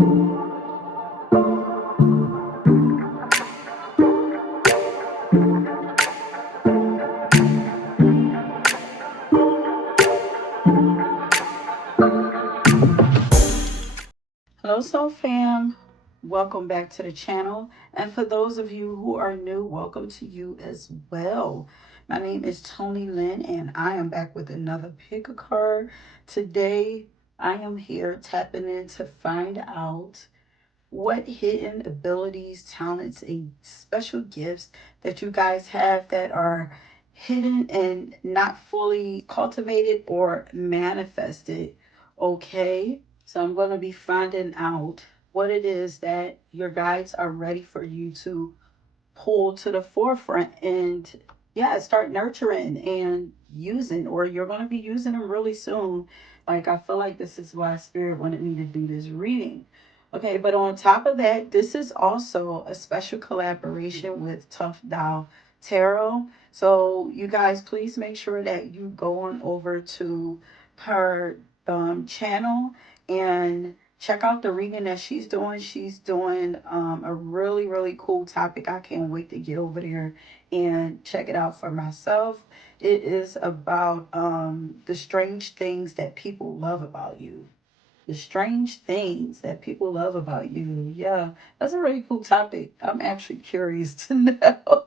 Hello, Soul Fam. Welcome back to the channel. And for those of you who are new, welcome to you as well. My name is Tony Lynn, and I am back with another pick a card. Today, I am here tapping in to find out what hidden abilities, talents, and special gifts that you guys have that are hidden and not fully cultivated or manifested. Okay, so I'm going to be finding out what it is that your guides are ready for you to pull to the forefront and, yeah, start nurturing and using, or you're going to be using them really soon. Like, I feel like this is why Spirit wanted me to do this reading. Okay, but on top of that, this is also a special collaboration with Tough Dial Tarot. So you guys, please make sure that you go on over to her channel and check out the reading that she's doing. She's doing a really, really cool topic. I can't wait to get over there and check it out for myself. It is about the strange things that people love about you. The strange things that people love about you. Yeah, that's a really cool topic. I'm actually curious to know.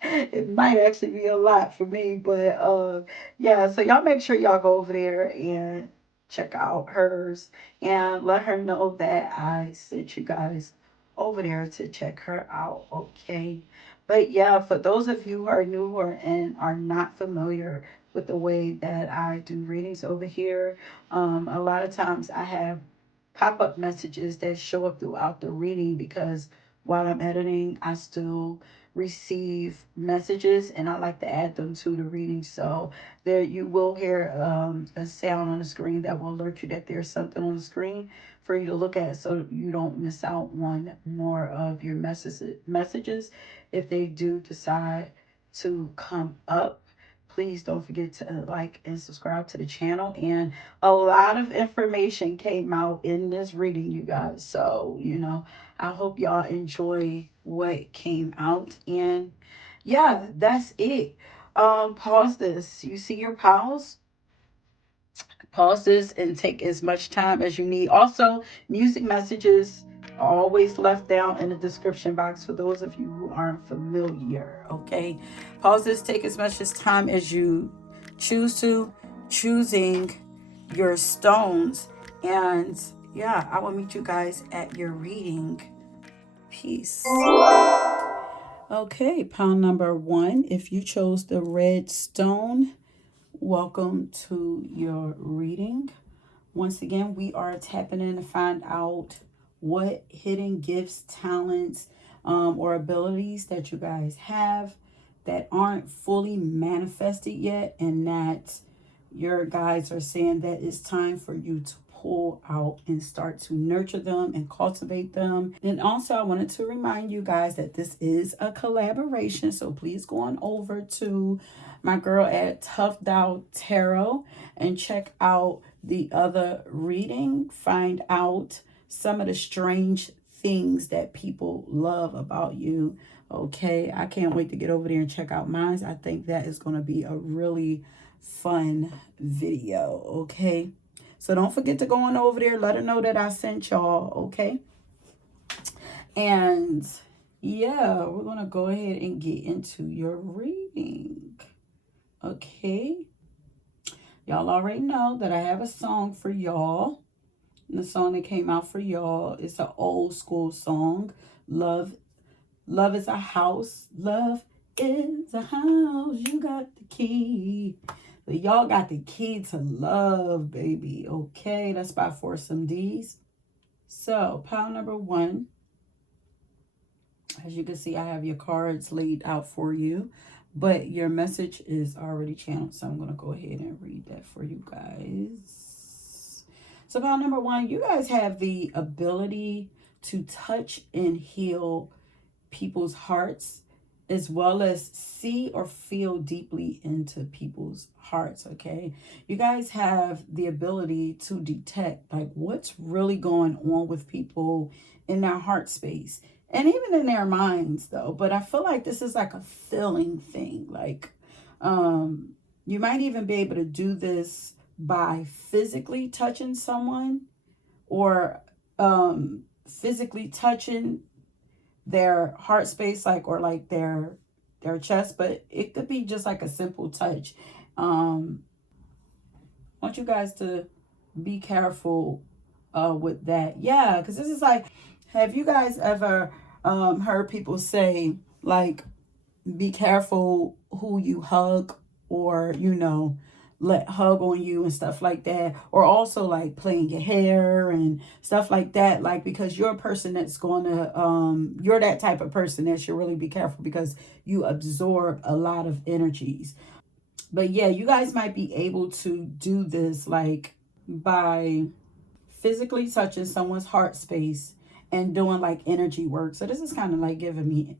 It might actually be a lot for me, but yeah, so y'all make sure y'all go over there and check out hers and let her know that I sent you guys over there to check her out, okay? But yeah, for those of you who are newer and are not familiar with the way that I do readings over here, a lot of times I have pop-up messages that show up throughout the reading because while I'm editing, I still receive messages and I like to add them to the reading. So there you will hear a sound on the screen that will alert you that there's something on the screen for you to look at so you don't miss out on more of your messages if they do decide to come up. Please don't forget to like and subscribe to the channel. And a lot of information came out in this reading, you guys. So, I hope y'all enjoy what came out. And yeah, that's it. Pause this. You see your pause? Pause this and take as much time as you need. Also, music messages are always left down in the description box for those of you who aren't familiar. Okay, pause this, take as much as time as you choose to, choosing your stones. And yeah, I will meet you guys at your reading. Peace. Okay, pound number one. If you chose the red stone, welcome to your reading. Once again, we are tapping in to find out what hidden gifts, talents, or abilities that you guys have that aren't fully manifested yet, and that your guides are saying that it's time for you to pull out and start to nurture them and cultivate them. And also, I wanted to remind you guys that this is a collaboration, so please go on over to my girl at Tough Dial Tarot and check out the other reading. Find out some of the strange things that people love about you. Okay, I can't wait to get over there and check out mine. I think that is going to be a really fun video. Okay, so don't forget to go on over there, let her know that I sent y'all. Okay, and yeah, we're gonna go ahead and get into your reading. Okay, y'all already know that I have a song for y'all. And the song that came out for y'all is an old school song. Love is a house. Love is a house. You got the key. But y'all got the key to love, baby. Okay, that's by Foursome D's. So, pile number one. As you can see, I have your cards laid out for you. But your message is already channeled. So I'm going to go ahead and read that for you guys. So pile number one, you guys have the ability to touch and heal people's hearts as well as see or feel deeply into people's hearts. Okay, you guys have the ability to detect like what's really going on with people in their heart space and even in their minds, though. But I feel like this is like a feeling thing. Like you might even be able to do this by physically touching someone, or physically touching their heart space, like, or like their chest. But it could be just like a simple touch. I want you guys to be careful with that. Yeah, because this is like, have you guys ever heard people say like, be careful who you hug, or let hug on you and stuff like that, or also like playing your hair and stuff like that, like, because you're a person that's going to you're that type of person that should really be careful because you absorb a lot of energies. But yeah, you guys might be able to do this like by physically touching someone's heart space and doing like energy work. So this is kind of like giving me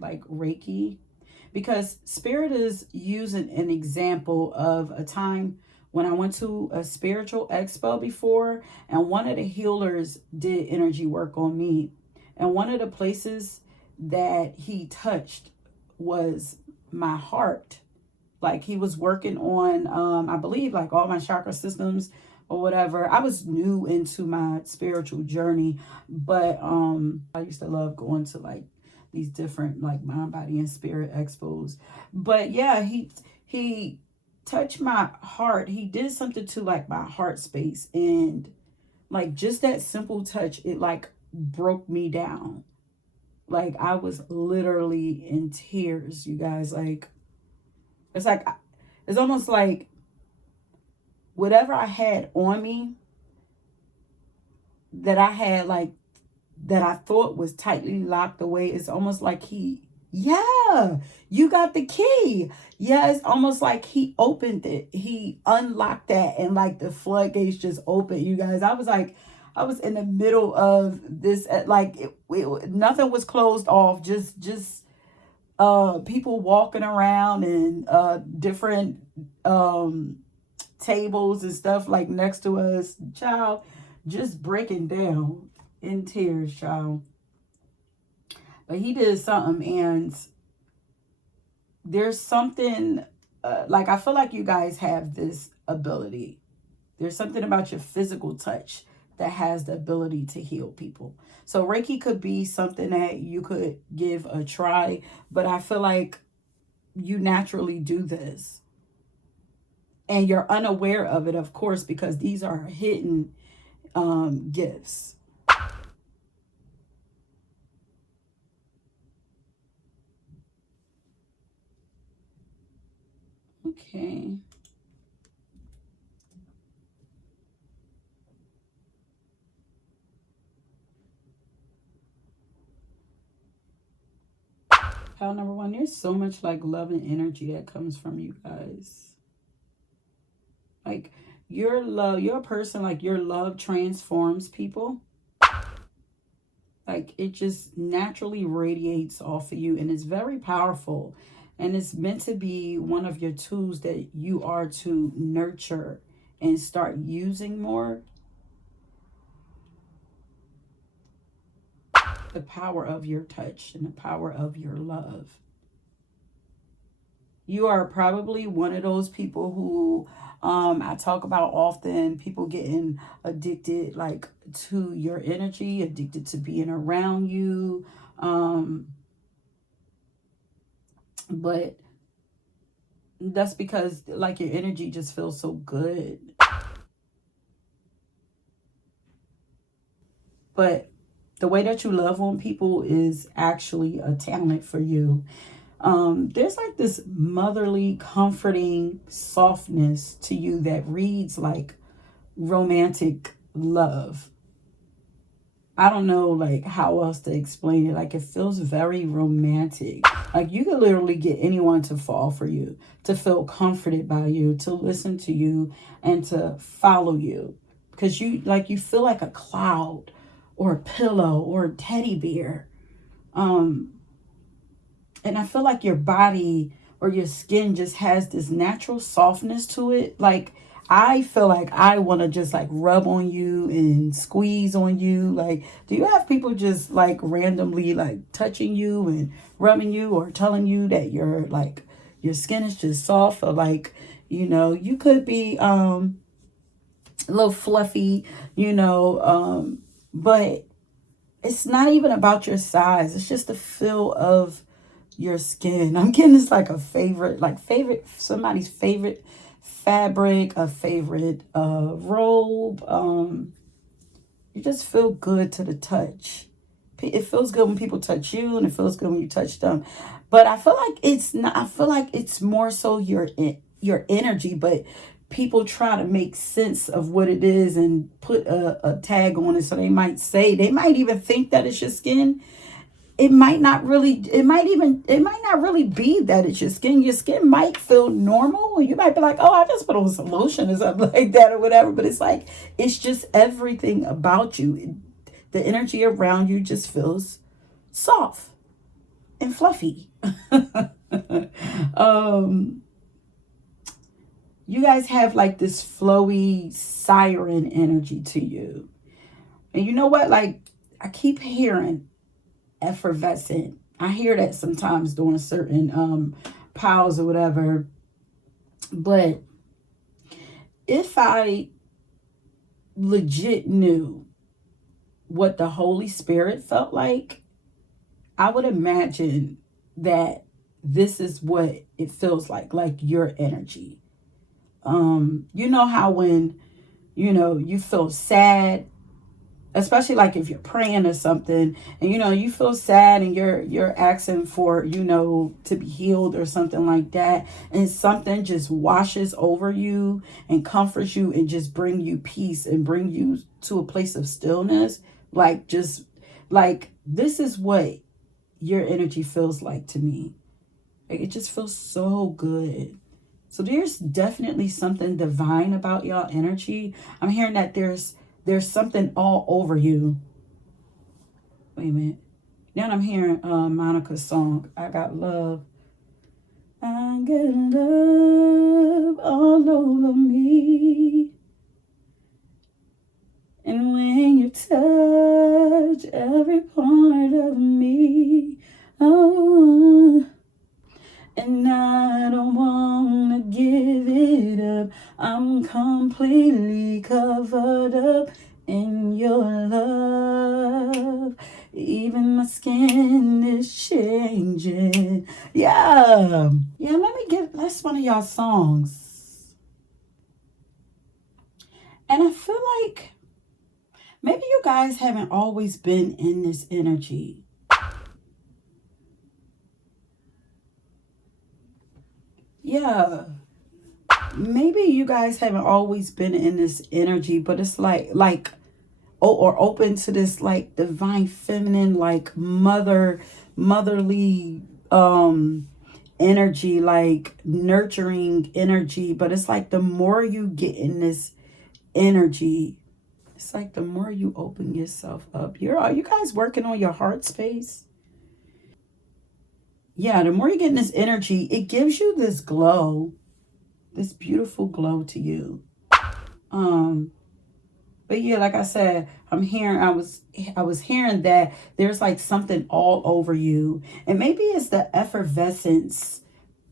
like Reiki, because spirit is using an example of a time when I went to a spiritual expo before, and one of the healers did energy work on me. And one of the places that he touched was my heart. Like he was working on I believe like all my chakra systems or whatever. I was new into my spiritual journey, but I used to love going to like these different like mind, body, and spirit expos. But yeah, he touched my heart. He did something to like my heart space, and like just that simple touch, it like broke me down. Like I was literally in tears, you guys. Like it's like, it's almost like whatever I had on me, that I had like, that I thought was tightly locked away. It's almost like yeah, you got the key. Yeah, it's almost like he opened it. He unlocked that, and like the floodgates just opened, you guys. I was like, I was in the middle of this, like nothing was closed off. Just people walking around, and different tables and stuff like next to us, child, just breaking down in tears, child. But he did something, and there's something like, I feel like you guys have this ability. There's something about your physical touch that has the ability to heal people. So Reiki could be something that you could give a try, but I feel like you naturally do this, and you're unaware of it, of course, because these are hidden gifts. Okay. Pile number one, there's so much like love and energy that comes from you guys. Like your love, you're a person, like your love transforms people. Like it just naturally radiates off of you, and it's very powerful. And it's meant to be one of your tools that you are to nurture and start using more. The power of your touch and the power of your love. You are probably one of those people who I talk about often, people getting addicted like to your energy, addicted to being around you. But that's because like your energy just feels so good. But the way that you love on people is actually a talent for you. There's like this motherly, comforting softness to you that reads like romantic love. I don't know like how else to explain it. Like it feels very romantic. Like you could literally get anyone to fall for you, to feel comforted by you, to listen to you, and to follow you. Because you feel like a cloud or a pillow or a teddy bear. Um and I feel like your body or your skin just has this natural softness to it. Like, I feel like I want to just like rub on you and squeeze on you. Like, do you have people just like randomly like touching you and rubbing you or telling you that you're like your skin is just soft, or like, you could be a little fluffy, but it's not even about your size. It's just the feel of your skin. I'm getting this like a favorite, somebody's favorite fabric, a favorite robe. You just feel good to the touch. It feels good when people touch you, and it feels good when you touch them. But I feel like it's not. I feel like it's more so your energy, but people try to make sense of what it is and put a tag on it. So they might even think that it's your skin. It might not really be that it's your skin. Your skin might feel normal. You might be like, oh, I just put on some lotion or something like that or whatever. But it's like, it's just everything about you. The energy around you just feels soft and fluffy. um, you guys have like this flowy siren energy to you. And you know what? Like, I keep hearing effervescent. I hear that sometimes during certain piles or whatever. But if I legit knew what the Holy Spirit felt like, I would imagine that this is what it feels like your energy. You know how when, you feel sad, especially like if you're praying or something, and you feel sad and you're asking for to be healed or something like that, and something just washes over you and comforts you and just bring you peace and bring you to a place of stillness. Like, just like, this is what your energy feels like to me. Like, it just feels so good. So there's definitely something divine about y'all energy. I'm hearing that there's something all over you. Wait a minute. Now I'm hearing Monica's song, I Got Love. I got love all over me. And when you touch every part of me, oh, and I don't wanna give it up. I'm completely covered up in your love. Even my skin is changing. Yeah. Yeah, that's one of y'all songs. And I feel like maybe you guys haven't always been in this energy. Yeah. Maybe you guys haven't always been in this energy, but it's like or open to this like divine feminine, like motherly energy, like nurturing energy. But it's like the more you get in this energy, it's like the more you open yourself up. Are you guys working on your heart space? Yeah, the more you get in this energy, it gives you this glow, this beautiful glow to you. Um, but yeah, like I said, I was hearing that there's like something all over you. And maybe it's the effervescence,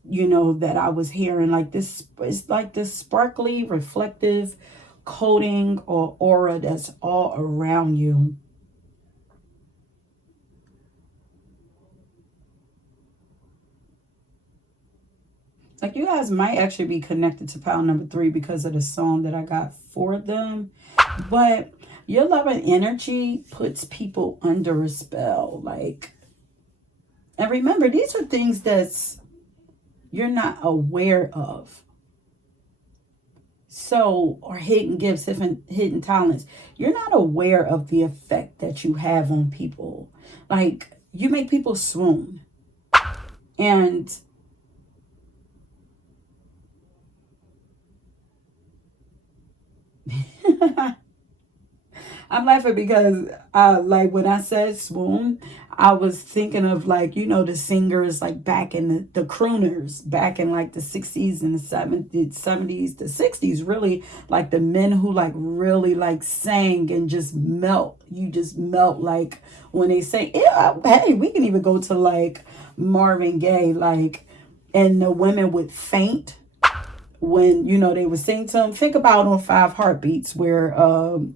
that I was hearing. Like this, it's like this sparkly, reflective coating or aura that's all around you. Like, you guys might actually be connected to pile number 3 because of the song that I got for them. But your love and energy puts people under a spell. Like, and remember, these are things that's you're not aware of. So, or hidden gifts, hidden talents. You're not aware of the effect that you have on people. Like, you make people swoon. And I'm laughing because like when I said swoon, I was thinking of like, you know, the singers like back in the crooners back in like the 60s and the 70s, the 60s, really, like the men who like really like sang and just melt. You just melt like when they say, yeah, hey, we can even go to like Marvin Gaye, like, and the women would faint when, you know, they were singing to him. Think about on Five Heartbeats where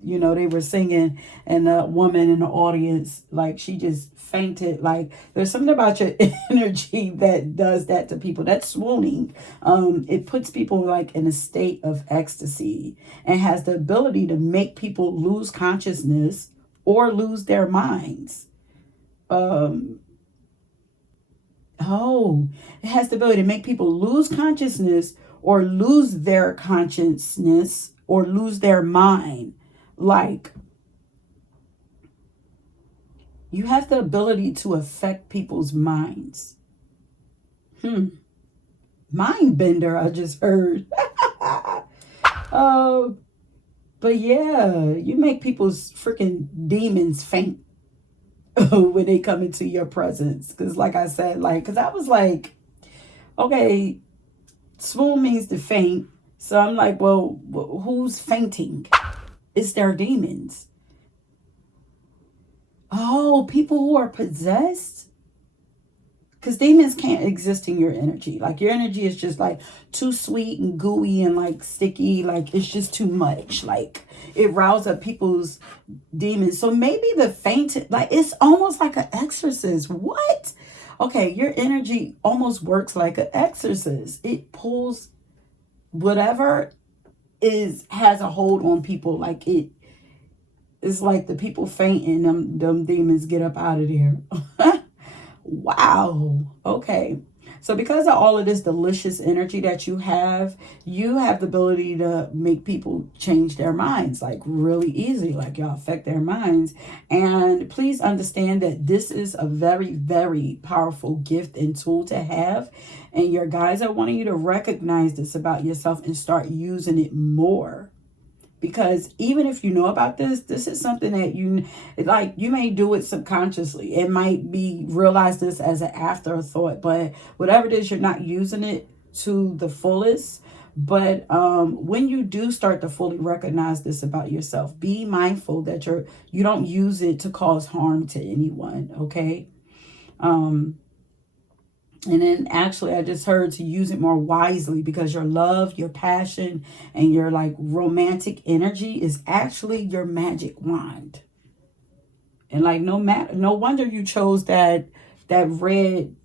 you know, they were singing and a woman in the audience, like, she just fainted. Like, there's something about your energy that does that to people. That's swooning. It puts people like in a state of ecstasy and has the ability to make people lose consciousness or lose their minds. um Oh, it has the ability to make people lose consciousness or lose their consciousness or lose their mind. Like, you have the ability to affect people's minds. Mind bender, I just heard. uh, but yeah, you make people's freaking demons faint when they come into your presence. Because, like I said, like, because I was like, okay, swoon means to faint. So I'm like, well, who's fainting? It's their demons. Oh, people who are possessed? Because demons can't exist in your energy. Like, your energy is just like too sweet and gooey and like sticky. Like, it's just too much. Like, it rouses up people's demons. So maybe the faint, like, it's almost like an exorcist. What? Okay, your energy almost works like an exorcist. It pulls whatever has a hold on people. Like, it's like the people fainting, them demons get up out of there. Wow. Okay. So because of all of this delicious energy that you have the ability to make people change their minds like really easy. Like, y'all affect their minds. And please understand that this is a very, very powerful gift and tool to have. And your guides are wanting you to recognize this about yourself and start using it more. Because even if you know about this is something that you may do it subconsciously. It might be realize this as an afterthought, but whatever it is, you're not using it to the fullest. But when you do start to fully recognize this about yourself, be mindful that you don't use it to cause harm to anyone. Okay. And then actually, I just heard to use it more wisely, because your love, your passion, and your like romantic energy is actually your magic wand. And like, no wonder you chose that red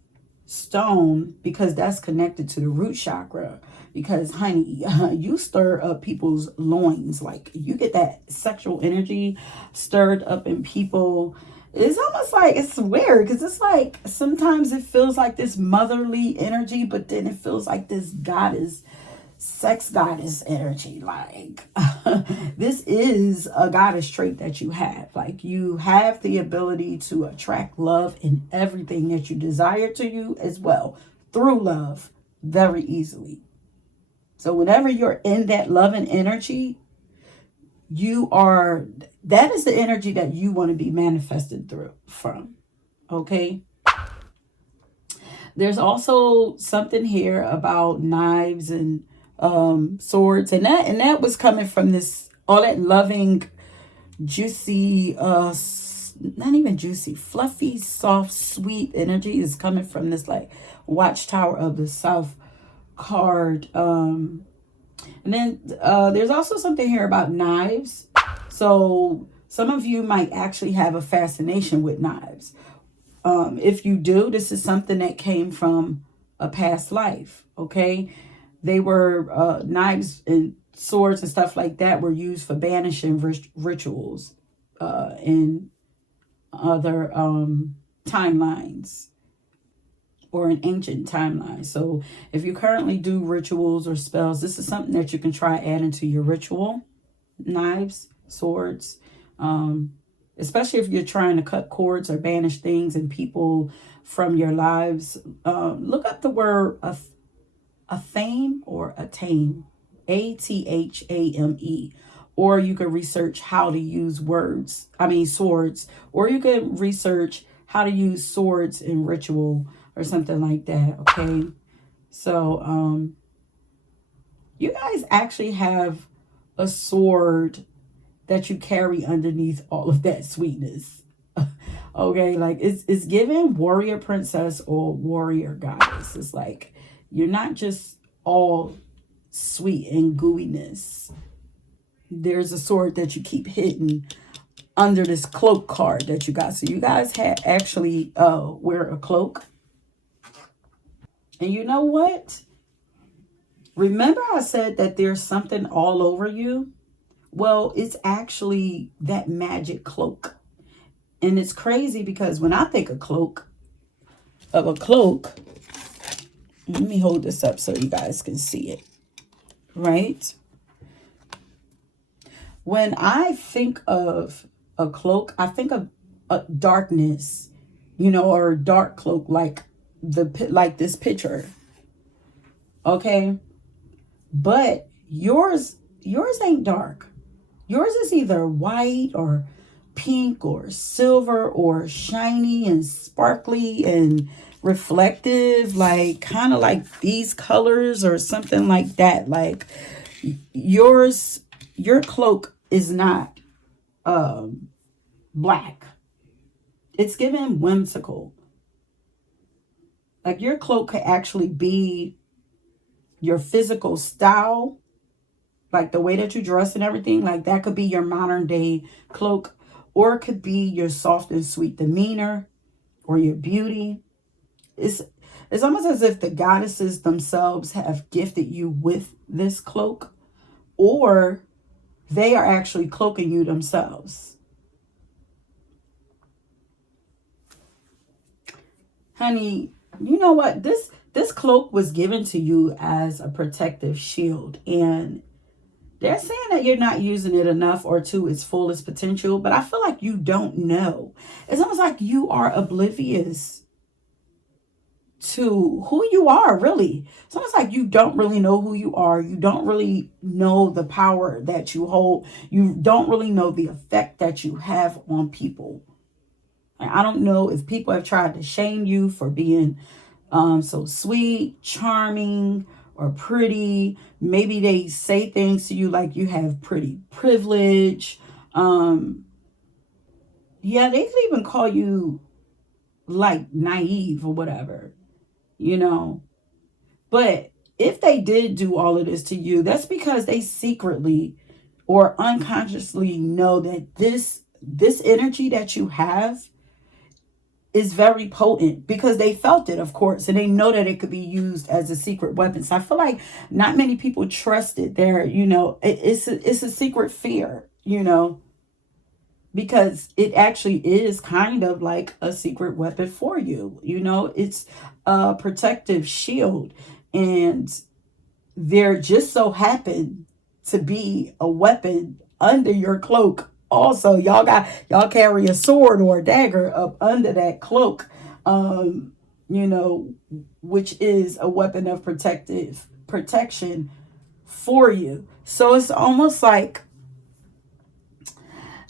stone, because that's connected to the root chakra. Because honey, you stir up people's loins. Like, you get that sexual energy stirred up in people. It's almost like, it's weird because it's like sometimes it feels like this motherly energy, but then it feels like this goddess, sex goddess energy. Like, this is a goddess trait that you have. Like, you have the ability to attract love in everything that you desire to you as well, through love, very easily. So whenever you're in that loving energy, that is the energy that you want to be manifested from. Okay. There's also something here about knives and swords, and that was coming from this, all that loving, juicy, not even juicy, fluffy, soft, sweet energy is coming from this like Watchtower of the South card. And then there's also something here about knives. So some of you might actually have a fascination with knives. If you do, this is something that came from a past life. Okay. They were knives and swords and stuff like that were used for banishing rituals in other timelines, or an ancient timeline. So if you currently do rituals or spells, this is something that you can try adding to your ritual. Knives, swords, especially if you're trying to cut cords or banish things and people from your lives. Look up the word a thame or a tame, ATHAME, or you can research how to use swords, or you can research how to use swords in ritual or something like that. Okay. So, you guys actually have a sword that you carry underneath all of that sweetness. Okay, like it's given warrior princess or warrior goddess. It's like you're not just all sweet and gooiness. There's a sword that you keep hidden under this cloak card that you got. So you guys had actually wear a cloak. And you know what? Remember I said that there's something all over you? Well, it's actually that magic cloak. And it's crazy because when I think of a cloak, let me hold this up so you guys can see it. Right? When I think of a cloak, I think of a darkness, or a dark cloak like this picture. Okay? But yours ain't dark. Yours is either white or pink or silver or shiny and sparkly and reflective, like kind of like these colors or something like that. Like your cloak is not black. It's given whimsical. Like your cloak could actually be your physical style, like the way that you dress and everything. Like that could be your modern day cloak, or it could be your soft and sweet demeanor or your beauty. It's almost as if the goddesses themselves have gifted you with this cloak, or they are actually cloaking you themselves. Honey, you know what? This cloak was given to you as a protective shield, and they're saying that you're not using it enough or to its fullest potential, but I feel like you don't know. It's almost like you are oblivious to who you are, really. It's almost like you don't really know who you are. You don't really know the power that you hold. You don't really know the effect that you have on people. I don't know if people have tried to shame you for being so sweet, charming, or pretty. Maybe they say things to you like you have pretty privilege. Yeah, they could even call you like naive or whatever, you know. But if they did do all of this to you, that's because they secretly or unconsciously know that this energy that you have is very potent, because they felt it, of course, and they know that it could be used as a secret weapon. So I feel like not many people trust it. It's a secret fear, because it actually is kind of like a secret weapon for you. It's a protective shield, and there just so happened to be a weapon under your cloak. Also, y'all carry a sword or a dagger up under that cloak, um, you know, which is a weapon of protection for you. So it's almost like,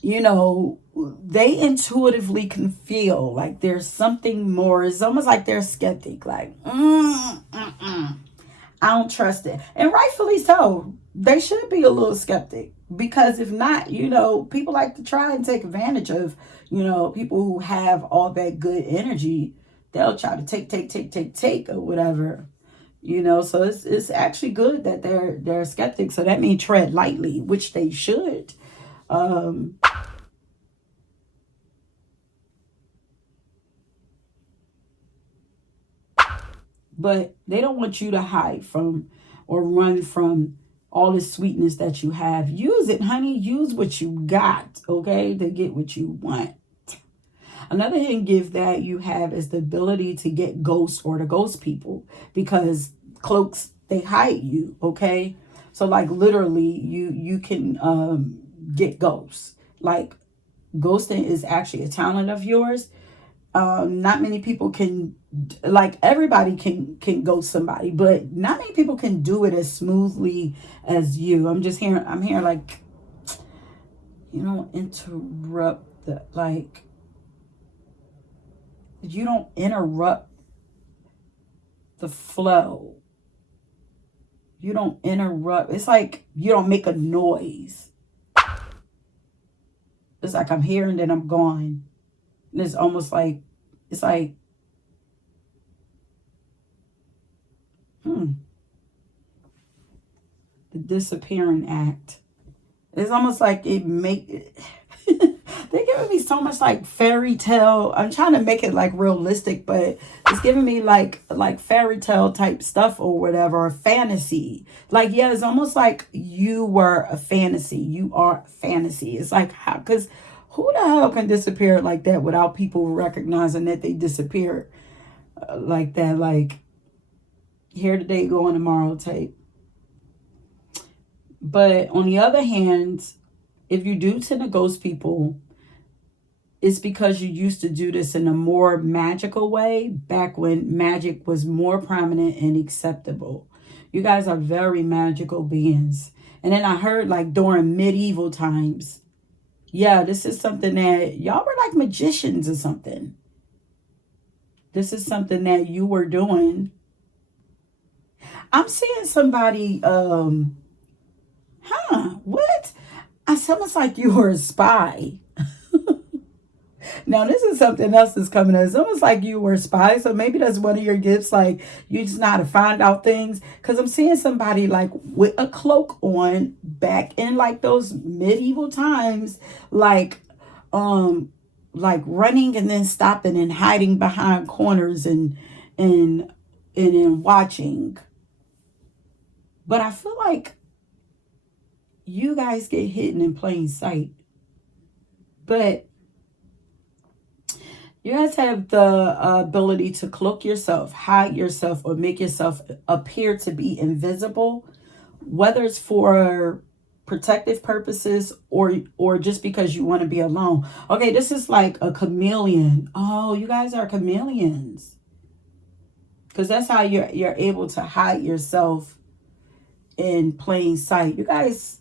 they intuitively can feel like there's something more. It's almost like they're skeptic, like, I don't trust it. And rightfully so. They should be a little skeptic, because if not, people like to try and take advantage of, people who have all that good energy. They'll try to take or whatever. So it's actually good that they're skeptics. So that means tread lightly, which they should. Um, but they don't want you to hide from or run from all the sweetness that you have. Use it, honey. Use what you got, okay, to get what you want. Another hidden gift that you have is the ability to get ghosts or to ghost people, because cloaks, they hide you, okay? So like literally you can get ghosts. Like ghosting is actually a talent of yours. Not many people can, like everybody can ghost somebody, but not many people can do it as smoothly as you. I'm hearing like You don't interrupt the, like, you don't interrupt the flow. You don't interrupt. It's like you don't make a noise. It's like I'm here and then I'm gone. And it's almost like, it's like, the disappearing act. It's almost like it make they're giving me so much like fairy tale. I'm trying to make it like realistic, but it's giving me like fairy tale type stuff or whatever, or fantasy. Like, yeah, it's almost like you were a fantasy. You are fantasy. It's like, how, because who the hell can disappear like that without people recognizing that they disappeared like that? Like, here today, gone tomorrow type. But on the other hand, if you do tend to ghost people, it's because you used to do this in a more magical way back when magic was more prominent and acceptable. You guys are very magical beings. And then I heard like during medieval times, yeah, this is something that y'all were like magicians or something. This is something that you were doing. I'm seeing somebody, what? It's almost like you were a spy. Now, this is something else that's coming up. It's almost like you were a spy. So maybe that's one of your gifts. Like, you just know how to find out things. Because I'm seeing somebody like with a cloak on back in like those medieval times. Like running and then stopping and hiding behind corners and and watching. But I feel like you guys get hidden in plain sight. But you guys have the ability to cloak yourself, hide yourself, or make yourself appear to be invisible, whether it's for protective purposes or just because you want to be alone. Okay, this is like a chameleon. Oh, you guys are chameleons. Because that's how you're able to hide yourself in plain sight. You guys,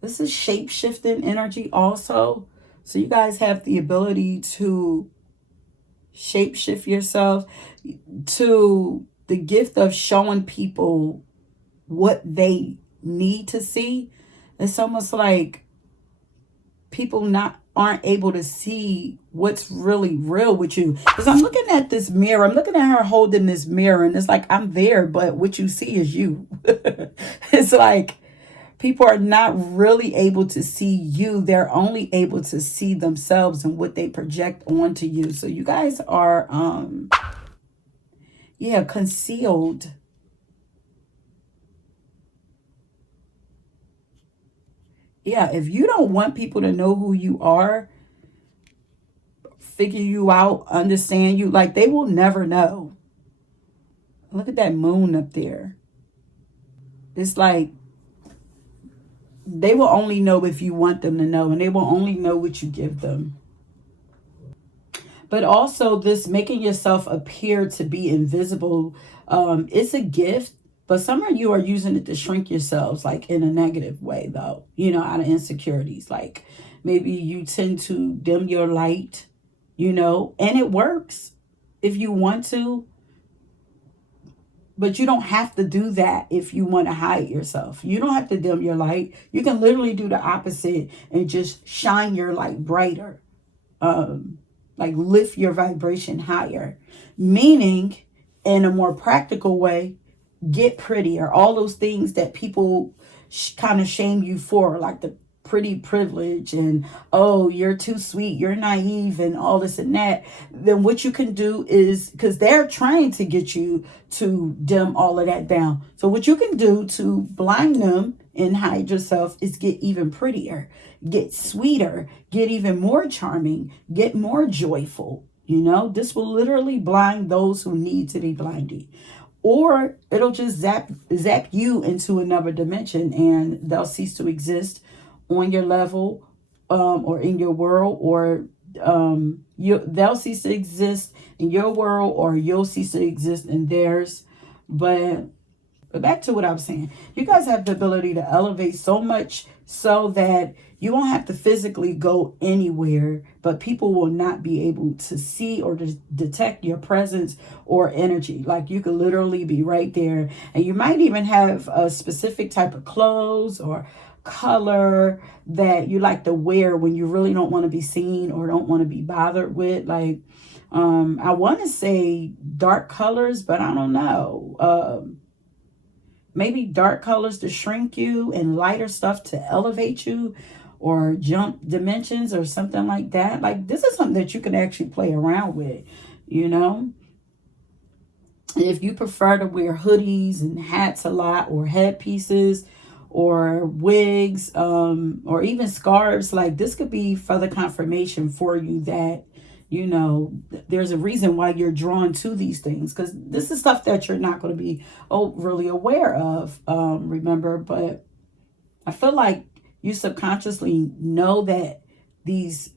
this is shape-shifting energy also. So you guys have the ability to shapeshift yourself, to the gift of showing people what they need to see. It's almost like people aren't able to see what's really real with you. Because I'm looking at this mirror. I'm looking at her holding this mirror, and it's like, I'm there, but what you see is you. It's like people are not really able to see you. They're only able to see themselves and what they project onto you. So you guys are, concealed. Yeah, if you don't want people to know who you are, figure you out, understand you, like, they will never know. Look at that moon up there. It's like they will only know if you want them to know, and they will only know what you give them. But also this making yourself appear to be invisible, it's a gift, but some of you are using it to shrink yourselves, like in a negative way, though, out of insecurities. Like maybe you tend to dim your light, and it works if you want to. But you don't have to do that if you want to hide yourself. You don't have to dim your light. You can literally do the opposite and just shine your light brighter. Like lift your vibration higher. Meaning, in a more practical way, get prettier. All those things that people kind of shame you for, like the pretty privilege and, oh, you're too sweet, you're naive, and all this and that. Then what you can do is, because they're trying to get you to dim all of that down. So what you can do to blind them and hide yourself is get even prettier, get sweeter, get even more charming, get more joyful. This will literally blind those who need to be blinded. Or it'll just zap you into another dimension, and they'll cease to exist on your level, or in your world, or they'll cease to exist in your world, or you'll cease to exist in theirs. But back to what I was saying. You guys have the ability to elevate so much so that you won't have to physically go anywhere, but people will not be able to see or to detect your presence or energy. Like you could literally be right there, and you might even have a specific type of clothes or color that you like to wear when you really don't want to be seen or don't want to be bothered with. Like, I want to say dark colors, but I don't know. Maybe dark colors to shrink you and lighter stuff to elevate you or jump dimensions or something like that. Like this is something that you can actually play around with, you know. And if you prefer to wear hoodies and hats a lot or headpieces or wigs, or even scarves, like this could be further confirmation for you that, you know, there's a reason why you're drawn to these things, because this is stuff that you're not going to be really aware of, remember. But I feel like you subconsciously know that these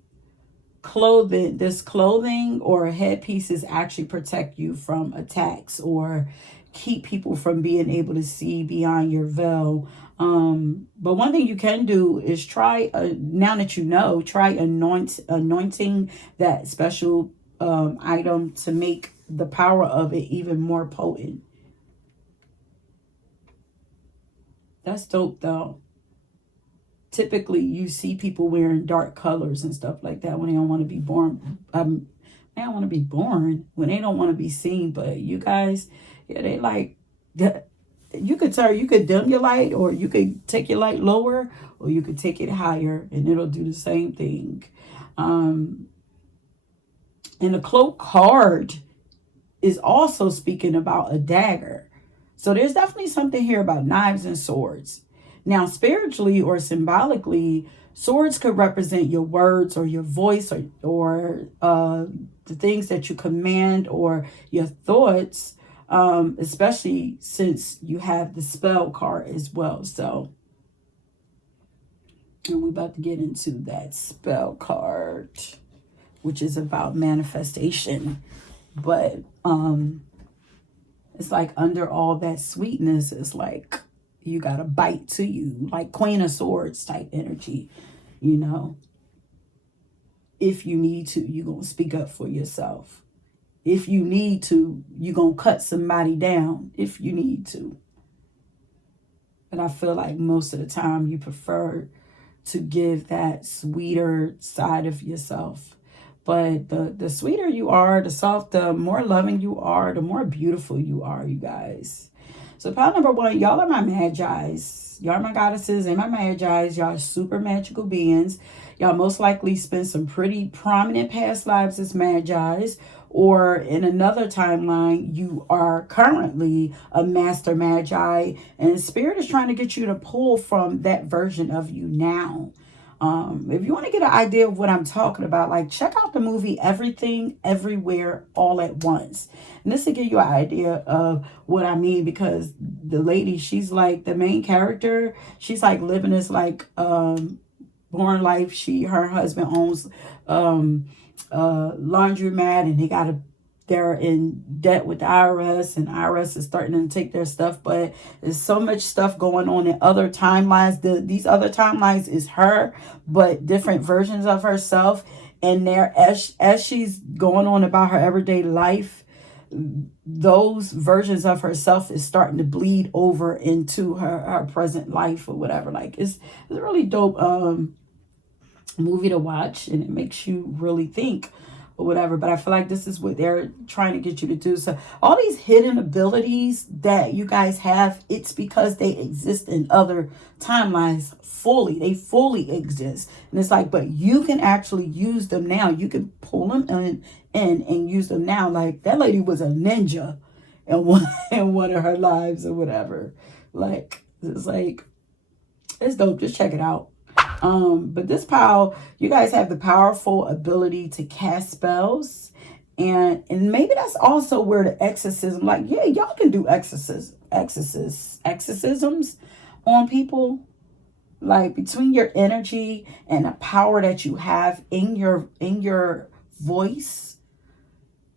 this clothing or headpieces actually protect you from attacks or keep people from being able to see beyond your veil. But one thing you can do is try, now that you know, try anointing that special item to make the power of it even more potent. That's dope though. Typically you see people wearing dark colors and stuff like that when they don't want to be born. They don't want to be born when they don't want to be seen. But you guys, yeah, they like that. You could dim your light, or you could take your light lower, or you could take it higher, and it'll do the same thing. Um, and the cloak card is also speaking about a dagger. So there's definitely something here about knives and swords. Now, spiritually or symbolically, swords could represent your words or your voice, or the things that you command or your thoughts, especially since you have the spell card as well. So, and we're about to get into that spell card, which is about manifestation. But it's like under all that sweetness, it's like you got a bite to you, like Queen of Swords type energy, you know. If you need to, you're going to speak up for yourself. If you need to, you're going to cut somebody down if you need to. But I feel like most of the time you prefer to give that sweeter side of yourself. But the sweeter you are, the more loving you are, the more beautiful you are, you guys. So pile number one, y'all are my magis. Y'all are my goddesses and my magis. Y'all are super magical beings. Y'all most likely spent some pretty prominent past lives as magis, or in another timeline, you are currently a master magi, and Spirit is trying to get you to pull from that version of you now. If you want to get an idea of what I'm talking about, like check out the movie Everything Everywhere All at Once. And this will give you an idea of what I mean, because the lady, she's like the main character. She's like living this like born life. Her husband owns laundromat, and they're in debt with the IRS, and IRS is starting to take their stuff. But there's so much stuff going on in other timelines. These other timelines is her, but different versions of herself. And there, as she's going on about her everyday life, those versions of herself is starting to bleed over into her present life or whatever. Like it's a really dope movie to watch, and it makes you really think or whatever. But I feel like this is what they're trying to get you to do. So all these hidden abilities that you guys have, it's because they exist in other timelines fully. They fully exist. And it's like, but you can actually use them now. You can pull them in and use them now. Like that lady was a ninja in one of her lives or whatever. Like it's dope. Just check it out. But this pile, you guys have the powerful ability to cast spells, and maybe that's also where the exorcism, like, yeah, y'all can do exorcisms on people, like between your energy and the power that you have in your voice.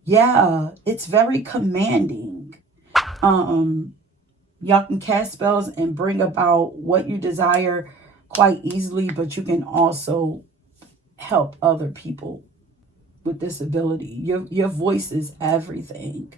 Yeah, it's very commanding. Y'all can cast spells and bring about what you desire quite easily, but you can also help other people with this ability. Your voice is everything.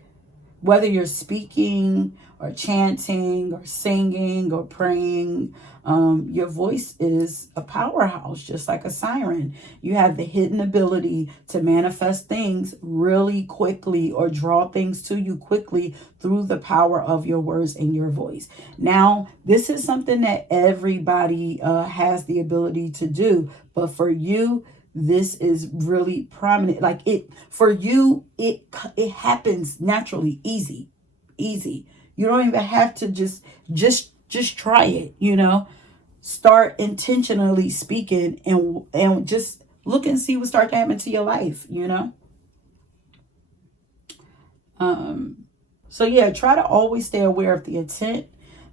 Whether you're speaking or chanting or singing or praying, your voice is a powerhouse, just like a siren. You have the hidden ability to manifest things really quickly or draw things to you quickly through the power of your words and your voice. Now, this is something that everybody has the ability to do, but for you, this is really prominent. Like it for you, it happens naturally, easy. You don't even have to just try it, start intentionally speaking, and just look and see what starts to happen to your life. So yeah, try to always stay aware of the intent,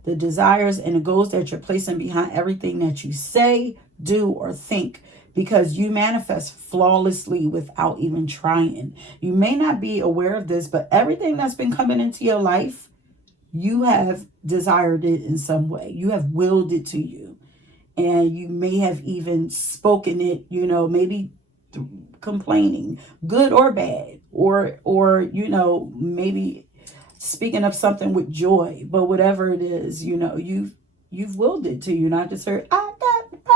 the desires, and the goals that you're placing behind everything that you say, do, or think, because you manifest flawlessly without even trying. You may not be aware of this, but everything that's been coming into your life, you have desired it in some way. You have willed it to you. And you may have even spoken it, maybe complaining, good or bad, or maybe speaking of something with joy. But whatever it is, you've willed it to you, not just heard, I got the power.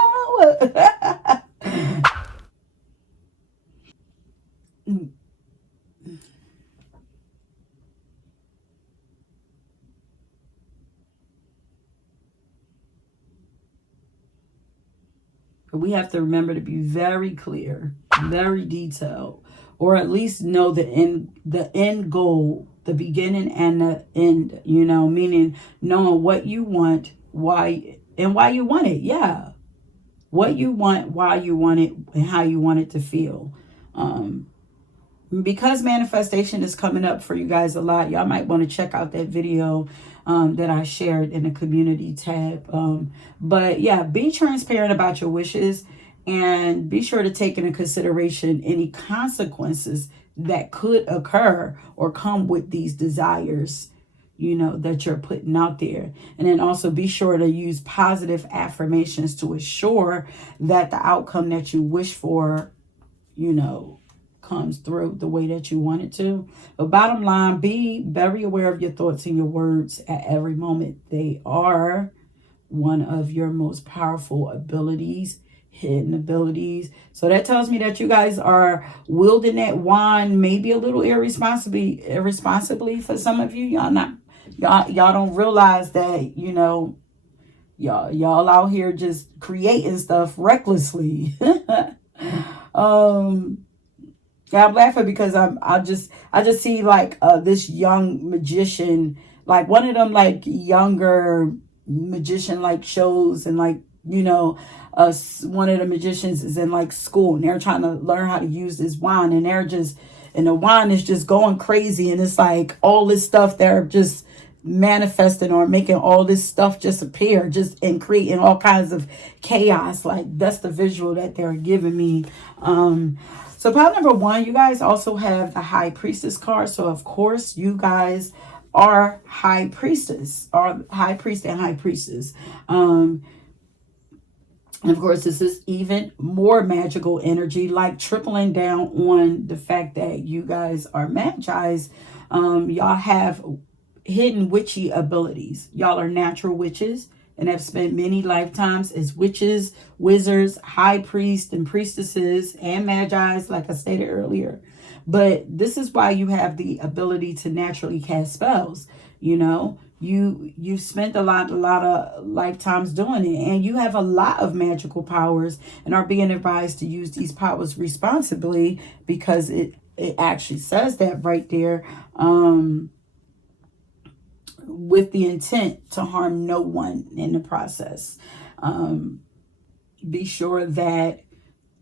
We have to remember to be very clear, very detailed, or at least know the end goal, the beginning and the end, meaning knowing what you want, why, and why you want it. Yeah. What you want, why you want it, and how you want it to feel. Because manifestation is coming up for you guys a lot, y'all might want to check out that video that I shared in the community tab. But yeah, be transparent about your wishes and be sure to take into consideration any consequences that could occur or come with these desires, that you're putting out there. And then also be sure to use positive affirmations to assure that the outcome that you wish for, comes through the way that you want it to. But bottom line, be very aware of your thoughts and your words at every moment. They are one of your most powerful abilities, hidden abilities. So that tells me that you guys are wielding that wand maybe a little irresponsibly for some of you. Y'all don't realize that, y'all out here just creating stuff recklessly. Yeah, I'm laughing because I just see like this young magician, like one of them like younger magician like shows, and like one of the magicians is in like school and they're trying to learn how to use this wand, and the wand is just going crazy, and it's like all this stuff they're just manifesting or making all this stuff just appear, just and creating all kinds of chaos. Like that's the visual that they're giving me. So pile number 1, you guys also have the High Priestess card. So of course you guys are High Priestess, or High Priest and High Priestess. And of course, this is even more magical energy, like tripling down on the fact that you guys are Magi's. Y'all have hidden witchy abilities. Y'all are natural witches and have spent many lifetimes as witches, wizards, high priests, and priestesses, and Magi's, like I stated earlier. But this is why you have the ability to naturally cast spells. You've spent a lot of lifetimes doing it, and you have a lot of magical powers and are being advised to use these powers responsibly, because it actually says that right there. With the intent to harm no one in the process. Be sure that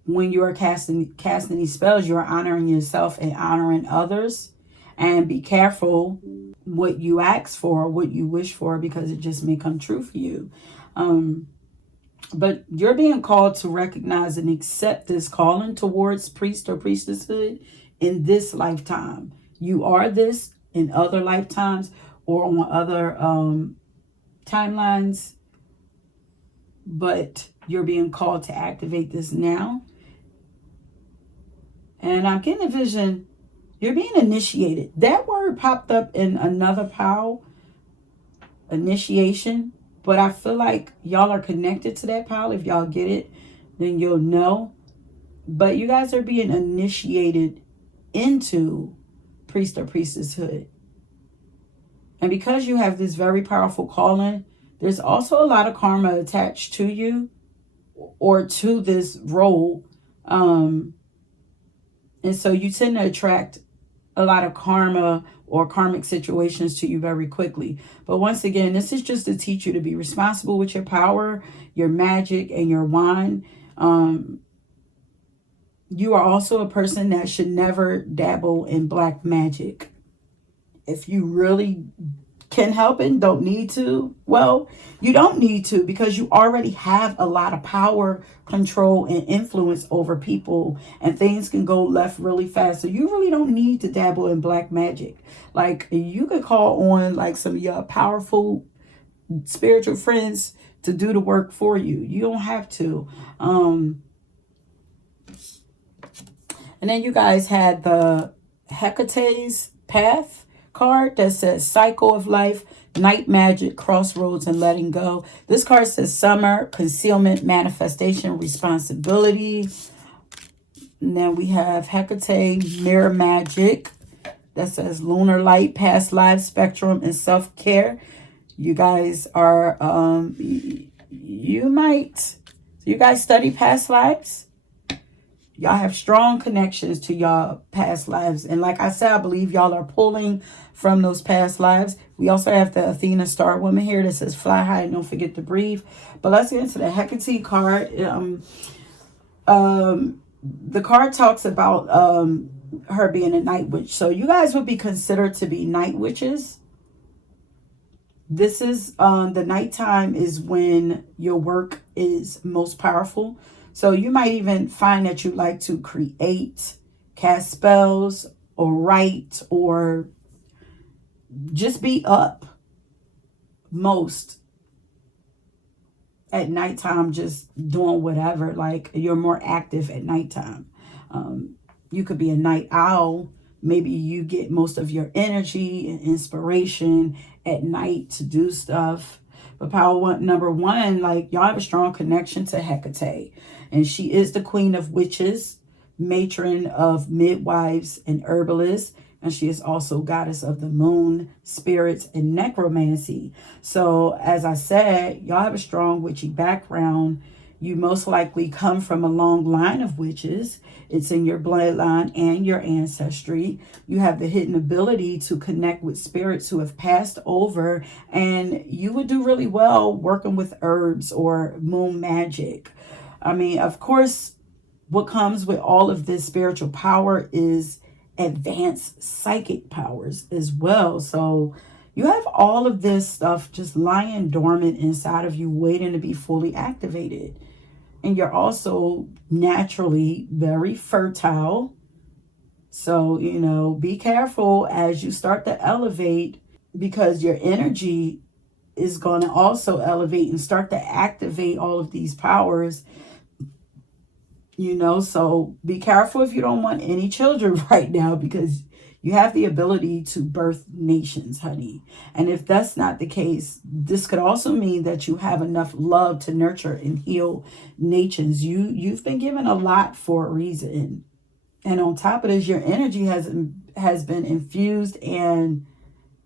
when you are casting these spells, you are honoring yourself and honoring others. And be careful what you ask for, what you wish for, because it just may come true for you. But you're being called to recognize and accept this calling towards priest or priestesshood in this lifetime. You are this in other lifetimes or on other timelines. but you're being called to activate this now. And I'm getting a vision. You're being initiated. That word popped up in another pile, initiation. But I feel like y'all are connected to that pile. If y'all get it, then you'll know. But you guys are being initiated into priest or priestesshood. And because you have this very powerful calling, there's also a lot of karma attached to you or to this role. And so you tend to attract a lot of karma or karmic situations to you very quickly. But once again, this is just to teach you to be responsible with your power, your magic, and your wand. You are also a person that should never dabble in black magic. If you really can help it, don't need to, well, you don't need to, because you already have a lot of power, control, and influence over people, and things can go left really fast. So you really don't need to dabble in black magic. Like, you could call on like some of your powerful spiritual friends to do the work for you. You don't have to. And then you guys had the Hecate's Path card that says Cycle of Life, Night Magic, Crossroads, and Letting Go. This card says Summer, Concealment, Manifestation, Responsibility. And then we have Hecate Mirror Magic that says Lunar Light, Past Lives, Spectrum, and Self-Care. You guys are, you guys study past lives? Y'all have strong connections to y'all past lives. And like I said, I believe y'all are pulling from those past lives. We also have the Athena Star Woman here that says fly high and don't forget to breathe. But let's get into the Hecate card. The card talks about her being a night witch. So you guys would be considered to be night witches. This is the nighttime is when your work is most powerful. So you might even find that you like to create, cast spells, or write, or just be up most at nighttime, just doing whatever. Like, you're more active at nighttime. You could be a night owl. Maybe you get most of your energy and inspiration at night to do stuff. But number one, like, y'all have a strong connection to Hecate. And she is the queen of witches, matron of midwives and herbalists. And she is also goddess of the moon, spirits, and necromancy. So as I said, y'all have a strong witchy background. You most likely come from a long line of witches. It's in your bloodline and your ancestry. You have the hidden ability to connect with spirits who have passed over, and you would do really well working with herbs or moon magic. I mean, of course, what comes with all of this spiritual power is advanced psychic powers as well. So you have all of this stuff just lying dormant inside of you, waiting to be fully activated. And you're also naturally very fertile. So, be careful as you start to elevate, because your energy is going to also elevate and start to activate all of these powers. So be careful if you don't want any children right now, because you have the ability to birth nations, honey. And if that's not the case, this could also mean that you have enough love to nurture and heal nations. You've been given a lot for a reason. And on top of this, your energy has been infused and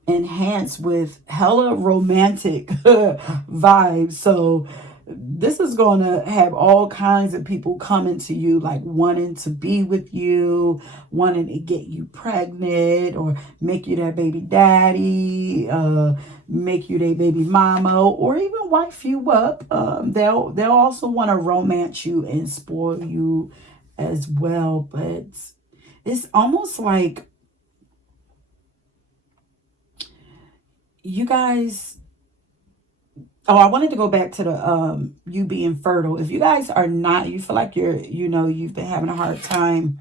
enhanced with hella romantic vibes. So this is going to have all kinds of people coming to you, like wanting to be with you, wanting to get you pregnant, or make you their baby daddy, make you their baby mama, or even wife you up. They'll also want to romance you and spoil you as well. But it's almost like you guys. Oh, I wanted to go back to the you being fertile. If you guys are not, you feel like you've been having a hard time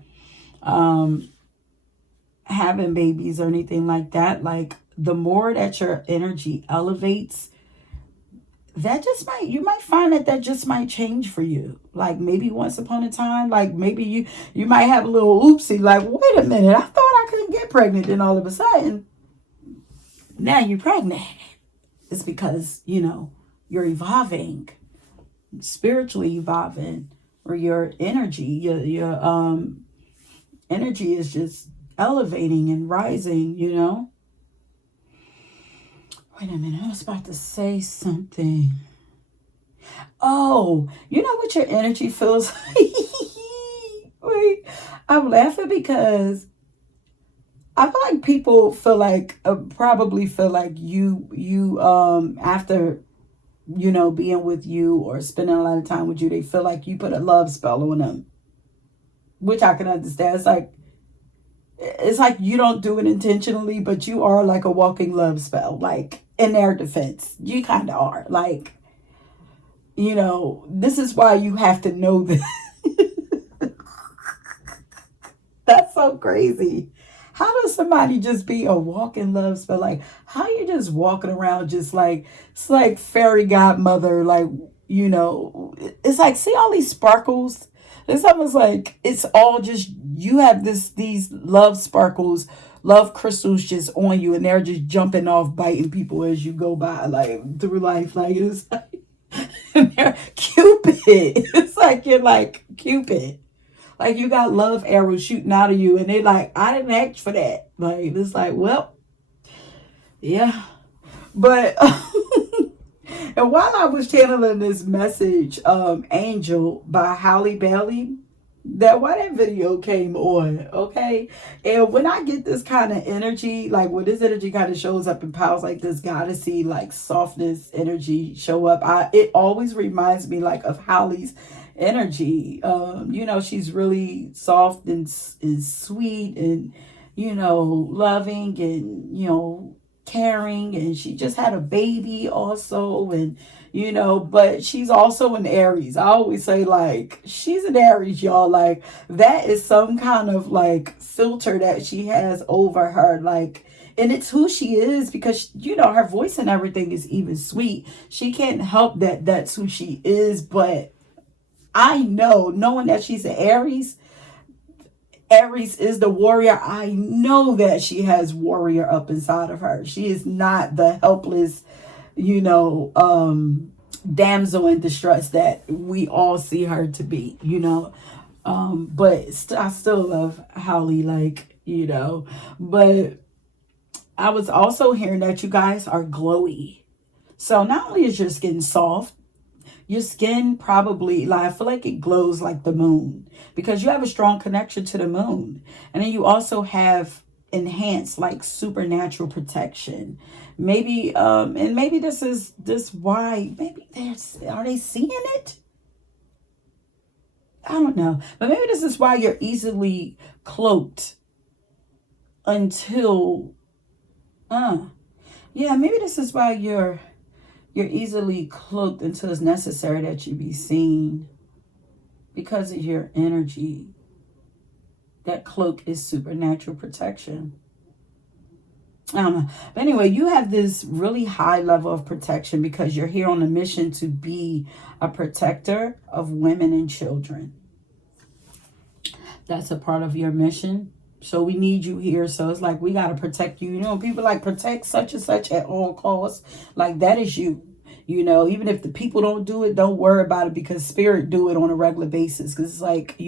having babies or anything like that. Like, the more that your energy elevates, that just might, you might find that just might change for you. Like maybe once upon a time, like maybe you might have a little oopsie, like, wait a minute, I thought I couldn't get pregnant. Then all of a sudden, now you're pregnant. It's because, you're evolving, spiritually evolving, or your energy, your energy is just elevating and rising. Wait a minute, I was about to say something. Oh, you know what your energy feels like? Wait, I'm laughing because I feel like people feel like, probably feel like after, being with you or spending a lot of time with you, they feel like you put a love spell on them, which I can understand. It's like you don't do it intentionally, but you are like a walking love spell. Like, in their defense, you kind of are. Like, this is why you have to know this. That's so crazy. How does somebody just be a walking love spell? Like, how you just walking around just like, it's like fairy godmother, like, it's like, see all these sparkles? It's almost like it's all just, you have these love sparkles, love crystals just on you, and they're just jumping off, biting people as you go by, like, through life. Like, it's like, Cupid. It's like you're like Cupid. Like you got love arrows shooting out of you, and they like, I didn't ask for that. Like, it's like, well, yeah. But and while I was channeling this message, Angel by Holly Bailey, that video came on, okay? And when I get this kind of energy, like when this energy kind of shows up in powers, like this goddessy, like softness energy show up, it always reminds me like of Holly's energy. She's really soft and sweet and, loving and, caring, and she just had a baby also, and but she's also an Aries. I always say, like, she's an Aries, y'all. Like, that is some kind of like filter that she has over her, like, and it's who she is, because her voice and everything is even sweet. She can't help that that's who she is. But I know, knowing that she's an Aries, Aries is the warrior. I know that she has warrior up inside of her. She is not the helpless, you know, damsel in distress that we all see her to be. But I still love Holly, like, but I was also hearing that you guys are glowy. So not only is your skin soft, your skin probably, like, I feel like it glows like the moon because you have a strong connection to the moon. And then you also have enhanced, like, supernatural protection. Maybe, and maybe this why, maybe are they seeing it? I don't know. But maybe this is why you're easily cloaked until, yeah, maybe this is why you're easily cloaked until it's necessary that you be seen, because of your energy. That cloak is supernatural protection. I don't know. But anyway, you have this really high level of protection because you're here on a mission to be a protector of women and children. That's a part of your mission. So we need you here. So it's like, we got to protect you. People like, protect such and such at all costs. Like, that is you. Even if the people don't do it, don't worry about it, because spirit do it on a regular basis. Because it's like,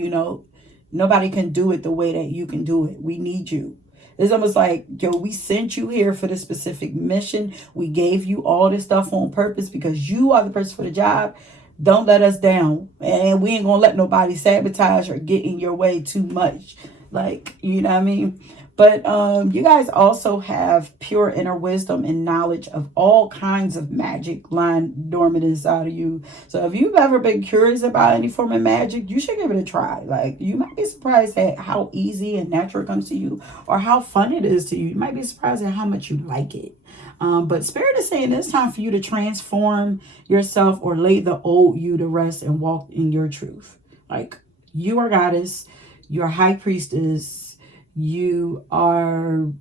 nobody can do it the way that you can do it. We need you. It's almost like, yo, we sent you here for this specific mission. We gave you all this stuff on purpose because you are the person for the job. Don't let us down. And we ain't going to let nobody sabotage or get in your way too much. Like, you know what I mean? But you guys also have pure inner wisdom and knowledge of all kinds of magic lying dormant inside of you. So if you've ever been curious about any form of magic, you should give it a try. Like, you might be surprised at how easy and natural it comes to you, or how fun it is to you. You might be surprised at how much you like it. But Spirit is saying it's time for you to transform yourself or lay the old you to rest and walk in your truth. Like, you are goddess, you're high priestess, you are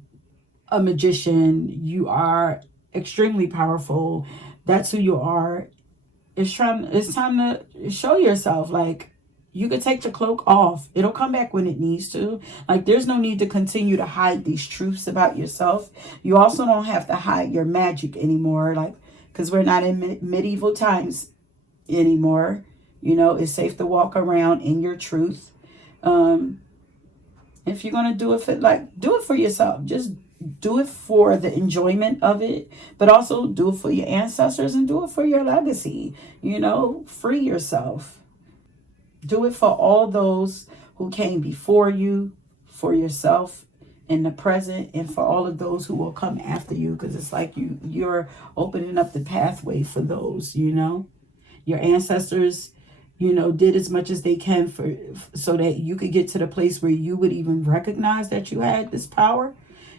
a magician, you are extremely powerful. That's who you are. it's time to show yourself. Like, you could take the cloak off. It'll come back when it needs to. Like, there's no need to continue to hide these truths about yourself. You also don't have to hide your magic anymore. Like, because we're not in medieval times anymore. You know, it's safe to walk around in your truth. If you're going to do it for, like, do it for yourself. Just do it for the enjoyment of it, but also do it for your ancestors and do it for your legacy. You know, free yourself. Do it for all those who came before you, for yourself in the present, and for all of those who will come after you, because it's like you're opening up the pathway for those, you know. Your ancestors, you know, did as much as they can so that you could get to the place where you would even recognize that you had this power,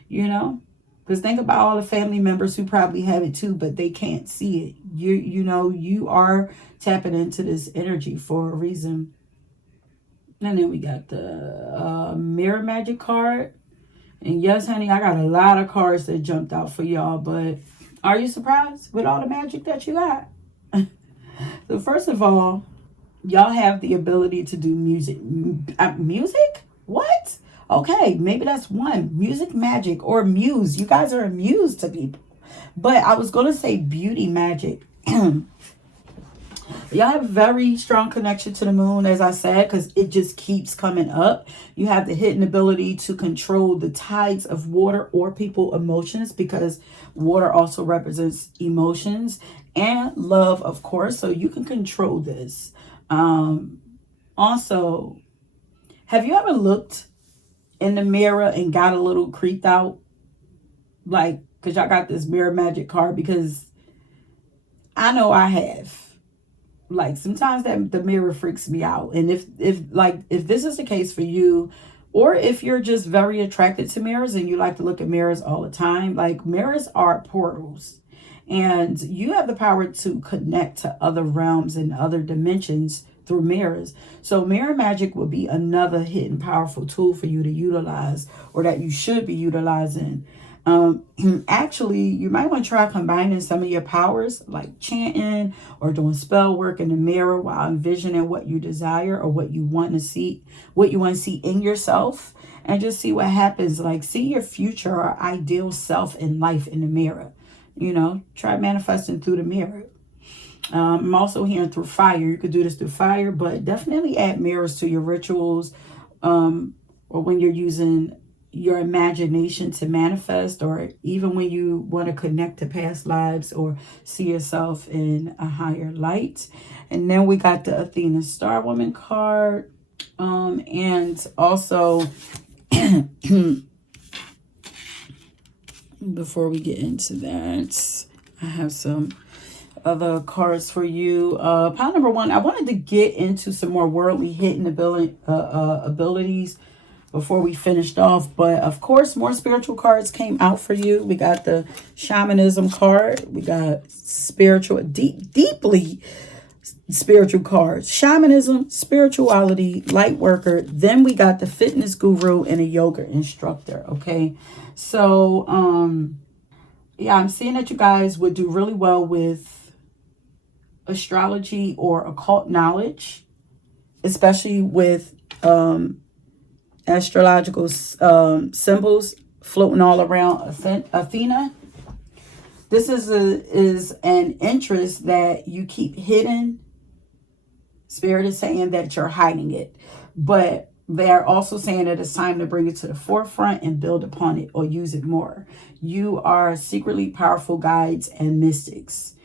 you know. Because think about all the family members who probably have it too, but they can't see it. You know, you are tapping into this energy for a reason. And then we got the mirror magic card. And yes, honey, I got a lot of cards that jumped out for y'all, but are you surprised with all the magic that you got? So first of all, y'all have the ability to do music. Music? What? Okay, maybe that's one. Music magic or muse. You guys are a muse to people. But I was going to say beauty magic. Y'all have a very strong connection to the moon, as I said, because it just keeps coming up. You have the hidden ability to control the tides of water or people emotions, because water also represents emotions, and love, of course. So you can control this. Also, have you ever looked in the mirror and got a little creeped out? Like, because y'all got this mirror magic card, because I know I have. Like, sometimes that the mirror freaks me out. And if this is the case for you, or if you're just very attracted to mirrors and you like to look at mirrors all the time, like, mirrors are portals, and you have the power to connect to other realms and other dimensions through mirrors. So mirror magic would be another hidden powerful tool for you to utilize, or that you should be utilizing. Actually, you might want to try combining some of your powers, like chanting or doing spell work in the mirror while envisioning what you desire or what you want to see in yourself, and just see what happens. Like, see your future or ideal self in life in the mirror. You know, try manifesting through the mirror. I'm also hearing through fire. You could do this through fire, but definitely add mirrors to your rituals, or when you're using your imagination to manifest, or even when you want to connect to past lives or see yourself in a higher light. And then we got the Athena Star Woman card, and also before we get into that, I have some other cards for you. Pile number one, I wanted to get into some more worldly hidden abilities before we finished off, but of course more spiritual cards came out for you. We got the shamanism card, we got spiritual, deeply spiritual cards, shamanism, spirituality, light worker. Then we got the fitness guru and a yoga instructor. Okay, so yeah, I'm seeing that you guys would do really well with astrology or occult knowledge, especially with astrological symbols floating all around Athena. This is an interest that you keep hidden. Spirit is saying that you're hiding it, but they're also saying that it's time to bring it to the forefront and build upon it or use it more. You are secretly powerful guides and mystics.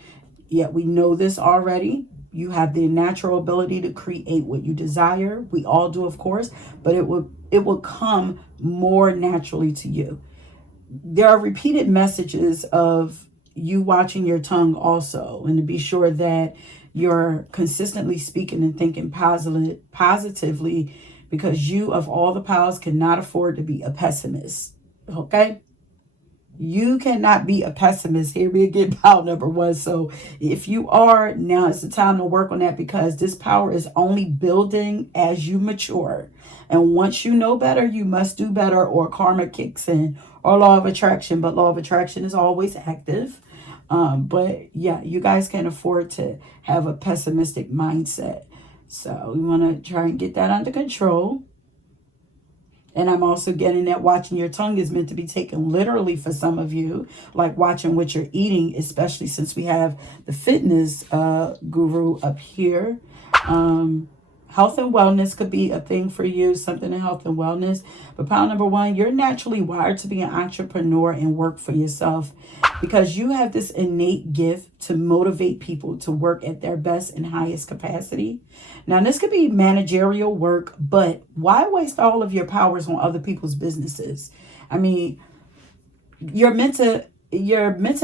Yet we know this already. You have the natural ability to create what you desire. We all do, of course, but it will come more naturally to you. There are repeated messages of you watching your tongue also, and to be sure that you're consistently speaking and thinking positively, because you, of all the powers, cannot afford to be a pessimist. Okay? You cannot be a pessimist. Here we get pile number one. So if you are, now is the time to work on that, because this power is only building as you mature. And once you know better, you must do better, or karma kicks in, or law of attraction. But law of attraction is always active. But yeah, you guys can afford to have a pessimistic mindset. So we want to try and get that under control. And I'm also getting that watching your tongue is meant to be taken literally for some of you, like watching what you're eating, especially since we have the fitness guru up here. Health and wellness could be a thing for you, something in health and wellness. But pile number one, you're naturally wired to be an entrepreneur and work for yourself because you have this innate gift to motivate people to work at their best and highest capacity. Now, this could be managerial work, but why waste all of your powers on other people's businesses? I mean, you're meant to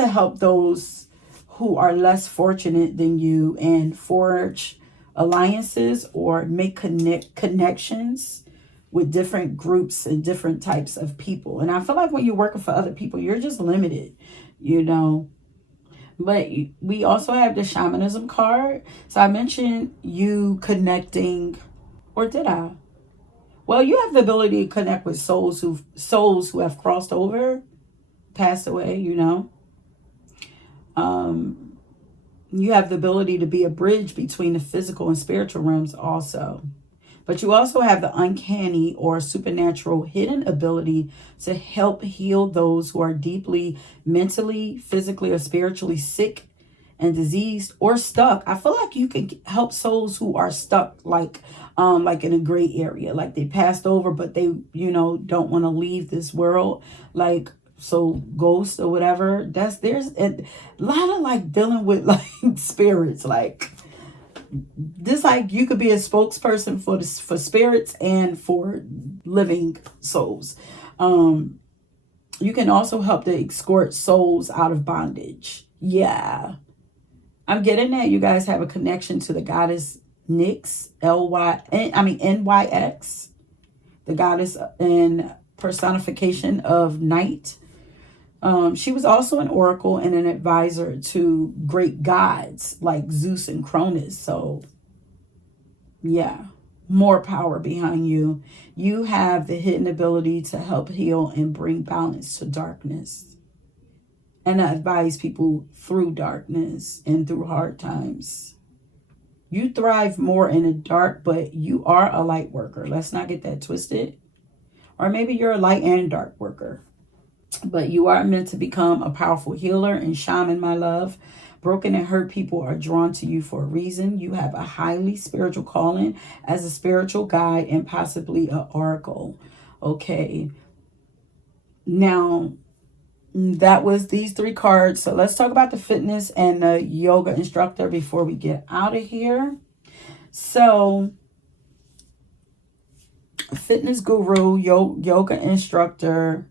help those who are less fortunate than you and forge alliances or make connections with different groups and different types of people. And I feel like when you're working for other people, you're just limited, you know. But we also have the shamanism card. So I mentioned you connecting, or did I? Well, you have the ability to connect with souls who have crossed over, passed away, you know. You have the ability to be a bridge between the physical and spiritual realms also. But you also have the uncanny or supernatural hidden ability to help heal those who are deeply mentally, physically, or spiritually sick and diseased or stuck. I feel like you can help souls who are stuck, like in a gray area, like they passed over, but they, don't want to leave this world. Like, so ghosts or whatever. There's a lot of like dealing with like spirits, like this, like you could be a spokesperson for spirits and for living souls. You can also help to escort souls out of bondage. Yeah, I'm getting that you guys have a connection to the goddess Nyx, Nyx, the goddess and personification of night. She was also an oracle and an advisor to great gods like Zeus and Cronus. So, yeah, more power behind you. You have the hidden ability to help heal and bring balance to darkness and advise people through darkness and through hard times. You thrive more in the dark, but you are a light worker. Let's not get that twisted. Or maybe you're a light and dark worker. But you are meant to become a powerful healer and shaman, my love. Broken and hurt people are drawn to you for a reason. You have a highly spiritual calling as a spiritual guide and possibly an oracle. Okay. Now, that was these three cards. So let's talk about the fitness and the yoga instructor before we get out of here. So, fitness guru, yoga instructor,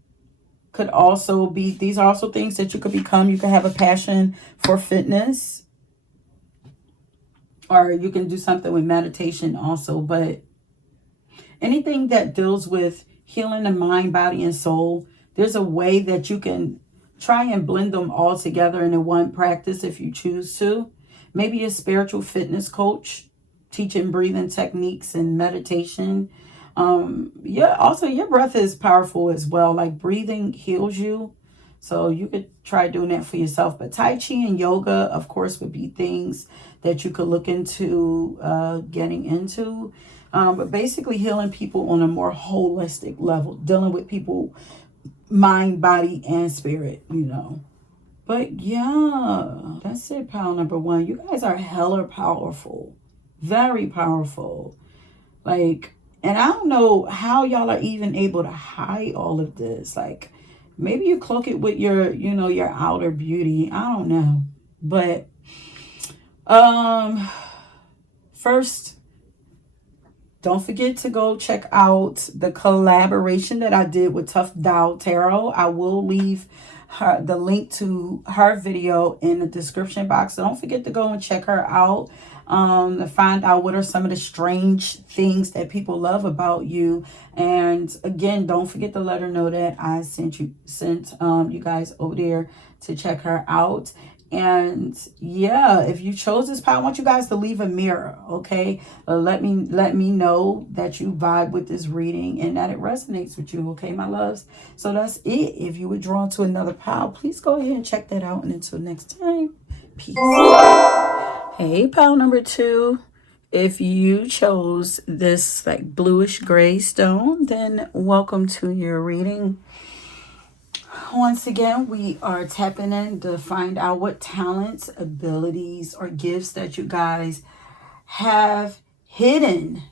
could also be, these are also things that you could become. You could have a passion for fitness, or you can do something with meditation also. But anything that deals with healing the mind, body, and soul, there's a way that you can try and blend them all together into one practice if you choose to. Maybe a spiritual fitness coach teaching breathing techniques and meditation. Yeah, also your breath is powerful as well. Like breathing heals you. So you could try doing that for yourself. But Tai Chi and yoga, of course, would be things that you could look into getting into. But basically healing people on a more holistic level, dealing with people, mind, body, and spirit, But yeah, that's it, pile number one. You guys are hella powerful. Very powerful. Like, and I don't know how y'all are even able to hide all of this. Like, maybe you cloak it with your, your outer beauty. I don't know. But first, don't forget to go check out the collaboration that I did with Tough Dow Tarot. I will leave the link to her video in the description box. So don't forget to go and check her out. To find out what are some of the strange things that people love about you. And again, don't forget to let her know that I sent you guys over there to check her out. And yeah, if you chose this pile, I want you guys to leave a mirror, okay? Let me know that you vibe with this reading and that it resonates with you, okay, my loves? So that's it. If you were drawn to another pile, please go ahead and check that out. And until next time, peace. Hey, pile number 2. If you chose this like bluish gray stone, then welcome to your reading. Once again, we are tapping in to find out what talents, abilities, or gifts that you guys have hidden.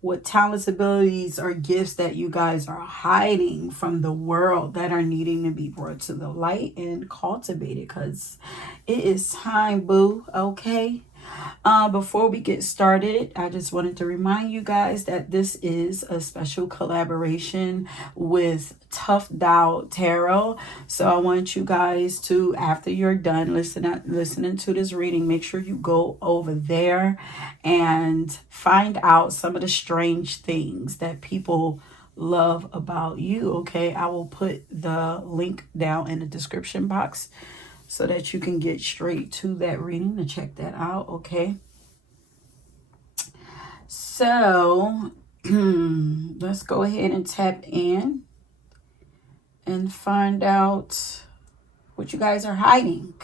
What talents, abilities, or gifts that you guys are hiding from the world that are needing to be brought to the light and cultivated, because it is time, boo. Okay. Before we get started, I just wanted to remind you guys that this is a special collaboration with Tough Dial Tarot. So I want you guys to, after you're done listening to this reading, make sure you go over there and find out some of the strange things that people love about you. Okay, I will put the link down in the description box so that you can get straight to that reading to check that out, okay? So, let's go ahead and tap in and find out what you guys are hiding,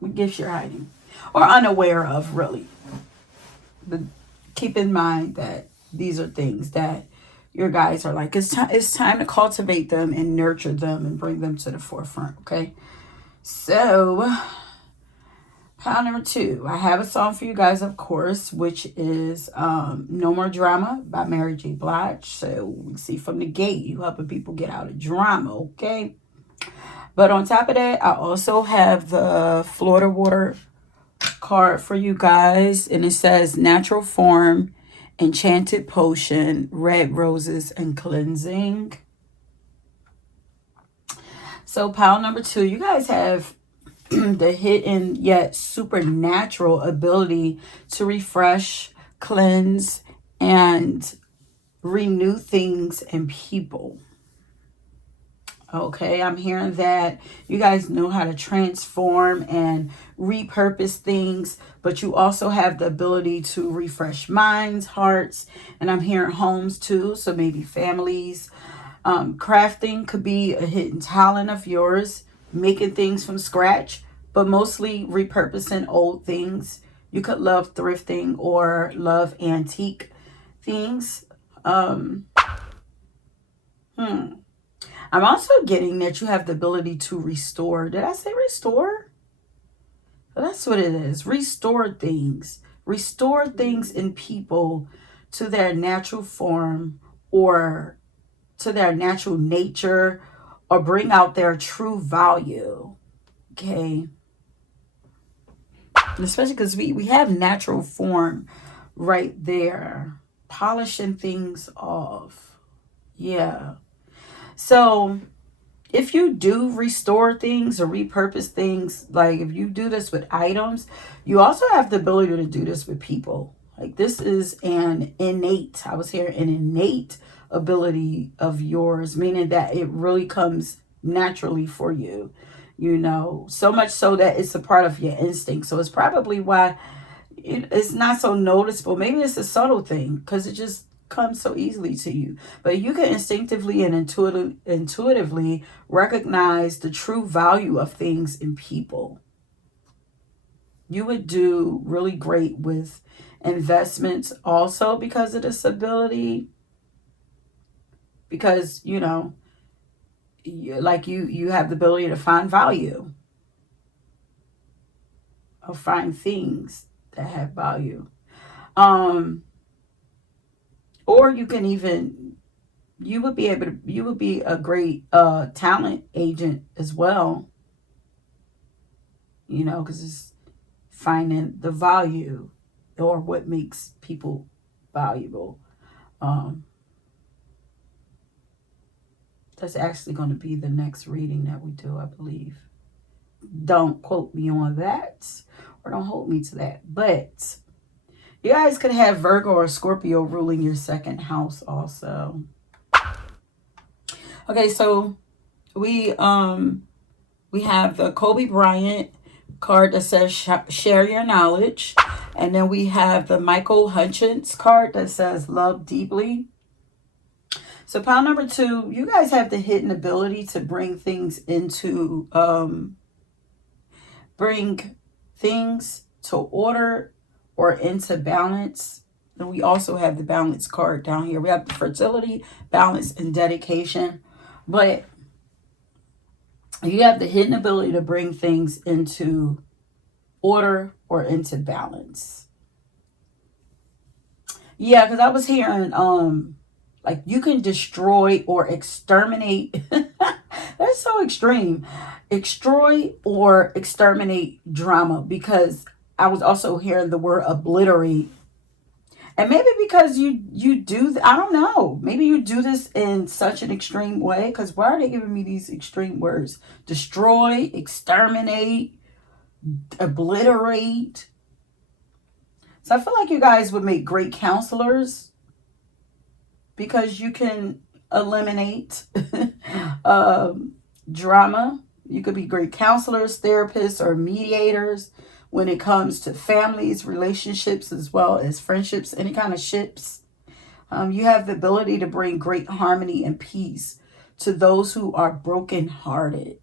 what gifts you're hiding, or unaware of, really. But keep in mind that these are things that your guys are like, it's time to cultivate them and nurture them and bring them to the forefront, okay? So, pile number 2, I have a song for you guys, of course, which is No More Drama by Mary J. Blige. So we see from the gate, you helping people get out of drama, okay? But on top of that, I also have the Florida Water card for you guys. And it says Natural Form, Enchanted Potion, Red Roses, and Cleansing. So pile number 2, you guys have the hidden yet supernatural ability to refresh, cleanse, and renew things and people. Okay, I'm hearing that you guys know how to transform and repurpose things, but you also have the ability to refresh minds, hearts, and I'm hearing homes too, so maybe families. Crafting could be a hidden talent of yours, making things from scratch, but mostly repurposing old things. You could love thrifting or love antique things. I'm also getting that you have the ability to restore. Did I say restore? That's what it is. Restore things. Restore things in people to their natural form or to their natural nature, or bring out their true value. Okay. Especially because we have natural form right there. Polishing things off. Yeah. So if you do restore things or repurpose things, like if you do this with items, you also have the ability to do this with people. Like this is an innate, I was here, an innate ability of yours, meaning that it really comes naturally for you, you know, so much so that it's a part of your instinct. So it's probably why it's not so noticeable. Maybe it's a subtle thing because it just comes so easily to you. But you can instinctively and intuitively recognize the true value of things in people. You would do really great with investments also because of this ability. Because, you know, you have the ability to find value or find things that have value. Or you can even, you would be a great talent agent as well, you know, because it's finding the value or what makes people valuable. That's actually going to be the next reading that we do, I believe. Don't quote me on that or don't hold me to that. But you guys could have Virgo or Scorpio ruling your second house also. Okay, so we We have the Kobe Bryant card that says share your knowledge. And then we have the Michael Hutchins card that says love deeply. So pile number 2, you guys have the hidden ability to bring things to order or into balance. And we also have the balance card down here. We have the fertility, balance, and dedication. But you have the hidden ability to bring things into order or into balance. Yeah, because I was hearing like you can destroy or exterminate. That's so extreme. Destroy or exterminate drama, because I was also hearing the word obliterate. And maybe because you do, I don't know. Maybe you do this in such an extreme way. Because why are they giving me these extreme words? Destroy, exterminate, obliterate. So I feel like you guys would make great counselors, because you can eliminate drama. You could be great counselors, therapists, or mediators when it comes to families, relationships, as well as friendships, any kind of ships. You have the ability to bring great harmony and peace to those who are brokenhearted.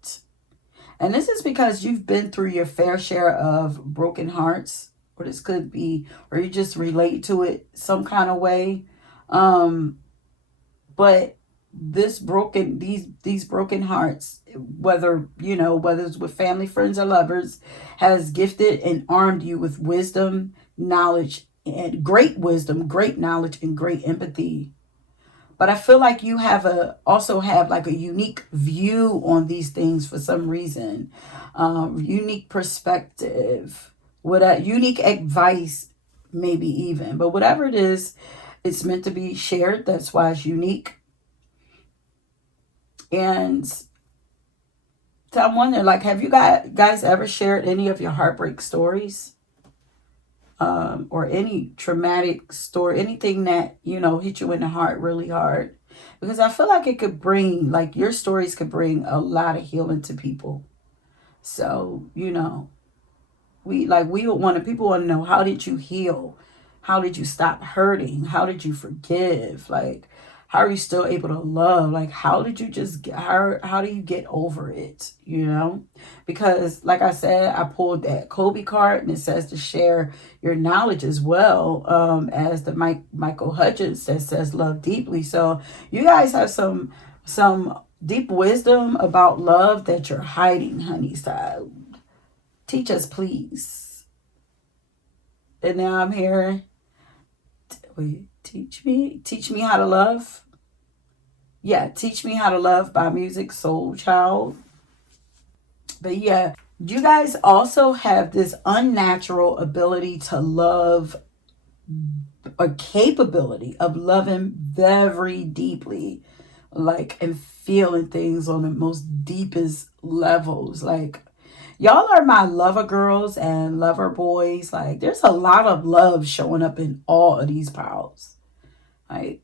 And this is because you've been through your fair share of broken hearts, or this could be, or you just relate to it some kind of way. But these broken hearts, whether it's with family, friends, or lovers, has gifted and armed you with wisdom, knowledge, and great wisdom, great knowledge, and great empathy. But I feel like you also have like a unique view on these things for some reason, unique perspective, with a unique advice, maybe even. But whatever it is, it's meant to be shared. That's why it's unique. And so I'm wondering, like, have you guys ever shared any of your heartbreak stories? Or any traumatic story, anything that, hit you in the heart really hard? Because I feel like it could bring, like, your stories could bring a lot of healing to people. So, people want to know, how did you heal? How did you stop hurting? How did you forgive? Like, how are you still able to love? Like, how did you how do you get over it? Because like I said, I pulled that Kobe card, and it says to share your knowledge, as well as the Michael Hutchins that says love deeply. So you guys have some deep wisdom about love that you're hiding, honey. So teach us, please. And now I'm here. Teach me how to love. Yeah, Teach Me How to Love by Music Soul Child. But yeah, you guys also have this unnatural ability to love, or capability of loving very deeply, like, and feeling things on the most deepest levels. Like, y'all are my lover girls and lover boys. Like, there's a lot of love showing up in all of these piles. Like,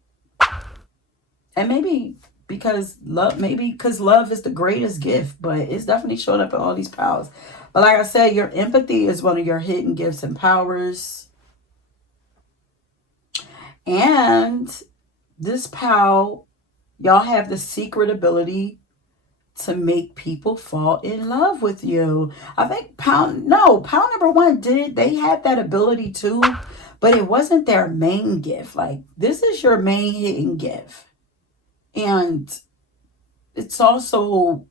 and maybe because love is the greatest gift, but it's definitely showing up in all these piles. But like I said, your empathy is one of your hidden gifts and powers. And this pile, y'all have the secret ability to make people fall in love with you. I think pile number 1 they had that ability too, but it wasn't their main gift. Like, this is your main hidden gift. And it's also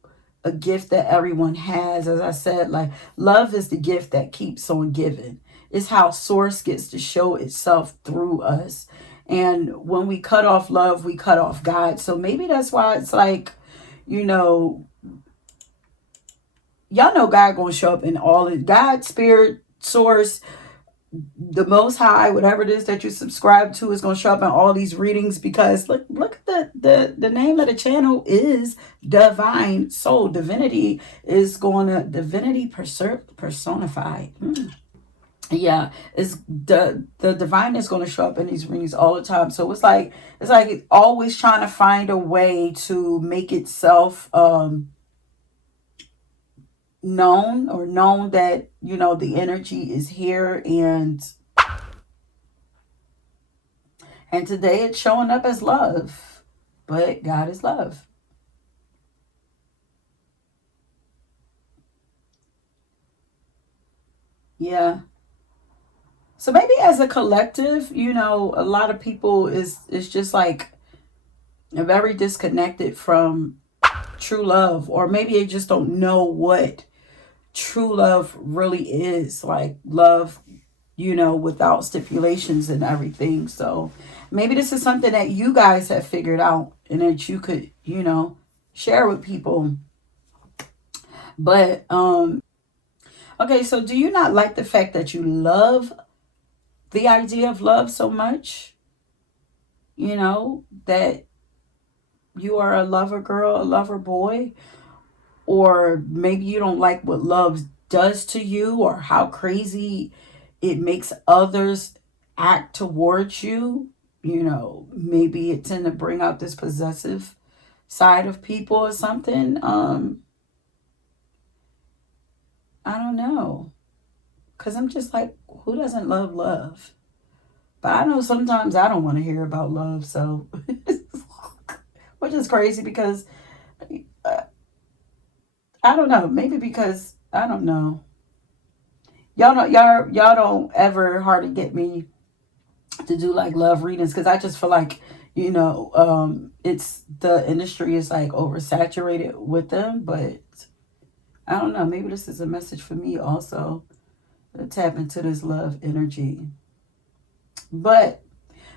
a gift that everyone has. As I said, like, love is the gift that keeps on giving. It's how source gets to show itself through us. And when we cut off love, we cut off God. So maybe that's why it's like, y'all know God gonna show up in all of God, spirit, source, the Most High, whatever it is that you subscribe to, is going to show up in all these readings. Because look at the name of the channel is Divine Soul. Divinity is going to personify. Yeah, it's the divine is going to show up in these readings all the time. So it's like it's always trying to find a way to make itself known that, the energy is here, and today it's showing up as love. But God is love. Yeah. So maybe as a collective, a lot of people is just like very disconnected from true love, or maybe they just don't know what true love really is. Like love, without stipulations and everything. So maybe this is something that you guys have figured out and that you could, share with people. But okay, so do you not like the fact that you love the idea of love so much? That you are a lover girl, a lover boy, or maybe you don't like what love does to you, or how crazy it makes others act towards you. Maybe it tend to bring out this possessive side of people or something. I don't know, because I'm just like, who doesn't love love? But I know sometimes I don't want to hear about love, so which is crazy because uh, I don't know. Maybe because I don't know. Y'all don't ever hardly get me to do like love readings, because I just feel like, it's the industry is like oversaturated with them. But I don't know. Maybe this is a message for me also to tap into this love energy. But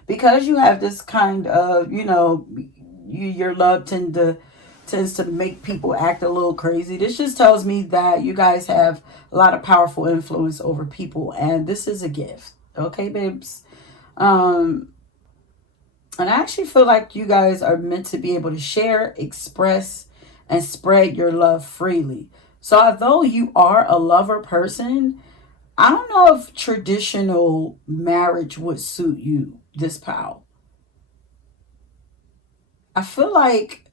because you have this kind of, your love tends to make people act a little crazy. This just tells me that you guys have a lot of powerful influence over people, and this is a gift. Okay, babes. Um, and I actually feel like you guys are meant to be able to share, express, and spread your love freely. So although you are a lover person, I don't know if traditional marriage would suit you, this pal. I feel like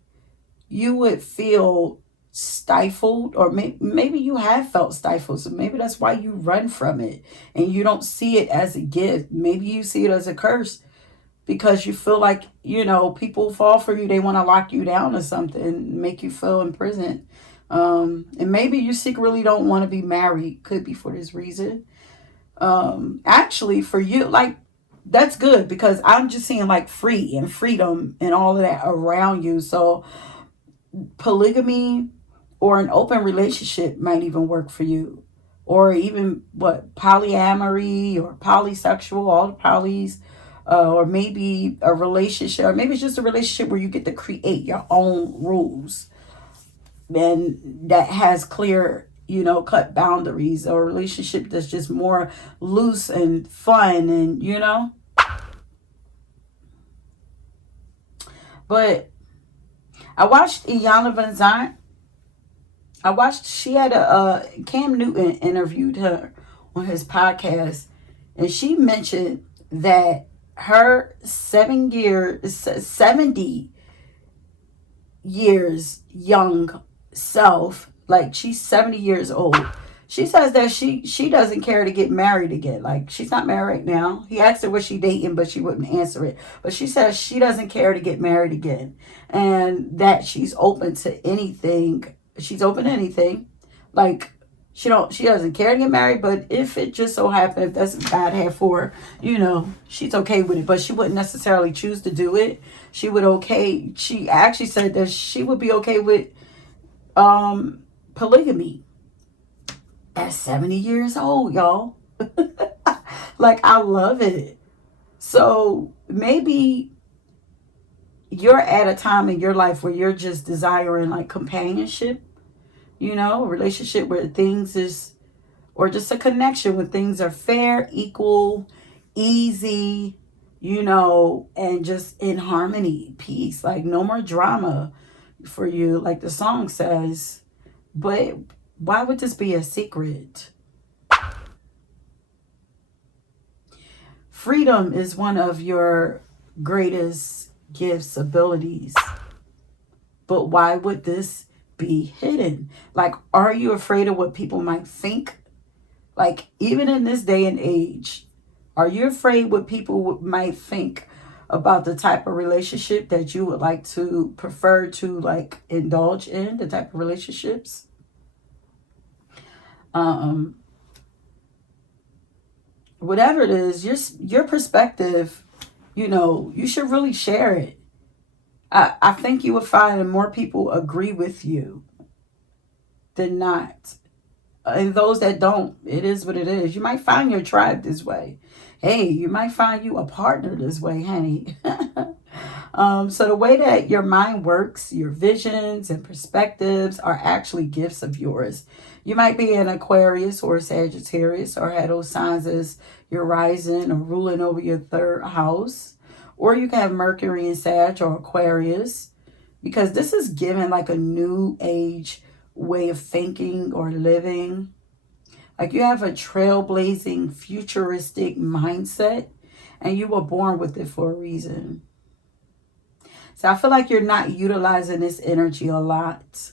you would feel stifled, or maybe you have felt stifled. So maybe that's why you run from it and you don't see it as a gift. Maybe you see it as a curse because you feel like, people fall for you. They want to lock you down or something, make you feel imprisoned. And maybe you secretly don't want to be married. Could be for this reason. Actually, for you, like, that's good because I'm just seeing like free and freedom and all of that around you. So polygamy or an open relationship might even work for you, or even what, polyamory or polysexual, all the polys, or maybe a relationship, or maybe it's just a relationship where you get to create your own rules and that has clear, cut boundaries, or a relationship that's just more loose and fun, and but I watched Iyanla Vanzant. She had Cam Newton interviewed her on his podcast, and she mentioned that her 70 years young self, like she's 70 years old. She says that she doesn't care to get married again. Like she's not married right now. He asked her was she dating, but she wouldn't answer it. But she says she doesn't care to get married again, and that she's open to anything. She's open to anything. Like she doesn't care to get married, but if it just so happened, if that's what God had for her, she's okay with it. But she wouldn't necessarily choose to do it. She actually said that she would be okay with polygamy at 70 years old, y'all. Like, I love it. So maybe you're at a time in your life where you're just desiring like companionship, a relationship where things is, or just a connection where things are fair, equal, easy, and just in harmony, peace. Like, no more drama for you, like the song says. But why would this be a secret? Freedom is one of your greatest gifts, abilities. But why would this be hidden. Like, are you afraid of what people might think? Like, even in this day and age, are you afraid what people might think about the type of relationship that you would like to prefer to like indulge in, the type of relationships? Um, Whatever it is, your perspective, you should really share it. I think you would find that more people agree with you than not. And those that don't, it is what it is. You might find your tribe this way. Hey, you might find you a partner this way, honey. So the way that your mind works, your visions and perspectives are actually gifts of yours. You might be an Aquarius or a Sagittarius or have those signs as your rising or ruling over your third house. Or you can have Mercury in Sag or Aquarius, because this is given like a new age way of thinking or living. Like, you have a trailblazing, futuristic mindset, and you were born with it for a reason. So I feel like you're not utilizing this energy a lot.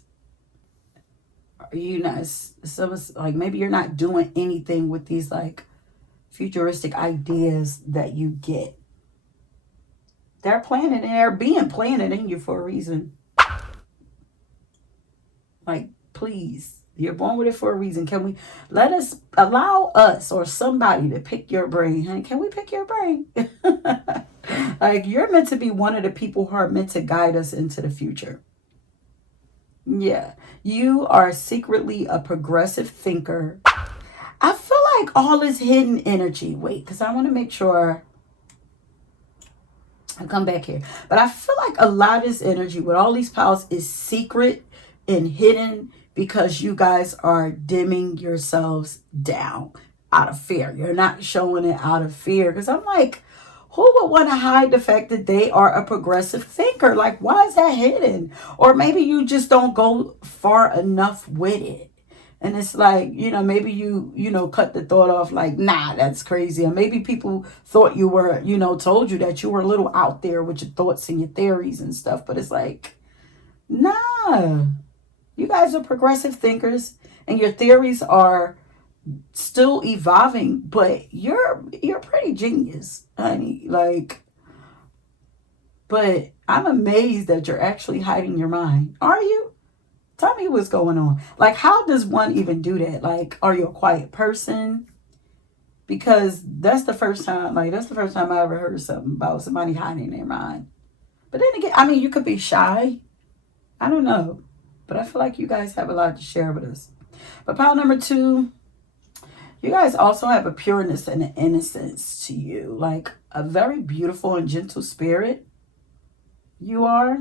You not some, like, maybe you're not doing anything with these like futuristic ideas that you get. They're planted and they're being planted in you for a reason. Like, please, you're born with it for a reason. Can we allow us or somebody to pick your brain? Honey, can we pick your brain? Like, you're meant to be one of the people who are meant to guide us into the future. Yeah, you are secretly a progressive thinker. I feel like all this hidden energy. Wait, because I want to make sure I come back here. But I feel like a lot of this energy with all these powers is secret and hidden because you guys are dimming yourselves down out of fear. You're not showing it out of fear. Because I'm like, who would want to hide the fact that they are a progressive thinker? Like, why is that hidden? Or maybe you just don't go far enough with it. And it's like, maybe you cut the thought off like, nah, that's crazy. Or maybe people thought you were, told you that you were a little out there with your thoughts and your theories and stuff. But it's like, nah, you guys are progressive thinkers and your theories are still evolving, but you're pretty genius, honey. Like, but I'm amazed that you're actually hiding your mind. Are you? Tell me what's going on. Like, how does one even do that? Like, are you a quiet person? Because that's the first time I ever heard something about somebody hiding their mind. But then again, I mean, you could be shy. I don't know. But I feel like you guys have a lot to share with us. But pile number 2, you guys also have a pureness and an innocence to you. Like, a very beautiful and gentle spirit. You are.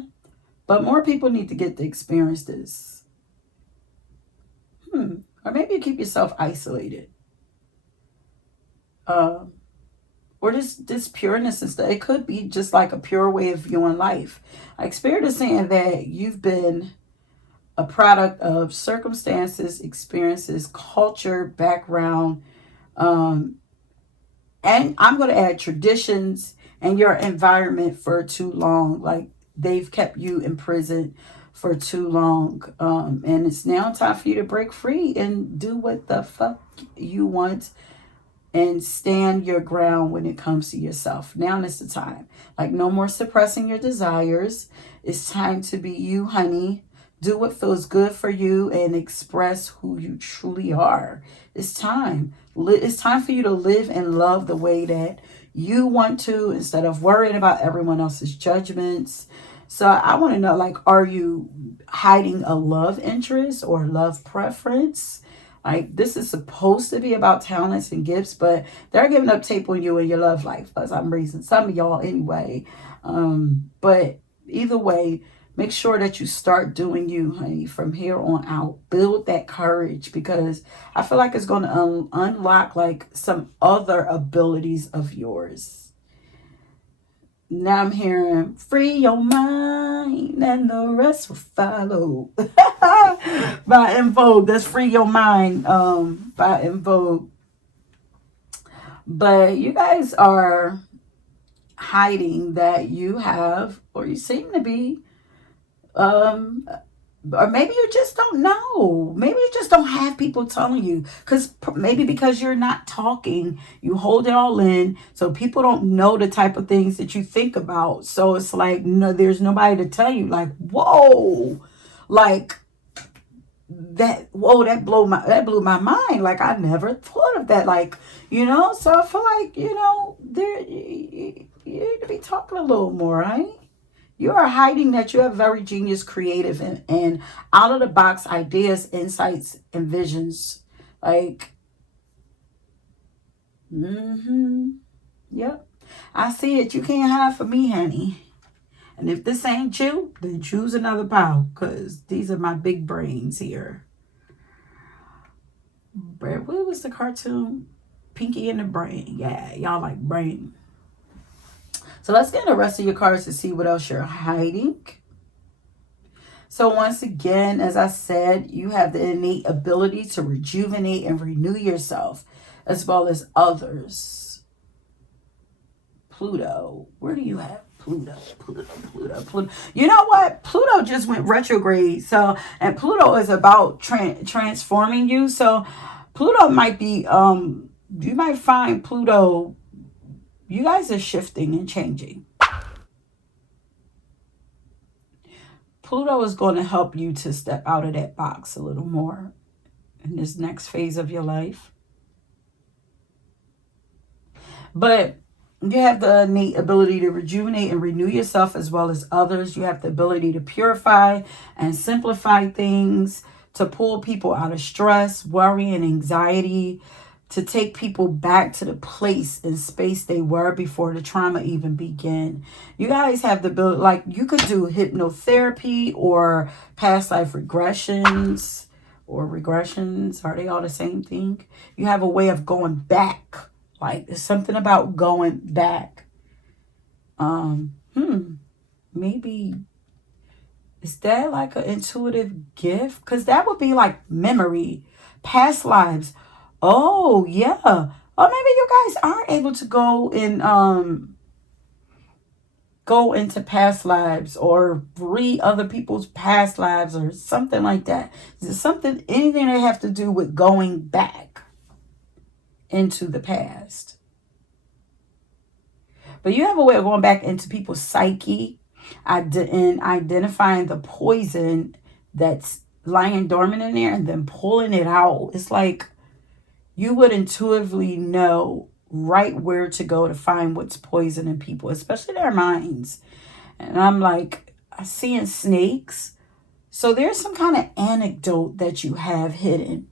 But more people need to get to experience this. Or maybe you keep yourself isolated. Or this pureness and stuff. It could be just like a pure way of viewing life. Like, Spirit is saying that you've been a product of circumstances, experiences, culture, background, and I'm going to add traditions and your environment for too long. Like, they've kept you imprisoned for too long. And it's now time for you to break free and do what the fuck you want and stand your ground when it comes to yourself. Now is the time. Like, no more suppressing your desires. It's time to be you, honey. Do what feels good for you and express who you truly are. It's time. It's time for you to live and love the way that you want to, instead of worrying about everyone else's judgments. So I want to know, like, are you hiding a love interest or love preference? Like, this is supposed to be about talents and gifts, but they're giving up tape on you in your love life for some reason. Some of y'all anyway. But either way, make sure that you start doing you, honey, from here on out. Build that courage, because I feel like it's going to unlock like some other abilities of yours. Now I'm hearing free your mind and the rest will follow. By En Vogue. That's Free Your Mind by En Vogue. But you guys are hiding that you have, or you seem to be, Or maybe you just don't know. Maybe you just don't have people telling you. Maybe because you're not talking, you hold it all in. So people don't know the type of things that you think about. So it's like, no, there's nobody to tell you, like, whoa, like that, whoa, that blew my mind. Like, I never thought of that. Like, so I feel like, you need to be talking a little more, right? You are hiding that you have very genius, creative, and out of the box ideas, insights, and visions. Like, yep. I see it. You can't hide from me, honey. And if this ain't you, then choose another pile, because these are my big brains here. What was the cartoon? Pinky and the Brain. Yeah, y'all like brain. So let's get the rest of your cards to see what else you're hiding. So once again, as I said, you have the innate ability to rejuvenate and renew yourself as well as others. Pluto. Where do you have Pluto? Pluto. You know what? Pluto just went retrograde. And Pluto is about transforming you. So Pluto might be, you might find Pluto, you guys are shifting and changing. Pluto is going to help you to step out of that box a little more in this next phase of your life. But you have the innate ability to rejuvenate and renew yourself as well as others. You have the ability to purify and simplify things, to pull people out of stress, worry, and anxiety, to take people back to the place and space they were before the trauma even began. You guys have the ability, like, you could do hypnotherapy or past life regressions Are they all the same thing? You have a way of going back. Like, there's something about going back. Maybe, is that like an intuitive gift? Because that would be like memory, past lives. Oh, yeah. Or maybe you guys aren't able to go into past lives or read other people's past lives or something like that. Is it anything that have to do with going back into the past? But you have a way of going back into people's psyche and identifying the poison that's lying dormant in there and then pulling it out. It's like you would intuitively know right where to go to find what's poison in people, especially their minds. And I'm like, I'm seeing snakes. So there's some kind of anecdote that you have hidden.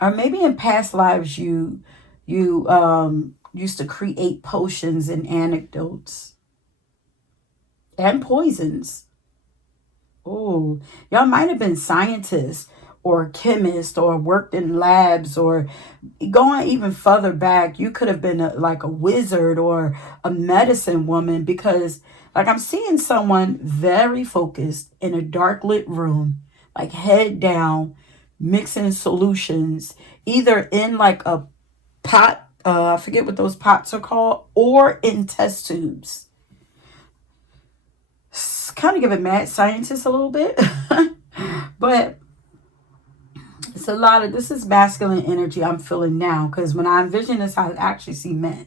Or maybe in past lives you used to create potions and anecdotes and poisons. Oh, y'all might have been scientists or chemists or worked in labs, or going even further back, you could have been like a wizard or a medicine woman, because like I'm seeing someone very focused in a dark lit room, like head down, mixing solutions, either in like a pot, I forget what those pots are called, or in test tubes. Kind of giving mad scientists a little bit. But it's a lot of, this is masculine energy I'm feeling now, because when I envision this, I actually see men.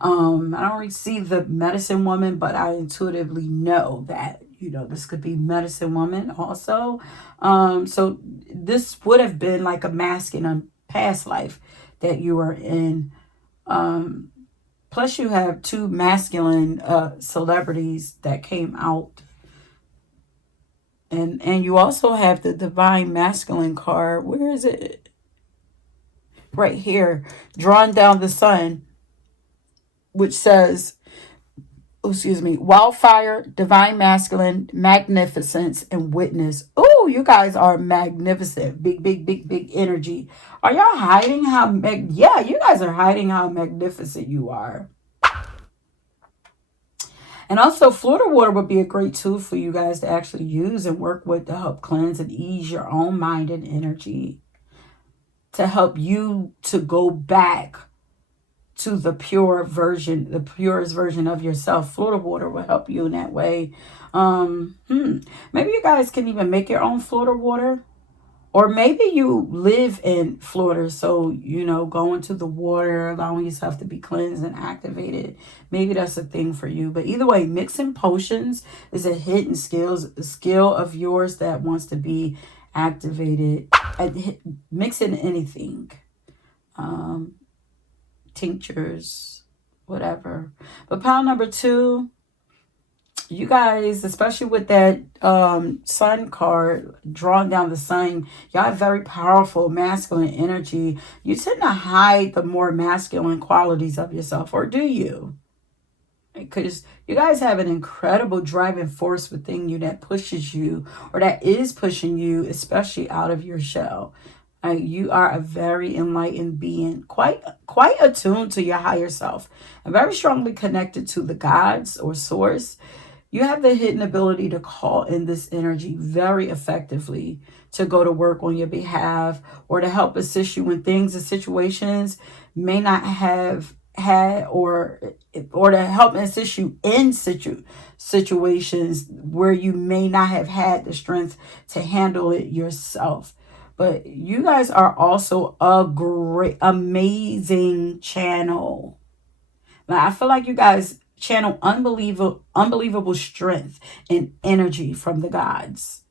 I don't really see the medicine woman, but I intuitively know that, this could be medicine woman also. So this would have been like a masculine past life that you were in. Plus you have two masculine celebrities that came out. And you also have the divine masculine card. Where is it? Right here. Drawing down the sun, which says, wildfire, divine masculine, magnificence, and witness. Oh, you guys are magnificent. Big, big, big, big energy. Are y'all hiding yeah, you guys are hiding how magnificent you are. And also, Florida water would be a great tool for you guys to actually use and work with to help cleanse and ease your own mind and energy. To help you to go back to the pure version, the purest version of yourself. Florida water will help you in that way. Maybe you guys can even make your own Florida water. Or maybe you live in Florida, so, going to the water, allowing yourself to be cleansed and activated. Maybe that's a thing for you. But either way, mixing potions is a hidden skill of yours that wants to be activated. Mixing anything. Tinctures, whatever. But pile number 2, you guys, especially with that sun card, drawing down the sun, y'all have very powerful masculine energy. You tend to hide the more masculine qualities of yourself, or do you? Because you guys have an incredible driving force within you that pushes you, or that is pushing you, especially out of your shell. You are a very enlightened being, quite attuned to your higher self, and very strongly connected to the gods or source. You have the hidden ability to call in this energy very effectively to go to work on your behalf, or to help assist you when things and situations may not have had, or to help assist you in situations where you may not have had the strength to handle it yourself. But you guys are also a great, amazing channel. Now, I feel like you guys channel unbelievable strength and energy from the gods.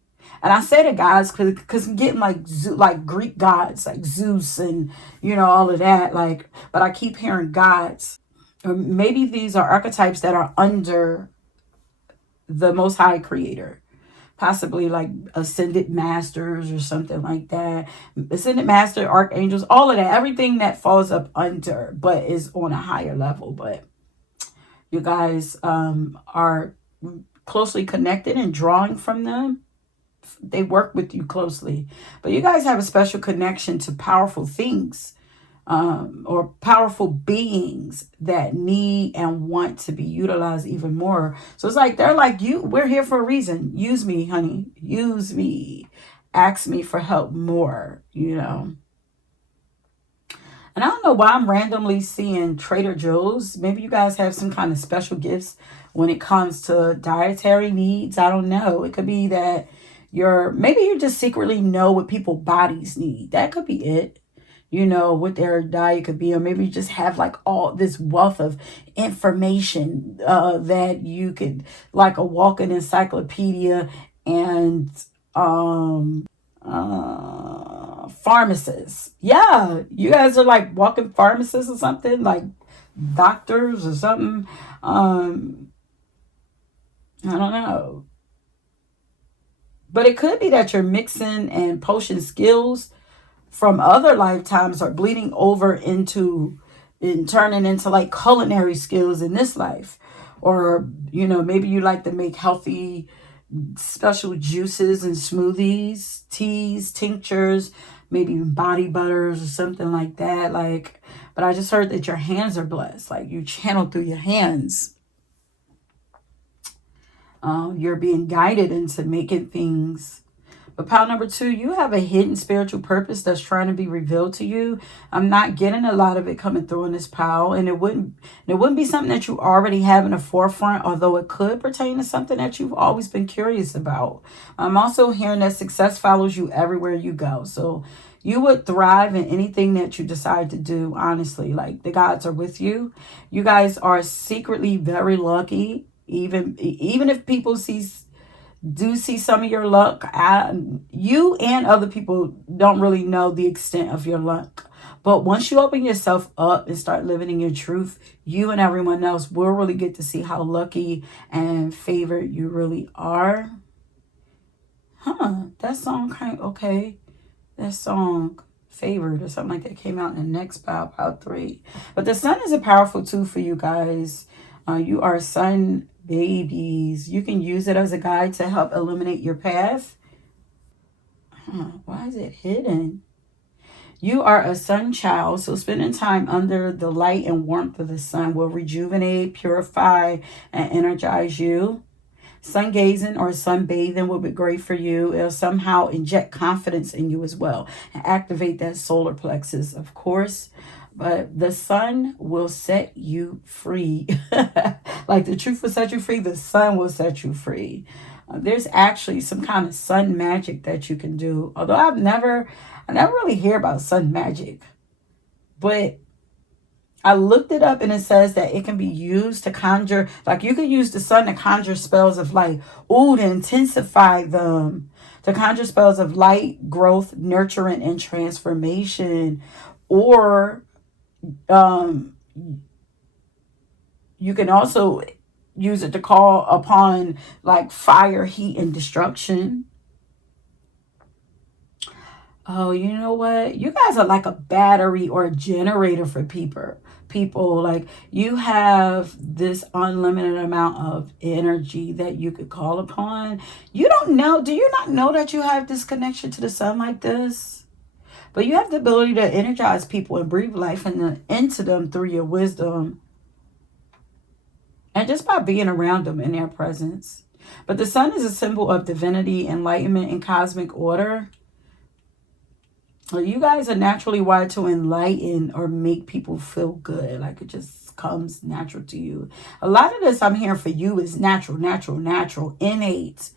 And I say the gods because I'm getting like Greek gods, like Zeus and, all of that. But I keep hearing gods. Or maybe these are archetypes that are under the Most High Creator. Possibly like ascended masters or something like that. Ascended master, archangels, all of that. Everything that falls up under, but is on a higher level. But you guys are closely connected and drawing from them. They work with you closely. But you guys have a special connection to powerful things, or powerful beings that need and want to be utilized even more. So it's like they're like, we're here for a reason. Use me, honey. Use me. Ask me for help more, And I don't know why I'm randomly seeing Trader Joe's. Maybe you guys have some kind of special gifts when it comes to dietary needs. I don't know. It could be that maybe you just secretly know what people's bodies need. That could be it. What their diet could be. Or maybe you just have like all this wealth of information that you could, like a walking encyclopedia, and pharmacists. Yeah, you guys are like walking pharmacists or something, like doctors or something. I don't know. But it could be that you're mixing and potion skills from other lifetimes are bleeding over into and turning into like culinary skills in this life. Or, maybe you like to make healthy special juices and smoothies, teas, tinctures, maybe even body butters or something like that. But I just heard that your hands are blessed. Like you channel through your hands. You're being guided into making things. But pile number 2, you have a hidden spiritual purpose that's trying to be revealed to you. I'm not getting a lot of it coming through in this pile. And it wouldn't be something that you already have in the forefront, although it could pertain to something that you've always been curious about. I'm also hearing that success follows you everywhere you go. So you would thrive in anything that you decide to do, honestly. Like the gods are with you. You guys are secretly very lucky. Even if people do see some of your luck, you and other people don't really know the extent of your luck. But once you open yourself up and start living in your truth, you and everyone else will really get to see how lucky and favored you really are. That song okay. That song Favored or something like that came out in the next pile 3. But the sun is a powerful tool for you guys. You are sun babies. You can use it as a guide to help illuminate your path. Why is it hidden? You are a sun child, so spending time under the light and warmth of the sun will rejuvenate, purify, and energize you. Sun gazing or sunbathing will be great for you. It'll somehow inject confidence in you as well and activate that solar plexus, of course. But the sun will set you free. Like the truth will set you free, the sun will set you free. There's actually some kind of sun magic that you can do. Although I never really hear about sun magic. But I looked it up and it says that it can be used to conjure, like you could use the sun to conjure spells of light, to intensify them, to conjure spells of light, growth, nurturing, and transformation. Or um, you can also use it to call upon like fire, heat, and destruction. Oh, you know what? You guys are like a battery or a generator for people. Like you have this unlimited amount of energy that you could call upon. You don't know. Do you not know that you have this connection to the sun like this? But you have the ability to energize people and breathe life into them through your wisdom and just by being around them in their presence. But the sun is a symbol of divinity, enlightenment, and cosmic order. You guys are naturally wired to enlighten or make people feel good. Like it just comes natural to you. A lot of this I'm hearing for you is natural, innate,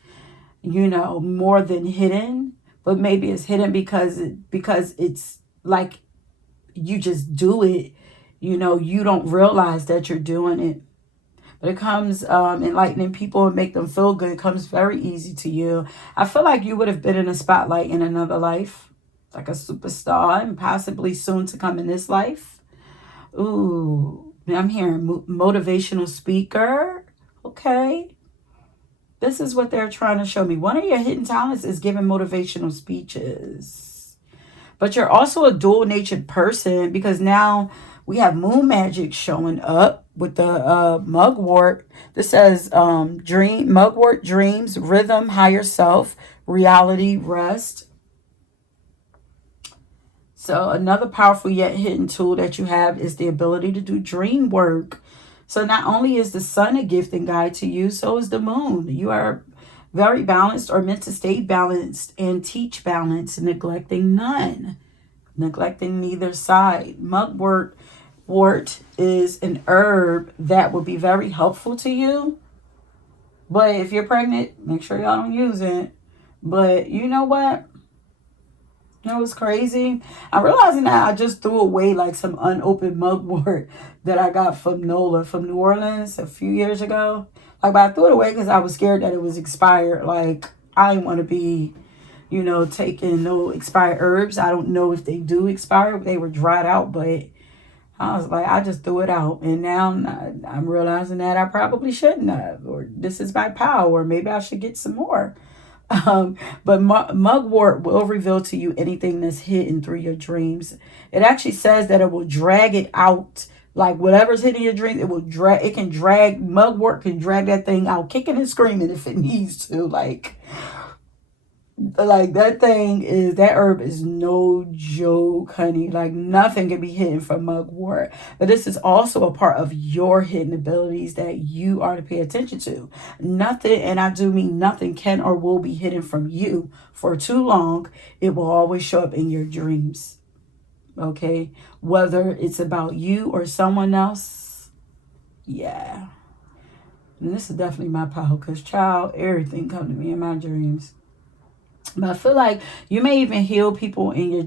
more than hidden. But maybe it's hidden because it's like you just do it. You don't realize that you're doing it. But it comes enlightening people and make them feel good. It comes very easy to you. I feel like you would have been in a spotlight in another life, like a superstar, and possibly soon to come in this life. Ooh, I'm hearing motivational speaker. Okay. This is what they're trying to show me. One of your hidden talents is giving motivational speeches. But you're also a dual-natured person because now we have moon magic showing up with the mugwort. This says mugwort, dreams, rhythm, higher self, reality, rest. So another powerful yet hidden tool that you have is the ability to do dream work. So not only is the sun a gift and guide to you, so is the moon. You are very balanced or meant to stay balanced and teach balance, neglecting none, neglecting neither side. Mugwort is an herb that will be very helpful to you. But if you're pregnant, make sure y'all don't use it. But you know what? You know what's crazy? I'm realizing that I just threw away like some unopened mugwort that I got from Nola from New Orleans a few years ago. Like, but I threw it away because I was scared that it was expired. Like, I didn't want to be, taking no expired herbs. I don't know if they do expire. They were dried out, but I was like, I just threw it out. And now I'm realizing that I probably shouldn't have. Or this is my power. Or maybe I should get some more. But mugwort will reveal to you anything that's hidden through your dreams. It actually says that it will drag it out. Like whatever's hidden in your dreams, mugwort can drag that thing out, kicking and screaming if it needs to. Like that herb is no joke, honey. Like nothing can be hidden from mugwort. But this is also a part of your hidden abilities that you are to pay attention to. Nothing, and I do mean nothing, can or will be hidden from you for too long. It will always show up in your dreams. Okay? Whether it's about you or someone else. Yeah. And this is definitely my power because, child, everything come to me in my dreams. But I feel like you may even heal people in your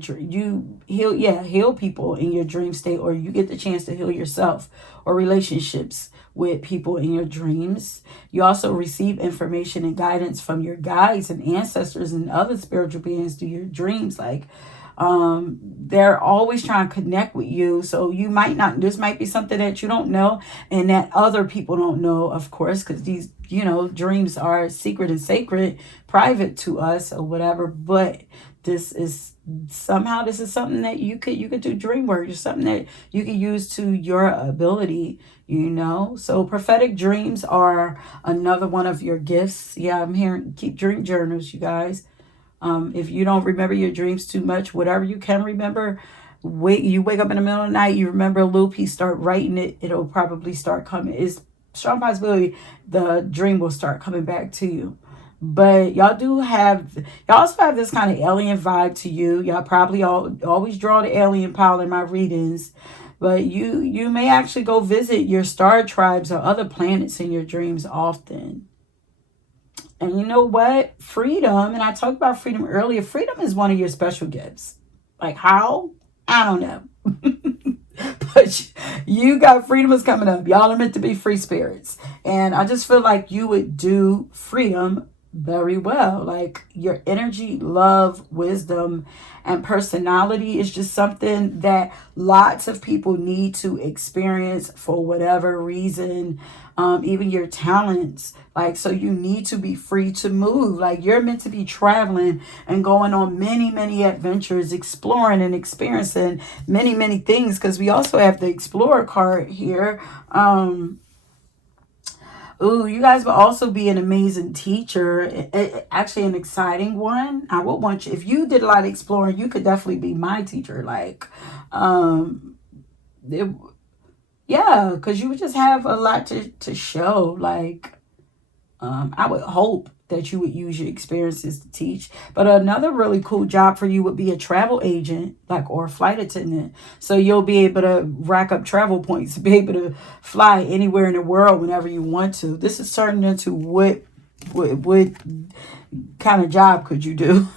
heal people in your dream state, or you get the chance to heal yourself or relationships with people in your dreams. You also receive information and guidance from your guides and ancestors and other spiritual beings through your dreams. Like they're always trying to connect with you. So you might not, this might be something that you don't know and that other people don't know, of course, because these, dreams are secret and sacred, private to us or whatever. But this is something that you could do dream work. It's something that you could use to your ability, So prophetic dreams are another one of your gifts. Yeah, I'm hearing keep dream journals, you guys. If you don't remember your dreams too much, whatever you can remember, you wake up in the middle of the night, you remember a loop, you start writing it, it'll probably start coming. It's strong possibility the dream will start coming back to you. But y'all also have this kind of alien vibe to you. Y'all probably always draw the alien pile in my readings. But you may actually go visit your star tribes or other planets in your dreams often. And you know what? Freedom, and I talked about freedom earlier, freedom is one of your special gifts. Like how? I don't know. But you got freedom is coming up. Y'all are meant to be free spirits. And I just feel like you would do freedom very well. Like your energy, love, wisdom, and personality is just something that lots of people need to experience for whatever reason. Even your talents. Like, so you need to be free to move. Like, you're meant to be traveling and going on many, many adventures, exploring and experiencing many, many things. Because we also have the Explorer card here. Ooh, you guys will also be an amazing teacher. Actually, an exciting one. I would want you, if you did a lot of exploring, you could definitely be my teacher. Like, it, yeah, because you would just have a lot to show. Like, I would hope that you would use your experiences to teach. But another really cool job for you would be a travel agent, like, or a flight attendant. So you'll be able to rack up travel points to be able to fly anywhere in the world whenever you want to. This is turning into what kind of job could you do?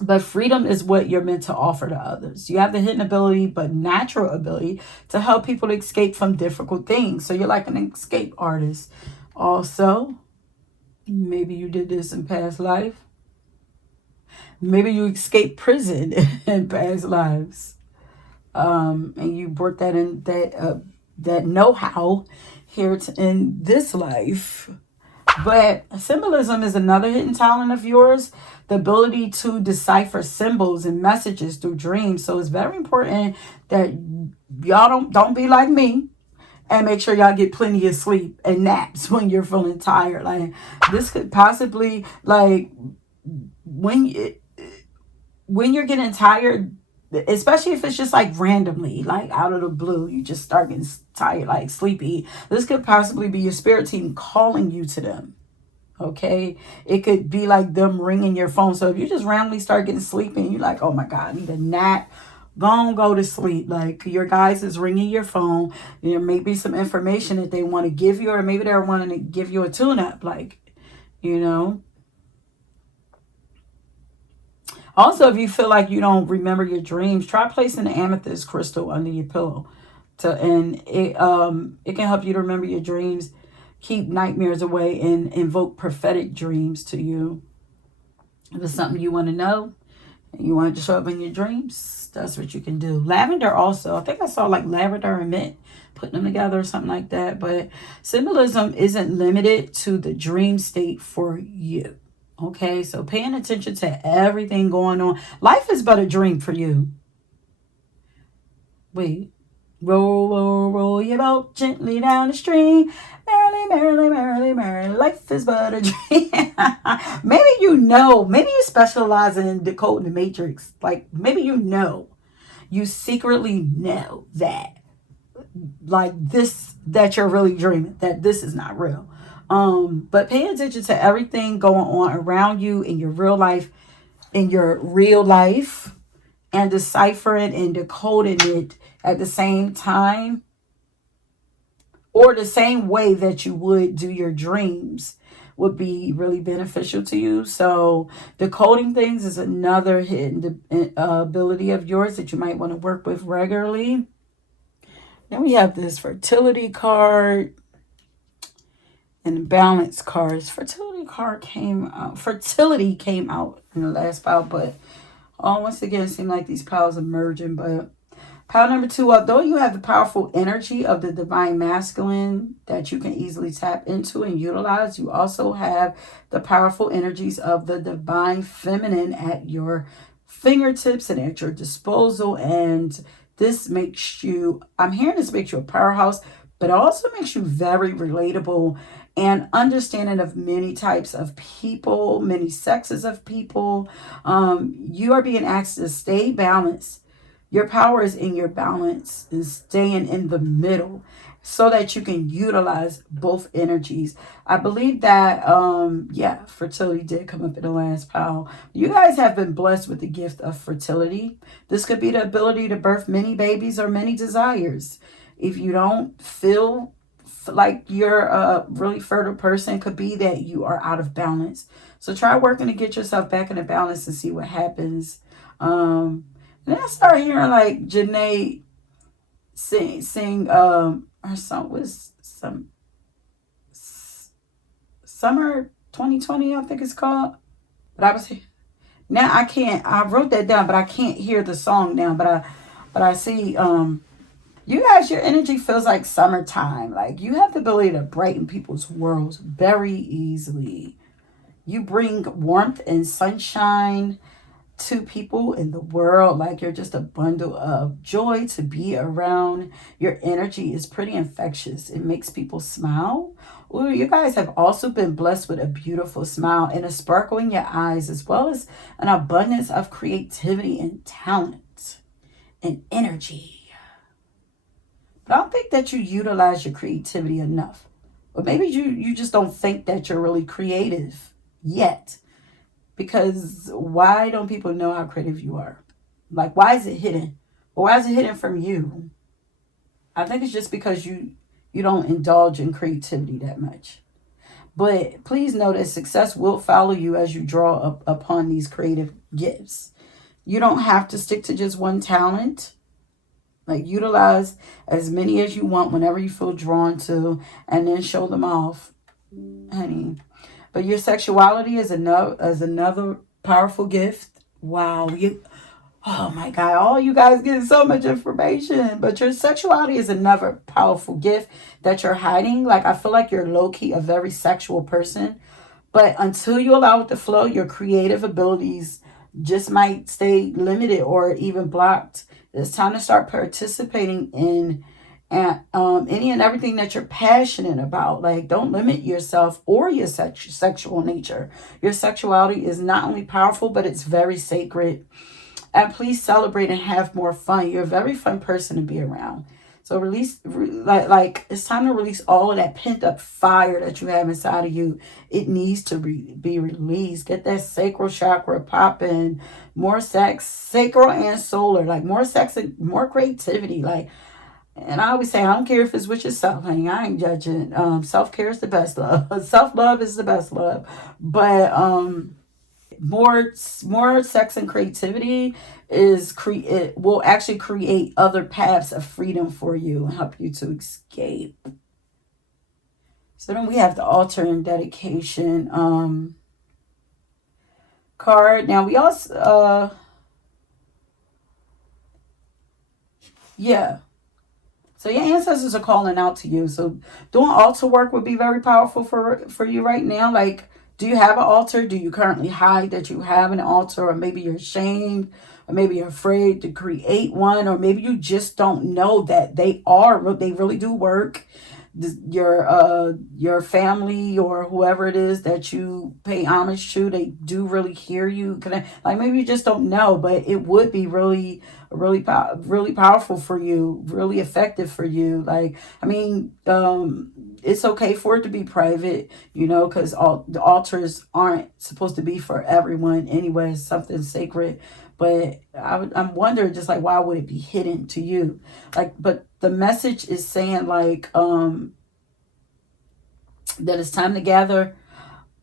But freedom is what you're meant to offer to others. You have the hidden ability, but natural ability to help people escape from difficult things. So you're like an escape artist. Also, maybe you did this in past life. Maybe you escaped prison in past lives. And you brought that in, that know-how here in this life. But symbolism is another hidden talent of yours. The ability to decipher symbols and messages through dreams. So it's very important that y'all don't be like me and make sure y'all get plenty of sleep and naps when you're feeling tired. Like, this could possibly, like, when you're getting tired, especially if it's just like randomly, like out of the blue, you just start getting tired, like sleepy. This could possibly be your spirit team calling you to them. Okay, it could be like them ringing your phone. So if you just randomly start getting sleepy and you're like, oh my God, I need a nap, go to sleep. Like, your guys is ringing your phone. There may be some information that they want to give you, or maybe they're wanting to give you a tune-up. Like, you know. Also, if you feel like you don't remember your dreams, try placing an amethyst crystal under your pillow. And it can help you to remember your dreams, keep nightmares away, and invoke prophetic dreams to you. If it's something you want to know and you want it to show up in your dreams, that's what you can do. Lavender also. I think I saw like lavender and mint, putting them together or something like that. But symbolism isn't limited to the dream state for you. Okay, so paying attention to everything going on. Life is but a dream for you. Wait. Roll, roll, roll your boat gently down the stream. Merrily, merrily, merrily, merrily. Life is but a dream. Maybe maybe you specialize in decoding the matrix. Like, maybe you secretly know that, like, this, that you're really dreaming, that this is not real. But pay attention to everything going on around you in your real life, and deciphering and decoding it at the same time, or the same way that you would do your dreams, would be really beneficial to you. So decoding things is another hidden ability of yours that you might want to work with regularly. Then we have this fertility card and balance cards. Fertility came out in the last pile, but once again, it seemed like these piles are merging. But pile number 2, although you have the powerful energy of the divine masculine that you can easily tap into and utilize, you also have the powerful energies of the divine feminine at your fingertips and at your disposal. And this makes you, I'm hearing this makes you a powerhouse, but it also makes you very relatable and understanding of many types of people, many sexes of people. You are being asked to stay balanced. Your power is in your balance and staying in the middle. so that you can utilize both energies. I believe that, yeah, fertility did come up in the last pile. You guys have been blessed with the gift of fertility. This could be the ability to birth many babies or many desires. If you don't feel like you're a really fertile person, could be that you are out of balance. So try working to get yourself back into balance and see what happens. And then I started hearing like Janae sing her song was summer 2020, I think it's called. But I was now I can't, I wrote that down, but I can't hear the song now. But I see you guys, your energy feels like summertime. Like you have the ability to brighten people's worlds very easily. You bring warmth and sunshine to people in the world. Like you're just a bundle of joy to be around. Your energy is pretty infectious. It makes people smile. Ooh, you guys have also been blessed with a beautiful smile and a sparkle in your eyes, as well as an abundance of creativity and talent and energy. But I don't think that you utilize your creativity enough. Or maybe you just don't think that you're really creative yet. Because why don't people know how creative you are? Like, why is it hidden? Or why is it hidden from you? I think it's just because you don't indulge in creativity that much. But please know that success will follow you as you draw up upon these creative gifts. You don't have to stick to just one talent. Like utilize as many as you want whenever you feel drawn to, and then show them off, honey. But your sexuality is another powerful gift. Wow, you, oh my God, all you guys getting so much information. But your sexuality is another powerful gift that you're hiding. Like I feel like you're low key a very sexual person, but until you allow it to flow, your creative abilities just might stay limited or even blocked. It's time to start participating in any and everything that you're passionate about. Like, don't limit yourself or your sexual nature. Your sexuality is not only powerful, but it's very sacred. And please celebrate and have more fun. You're a very fun person to be around. So like it's time to release all of that pent up fire that you have inside of you. It needs to be released. Get that sacral chakra popping. More sex, sacral and solar. Like more sex and more creativity. Like, and I always say, I don't care if it's with yourself, honey. I ain't judging. Self-care is the best love. Self-love is the best love. But more sex and creativity it will actually create other paths of freedom for you and help you to escape. So then we have the altar and dedication card. Now we also yeah. So your ancestors are calling out to you. So doing altar work would be very powerful for you right now. Like, do you have an altar? Do you currently hide that you have an altar? Or maybe you're ashamed, or maybe you're afraid to create one, or maybe you just don't know that they really do work. Your family or whoever it is that you pay homage to, they do really hear you. Like maybe you just don't know, but it would be really powerful for you, really effective for you. Like I mean, it's okay for it to be private, because all the altars aren't supposed to be for everyone anyway. It's something sacred. But I'm wondering, just like, why would it be hidden to you? Like, but the message is saying like that it's time to gather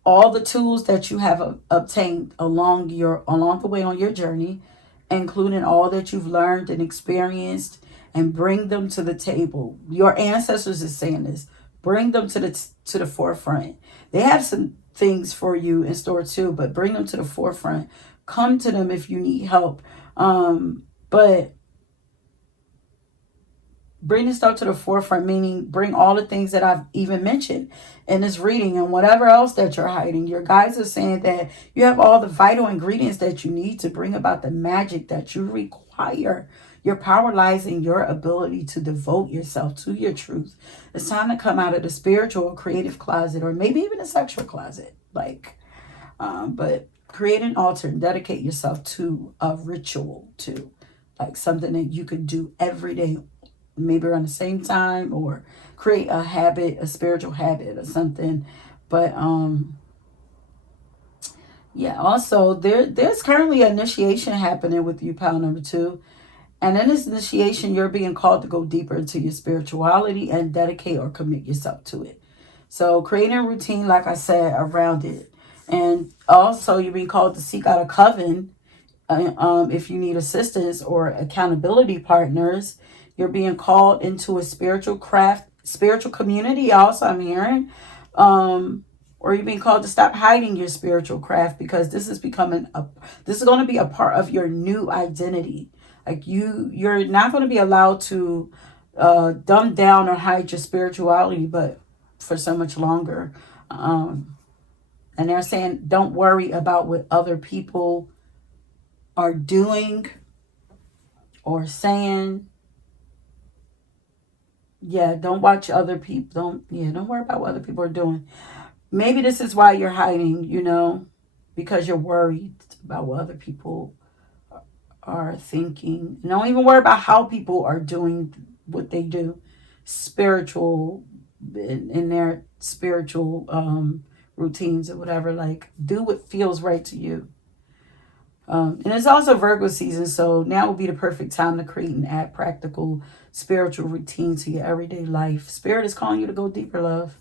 all the tools that you have obtained along the way on your journey, including all that you've learned and experienced, and bring them to the table. Your ancestors is saying this. Bring them to the forefront. They have some things for you in store too, but bring them to the forefront. Come to them if you need help. But bring this stuff to the forefront, meaning bring all the things that I've even mentioned in this reading and whatever else that you're hiding. Your guides are saying that you have all the vital ingredients that you need to bring about the magic that you require. Your power lies in your ability to devote yourself to your truth. It's time to come out of the spiritual or creative closet, or maybe even a sexual closet. But create an altar and dedicate yourself to a ritual, to like something that you could do every day maybe around the same time, or create a habit, a spiritual habit or something. But yeah, also there's currently an initiation happening with you, pile number 2. And in this initiation, you're being called to go deeper into your spirituality and dedicate or commit yourself to it. So creating a routine, like I said, around it. And also you're being called to seek out a coven if you need assistance or accountability partners. You're being called into a spiritual craft, spiritual community also, I'm hearing. Or you're being called to stop hiding your spiritual craft, because this is this is going to be a part of your new identity. Like you're not going to be allowed to dumb down or hide your spirituality, but for so much longer. And they're saying, don't worry about what other people are doing or saying. Yeah, don't watch other people. Don't worry about what other people are doing. Maybe this is why you're hiding, because you're worried about what other people are thinking. And don't even worry about how people are doing what they do, spiritual, in their spiritual routines or whatever. Like, do what feels right to you. And it's also Virgo season, so now would be the perfect time to create and add practical spiritual routines to your everyday life. Spirit is calling you to go deeper, love.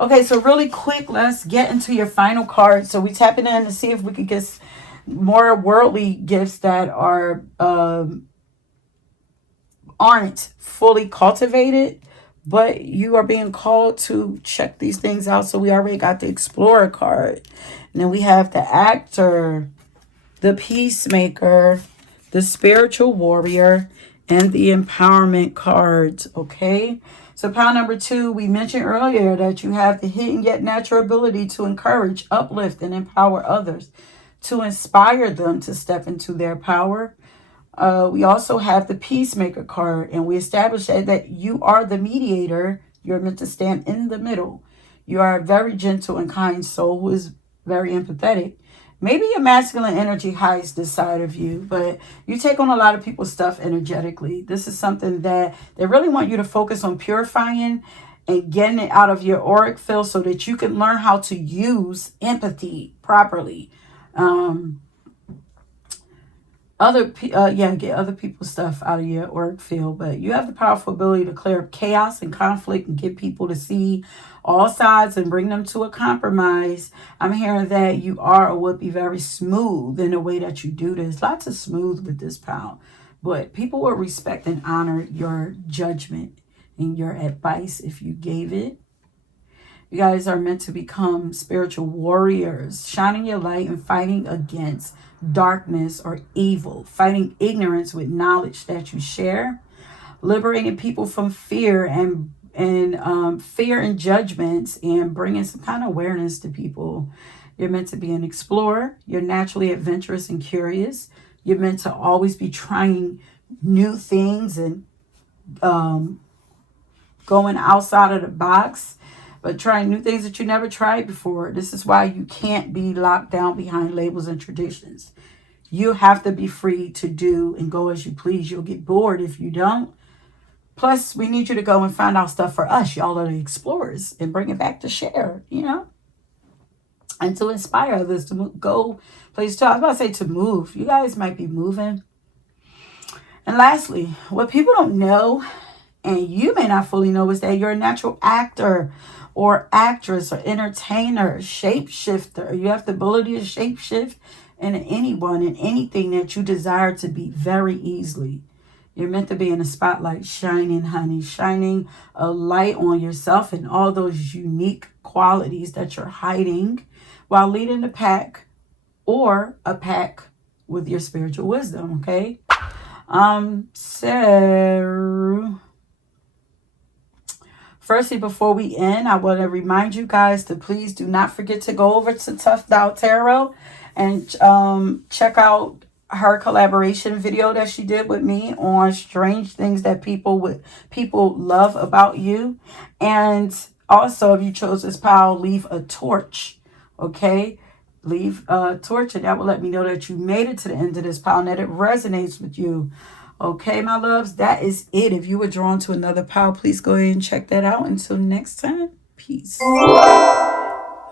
Okay, so really quick, let's get into your final card. So we tapping in to see if we could get more worldly gifts that aren't fully cultivated, but you are being called to check these things out. So we already got the Explorer card, and then we have the Actor, the Peacemaker, the Spiritual Warrior, and the Empowerment cards. Okay, so pile number 2, we mentioned earlier that you have the hidden yet natural ability to encourage, uplift, and empower others, to inspire them to step into their power. We also have the Peacemaker card, and we established that you are the mediator. You're meant to stand in the middle. You are a very gentle and kind soul who is very empathetic. Maybe your masculine energy hides this side of you, but you take on a lot of people's stuff energetically. This is something that they really want you to focus on purifying and getting it out of your auric field so that you can learn how to use empathy properly. Get other people's stuff out of your auric field, but you have the powerful ability to clear up chaos and conflict and get people to see all sides and bring them to a compromise. I'm hearing that you are or would be very smooth in the way that you do this. Lots of smooth with this pal, but people will respect and honor your judgment and your advice if you gave it. You guys are meant to become spiritual warriors, shining your light and fighting against darkness or evil, fighting ignorance with knowledge that you share, liberating people from fear and fear and judgments, and bringing some kind of awareness to people. You're meant to be an explorer. You're naturally adventurous and curious. You're meant to always be trying new things and going outside of the box, but trying new things that you never tried before. This is why you can't be locked down behind labels and traditions. You have to be free to do and go as you please. You'll get bored if you don't. Plus, we need you to go and find out stuff for us. Y'all are the explorers, and bring it back to share, and to inspire others to go places too. I was about to say to move. You guys might be moving. And lastly, what people don't know, and you may not fully know, is that you're a natural actor or actress or entertainer, shapeshifter. You have the ability to shapeshift into anyone and anything that you desire to be very easily. You're meant to be in the spotlight, shining, honey, shining a light on yourself and all those unique qualities that you're hiding while leading the pack, or a pack with your spiritual wisdom, okay? So firstly, before we end, I want to remind you guys to please do not forget to go over to Tough Out Tarot and check out her collaboration video that she did with me on strange things that people love about you. And also, if you chose this pile, leave a torch, okay? Leave a torch, and that will let me know that you made it to the end of this pile and that it resonates with you. Okay, my loves, that is it. If you were drawn to another pile, please go ahead and check that out. Until next time, peace.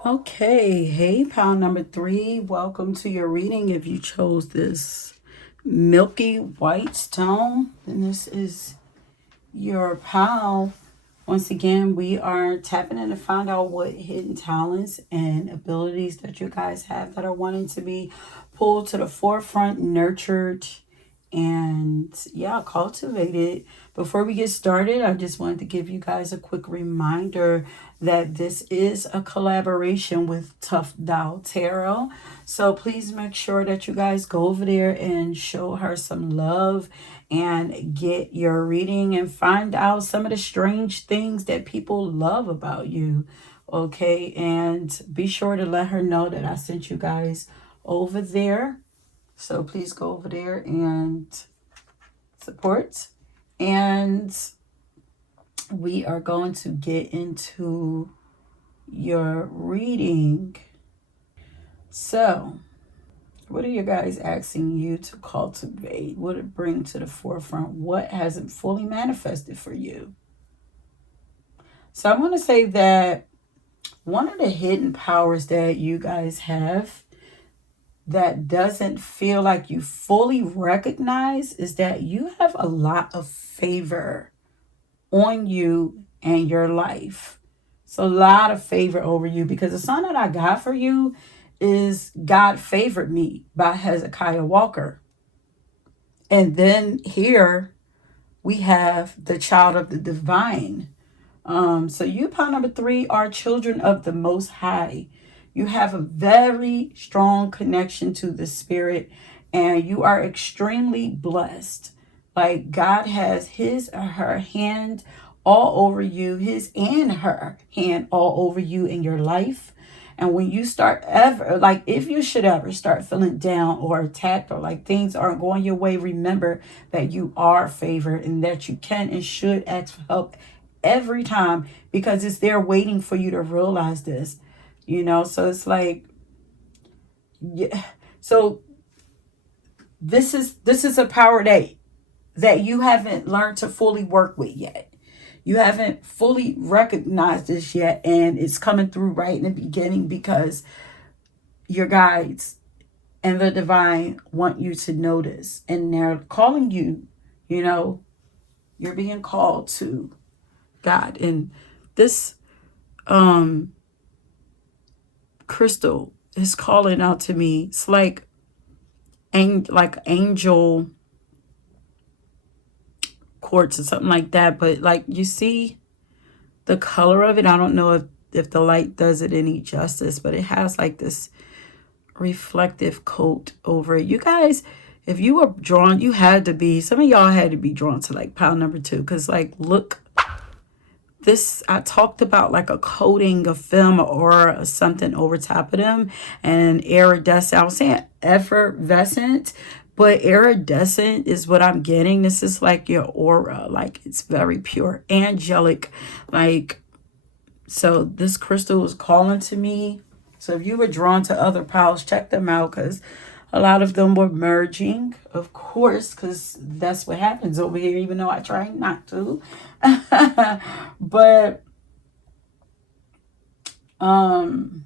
Okay, hey, pile number 3. Welcome to your reading. If you chose this milky white stone, then this is your pile. Once again, we are tapping in to find out what hidden talents and abilities that you guys have that are wanting to be pulled to the forefront, nurtured, and yeah, cultivated. Before we get started, I just wanted to give you guys a quick reminder that this is a collaboration with Tough Doll Tarot. So please make sure that you guys go over there and show her some love and get your reading and find out some of the strange things that people love about you. Okay, and be sure to let her know that I sent you guys over there. So please go over there and support. And we are going to get into your reading. So, what are you guys asking you to cultivate? What to bring to the forefront? What hasn't fully manifested for you? So I want to say that one of the hidden powers that you guys have that doesn't feel like you fully recognize is that you have a lot of favor on you and your life. So a lot of favor over you, because the song that I got for you is God Favored Me by Hezekiah Walker. And then here we have the child of the divine. So you, pile number 3, are children of the Most High. You have a very strong connection to the Spirit, and you are extremely blessed. Like God has his or her hand all over you, his and her hand all over you in your life. And when you start ever, like if you should ever start feeling down or attacked or like things aren't going your way, remember that you are favored and that you can and should ask for help every time, because it's there waiting for you to realize this, so it's like, yeah. So this is a power that you haven't learned to fully work with yet. You haven't fully recognized this yet, and it's coming through right in the beginning because your guides and the divine want you to notice, and they're calling you. You're being called to God. And this crystal is calling out to me. It's like angel quartz or something like that, but like you see the color of it. I don't know if the light does it any justice, but it has like this reflective coat over it. You guys, if you were drawn, some of y'all had to be drawn to like pile number 2, because like look, this, I talked about like a coating of film or something over top of them, and iridescent. I was saying effervescent, but iridescent is what I'm getting. This is like your aura, like it's very pure, angelic, like. So this crystal is calling to me. So if you were drawn to other piles, check them out, because a lot of them were merging, of course, because that's what happens over here, even though I try not to. But on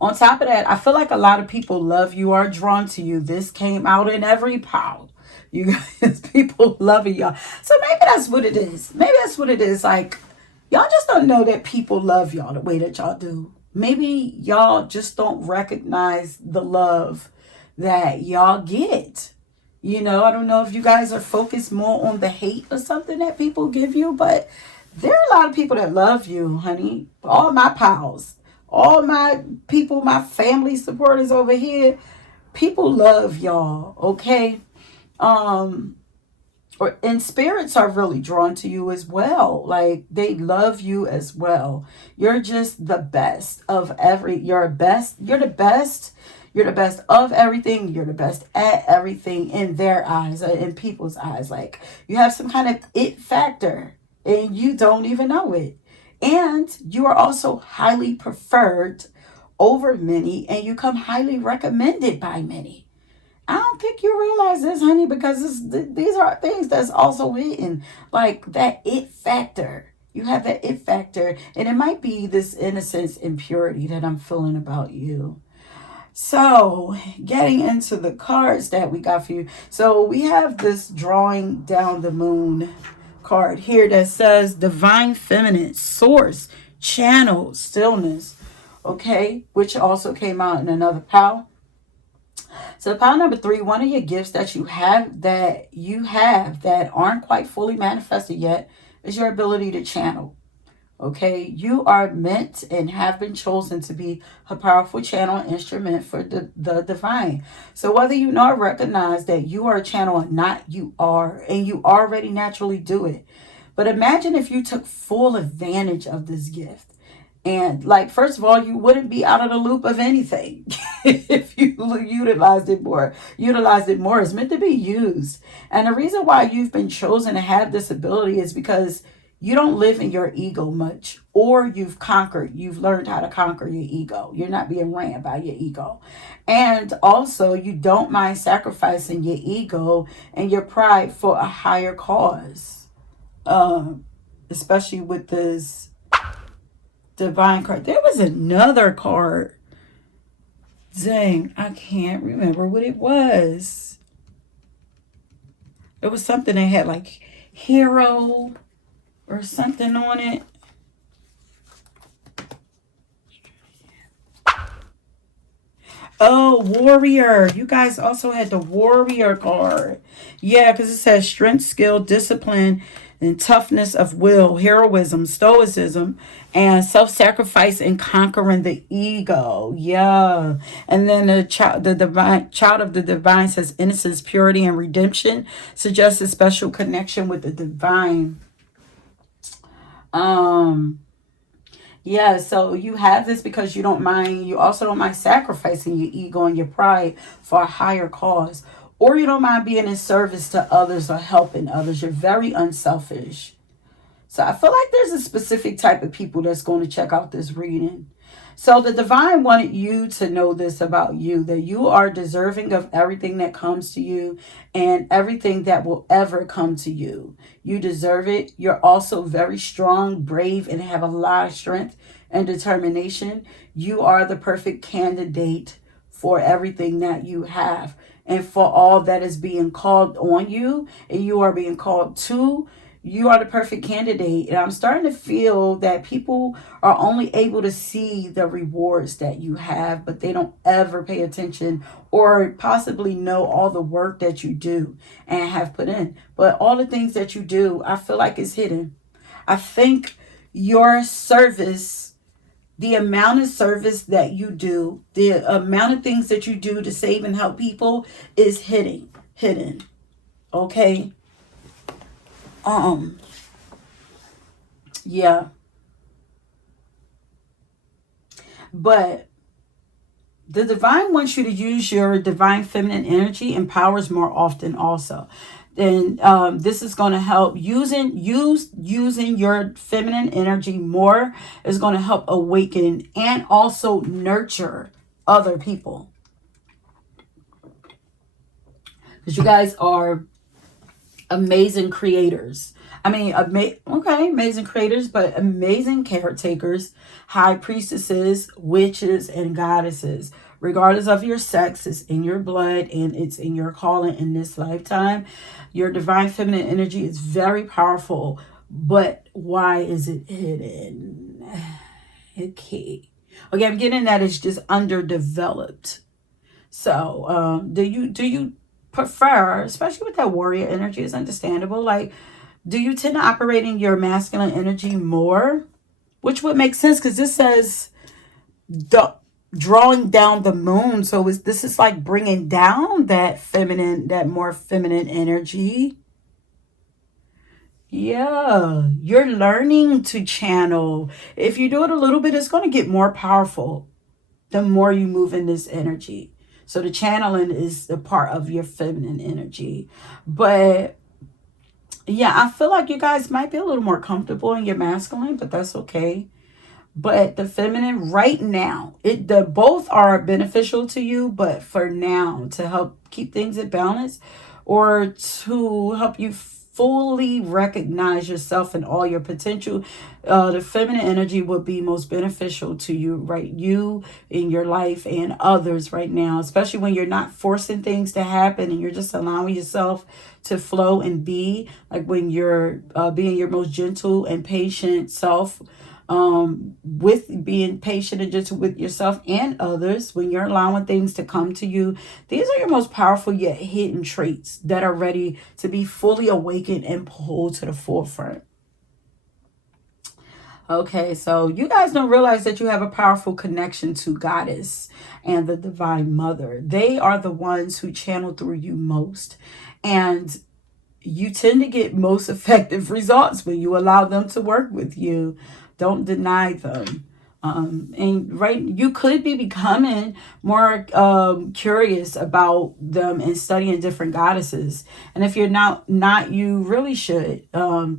top of that, I feel like a lot of people love you, are drawn to you. This came out in every pile. You guys, people loving y'all. So maybe that's what it is. Maybe that's what it is. Like, y'all just don't know that people love y'all the way that y'all do. Maybe y'all just don't recognize the love that y'all get. I don't know if you guys are focused more on the hate or something that people give you, but there are a lot of people that love you, honey. All my pals, all my people, my family supporters over here, people love y'all, okay? And spirits are really drawn to you as well. Like they love you as well. You're just the best of you're the best. You're the best of everything. You're the best at everything in their eyes, in people's eyes. Like you have some kind of it factor and you don't even know it. And you are also highly preferred over many, and you come highly recommended by many. I don't think you realize this, honey, because these are things that's also hidden, like that it factor. You have that it factor, and it might be this innocence and purity that I'm feeling about you. So, getting into the cards that we got for you. So, we have this drawing down the moon card here that says divine feminine, source, channel, stillness. Okay, which also came out in another pile. So pile number 3, one of your gifts that you have that aren't quite fully manifested yet is your ability to channel. Okay, you are meant and have been chosen to be a powerful channel instrument for the divine. So whether you know or recognize that you are a channel or not, you are, and you already naturally do it. But imagine if you took full advantage of this gift. And like, first of all, you wouldn't be out of the loop of anything if you utilized it more. Utilized it more. It's meant to be used. And the reason why you've been chosen to have this ability is because you don't live in your ego much, or you've learned how to conquer your ego. You're not being ran by your ego. And also, you don't mind sacrificing your ego and your pride for a higher cause. Especially with this divine card. There was another card. Dang, I can't remember what it was. It was something that had like hero or something on it. Oh, warrior. You guys also had the warrior card. Yeah, because it says strength, skill, discipline, and toughness of will, heroism, stoicism, and self-sacrifice and conquering the ego. Yeah. And then the child of the divine says innocence, purity, and redemption, suggests a special connection with the divine. Um Yeah, so you have this because you also don't mind sacrificing your ego and your pride for a higher cause. Or you don't mind being in service to others or helping others. You're very unselfish. So I feel like there's a specific type of people that's going to check out this reading. So the divine wanted you to know this about you, that you are deserving of everything that comes to you and everything that will ever come to you. You deserve it. You're also very strong, brave, and have a lot of strength and determination. You are the perfect candidate for everything that you have and for all that is being called on you and you are being called to. You are the perfect candidate. And I'm starting to feel that people are only able to see the rewards that you have, but they don't ever pay attention or possibly know all the work that you do and have put in. But all the things that you do, I feel like is hidden. I think your service, the amount of service that you do, the amount of things that you do to save and help people is hidden. Okay. Um, yeah, but the divine wants you to use your divine feminine energy and powers more often also. And this is going to help using your feminine energy more is going to help awaken and also nurture other people, because you guys are amazing creators. I mean, amazing creators, but amazing caretakers, high priestesses, witches, and goddesses. Regardless of your sex, it's in your blood and it's in your calling in this lifetime. Your divine feminine energy is very powerful, but why is it hidden? Okay. Okay, I'm getting that it's just underdeveloped. So, do you prefer, especially with that warrior energy, is understandable. Like, do you tend to operate in your masculine energy more? Which would make sense because this says the drawing down the moon. So this is like bringing down that more feminine energy. Yeah, you're learning to channel. If you do it a little bit, it's going to get more powerful the more you move in this energy. So the channeling is a part of your feminine energy. But yeah, I feel like you guys might be a little more comfortable in your masculine, but that's okay. But the feminine right now, both are beneficial to you, but for now, to help keep things in balance or to help you fully recognize yourself and all your potential, the feminine energy would be most beneficial to you, right? You in your life and others right now, especially when you're not forcing things to happen and you're just allowing yourself to flow and be, like when you're being your most gentle and patient self, with being patient and gentle with yourself and others, when you're allowing things to come to you. These are your most powerful yet hidden traits that are ready to be fully awakened and pulled to the forefront. Okay, so you guys don't realize that you have a powerful connection to Goddess and the Divine Mother. They are the ones who channel through you most. And you tend to get most effective results when you allow them to work with you. Don't deny them. And right, you could be becoming more curious about them and studying different goddesses. And if you're not, you really should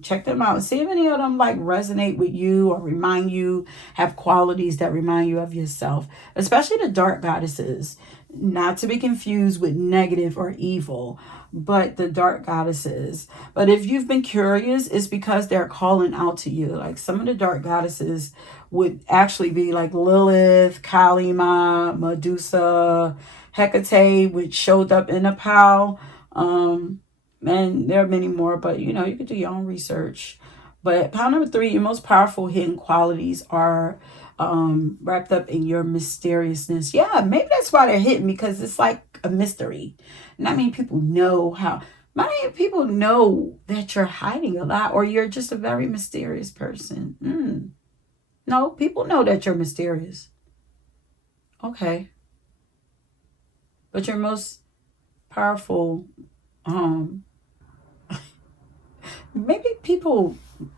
check them out and see if any of them like resonate with you or remind you, have qualities that remind you of yourself. Especially the dark goddesses, not to be confused with negative or evil, but the dark goddesses. But if you've been curious, it's because they're calling out to you. Like some of the dark goddesses would actually be like Lilith, Kalima, Medusa, Hecate, which showed up in a pal. And there are many more, but you know, you can do your own research. But pile number 3, your most powerful hidden qualities are wrapped up in your mysteriousness. Yeah, maybe that's why they're hidden, because it's like a mystery. Not many people know how. Many people know that you're hiding a lot, or you're just a very mysterious person. No, people know that you're mysterious. Okay, but your most powerful, maybe people,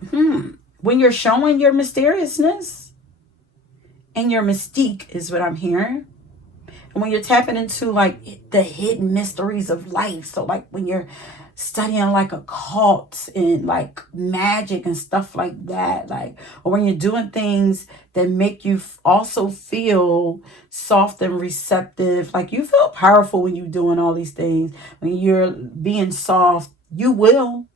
when you're showing your mysteriousness and your mystique is what I'm hearing. And when you're tapping into like the hidden mysteries of life, so like when you're studying like occult and like magic and stuff like that, like, or when you're doing things that make you also feel soft and receptive, like you feel powerful when you're doing all these things. When you're being soft, you will,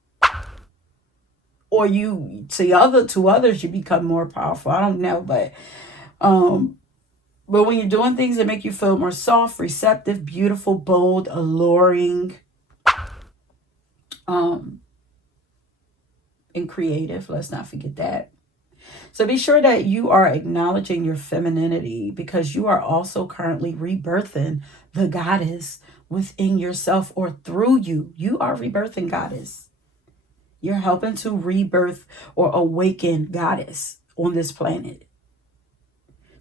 or you to others you become more powerful. I don't know, um but when you're doing things that make you feel more soft, receptive, beautiful, bold, alluring, um, and creative, let's not forget that. So be sure that you are acknowledging your femininity, because you are also currently rebirthing the goddess within yourself or through you. You are rebirthing goddess. You're helping to rebirth or awaken goddess on this planet.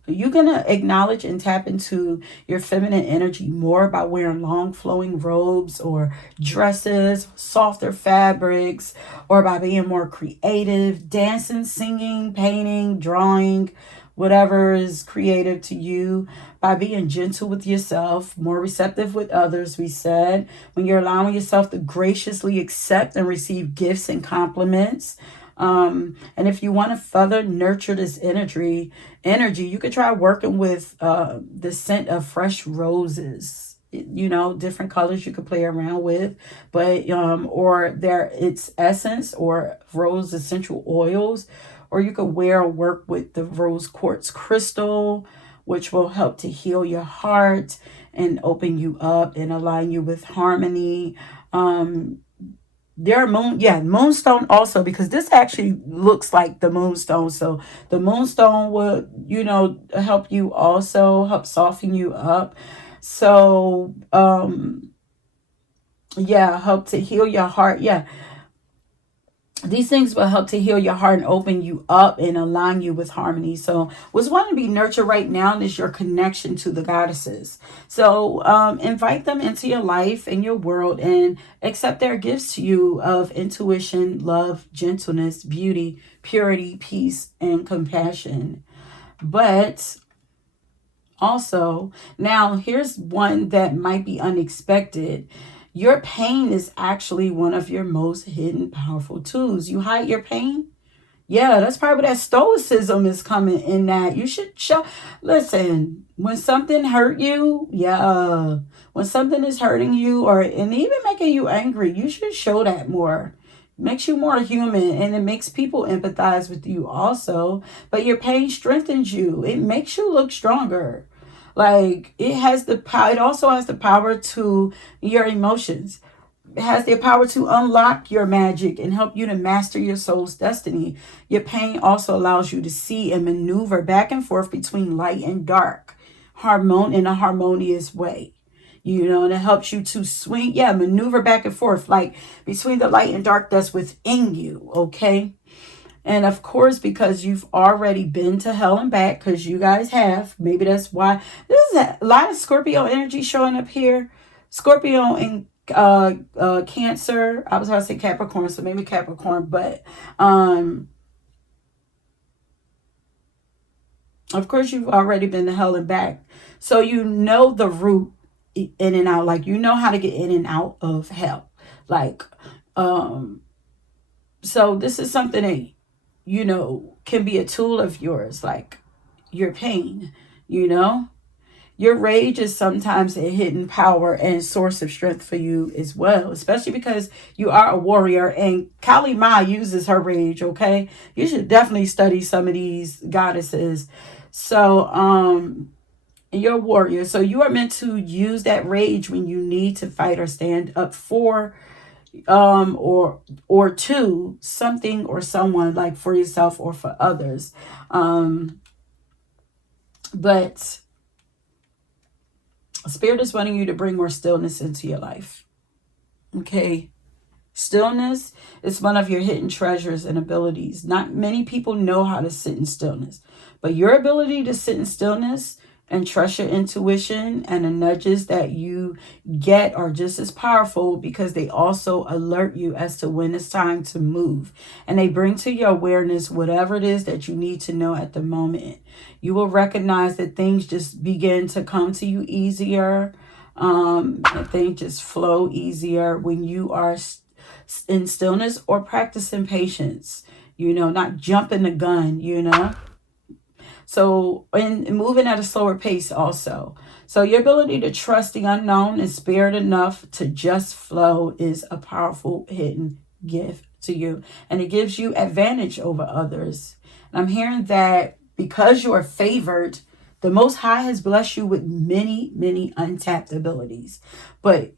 You're going to acknowledge and tap into your feminine energy more by wearing long flowing robes or dresses, softer fabrics, or by being more creative, dancing, singing, painting, drawing, whatever is creative to you, by being gentle with yourself, more receptive with others, we said, when you're allowing yourself to graciously accept and receive gifts and compliments. And if you want to further nurture this energy, you could try working with the scent of fresh roses. You know, different colors you could play around with, but or it's essence or rose essential oils, or you could wear or work with the rose quartz crystal, which will help to heal your heart and open you up and align you with harmony. There are moonstone also, because this actually looks like the moonstone. So the moonstone would, help you also, help soften you up. So, help to heal your heart. Yeah, these things will help to heal your heart and open you up and align you with harmony. So what's wanting to be nurtured right now is your connection to the goddesses. So invite them into your life and your world and accept their gifts to you of intuition, love, gentleness, beauty, purity, peace, and compassion. But also, now here's one that might be unexpected. Your pain is actually one of your most hidden powerful tools. You hide your pain, Yeah, that's probably where that stoicism is coming in, that you should show. Listen, when something hurt you, yeah, when something is hurting you or and even making you angry, you should show that more. Makes you more human, and it makes people empathize with you also. But your pain strengthens you. It makes you look stronger. Like it has the power. It also has the power to your emotions. It has the power to unlock your magic and help you to master your soul's destiny. Your pain also allows you to see and maneuver back and forth between light and dark, in a harmonious way. You know, and it helps you to swing, yeah, maneuver back and forth, like between the light and dark that's within you, okay? And of course, because you've already been to hell and back, because you guys have, maybe that's why this is a lot of Scorpio energy showing up here. Scorpio and Cancer. I was going to say Capricorn, so maybe Capricorn, but of course, you've already been to hell and back. So you know the route in and out, like you know how to get in and out of hell. Like, um, so this is something that can be a tool of yours, like your pain, you know? Your rage is sometimes a hidden power and source of strength for you as well, especially because you are a warrior and Kali Ma uses her rage, okay? You should definitely study some of these goddesses. So, you're a warrior. So you are meant to use that rage when you need to fight or stand up for or to something or someone, like for yourself or for others. But Spirit is wanting you to bring more stillness into your life. Okay. Stillness is one of your hidden treasures and abilities. Not many people know how to sit in stillness, but your ability to sit in stillness and trust your intuition and the nudges that you get are just as powerful, because they also alert you as to when it's time to move. And they bring to your awareness whatever it is that you need to know at the moment. You will recognize that things just begin to come to you easier. And things just flow easier when you are in stillness or practicing patience, not jumping the gun, So, and moving at a slower pace also. So your ability to trust the unknown and spirit enough to just flow is a powerful hidden gift to you. And it gives you advantage over others. And I'm hearing that because you are favored, the Most High has blessed you with many, many untapped abilities. But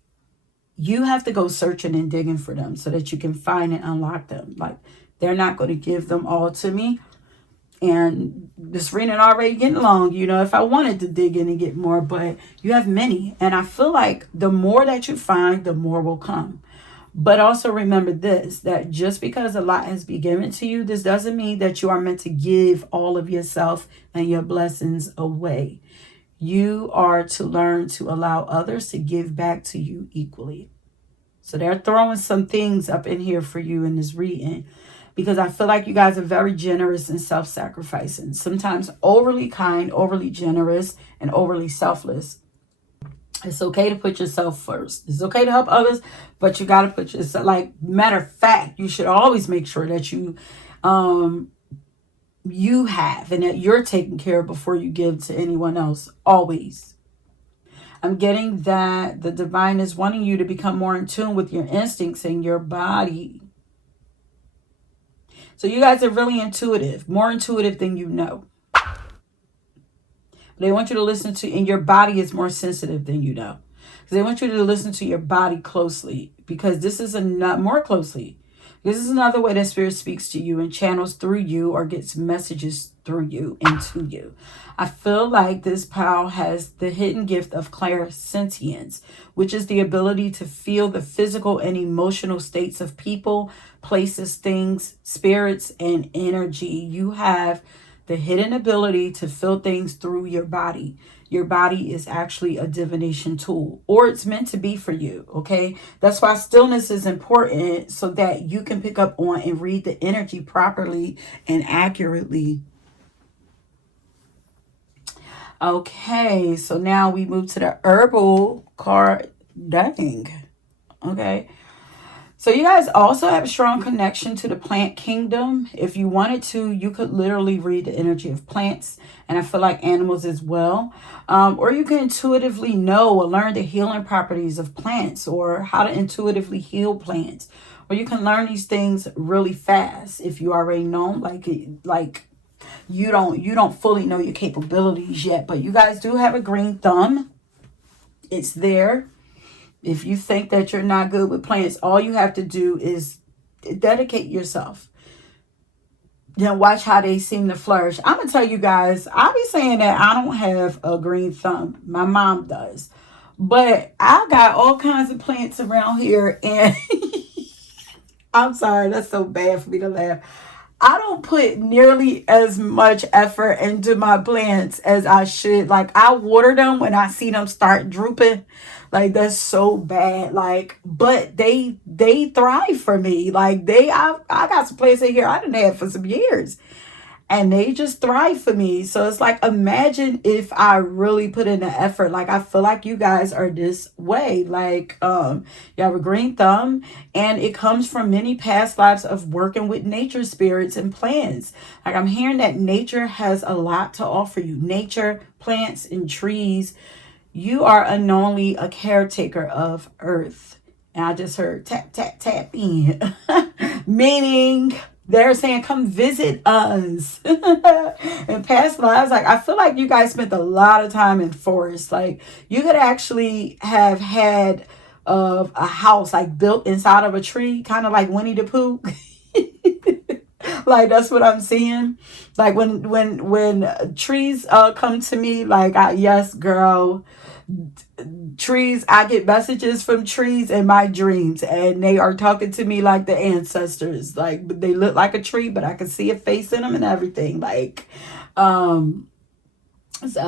you have to go searching and digging for them so that you can find and unlock them. Like, they're not going to give them all to me. And this reading already getting long, if I wanted to dig in and get more, but you have many. And I feel like the more that you find, the more will come. But also remember this, that just because a lot has been given to you, this doesn't mean that you are meant to give all of yourself and your blessings away. You are to learn to allow others to give back to you equally. So they're throwing some things up in here for you in this reading, because I feel like you guys are very generous and self-sacrificing. Sometimes overly kind, overly generous, and overly selfless. It's okay to put yourself first. It's okay to help others, but you got to put yourself, like, matter of fact, you should always make sure that you have and that you're taken care of before you give to anyone else. Always. I'm getting that the divine is wanting you to become more in tune with your instincts and your body. So you guys are really intuitive, more intuitive than you know. They want you to listen to, and your body is more sensitive than you know. Because they want you to listen to your body closely, because this is more closely. This is another way that Spirit speaks to you and channels through you or gets messages through you, into you. I feel like this pal has the hidden gift of clairsentience, which is the ability to feel the physical and emotional states of people, places, things, spirits, and energy. You have the hidden ability to feel things through your body. Your body is actually a divination tool, or it's meant to be for you, okay? That's why stillness is important, so that you can pick up on and read the energy properly and accurately. Okay, so now we move to the herbal card. Dang. Okay. So you guys also have a strong connection to the plant kingdom. If you wanted to, you could literally read the energy of plants, and I feel like animals as well. Or you can intuitively know or learn the healing properties of plants, or how to intuitively heal plants. Or you can learn these things really fast if you already know them. Like you don't fully know your capabilities yet, but you guys do have a green thumb. It's there. If you think that you're not good with plants, all you have to do is dedicate yourself. Then watch how they seem to flourish. I'm going to tell you guys, I'll be saying that I don't have a green thumb. My mom does. But I got all kinds of plants around here. And I'm sorry, that's so bad for me to laugh. I don't put nearly as much effort into my plants as I should. Like, I water them when I see them start drooping. Like, that's so bad. Like, but they thrive for me. Like, I got some plants in here I didn't have for some years, and they just thrive for me. So it's like, imagine if I really put in the effort. Like, I feel like you guys are this way. Like, you have a green thumb, and it comes from many past lives of working with nature spirits and plants. Like, I'm hearing that nature has a lot to offer you. Nature, plants, and trees. You are unknowingly a caretaker of earth. And I just heard tap, tap, tap in. Meaning they're saying, come visit us. In past lives, like, I feel like you guys spent a lot of time in forests. Like, you could actually have had a house like built inside of a tree, kind of like Winnie the Pooh. Like, that's what I'm seeing. Like, when trees come to me, like, yes, girl, trees, I get messages from trees in my dreams, and they are talking to me like the ancestors. Like, they look like a tree, but I can see a face in them and everything. Like, so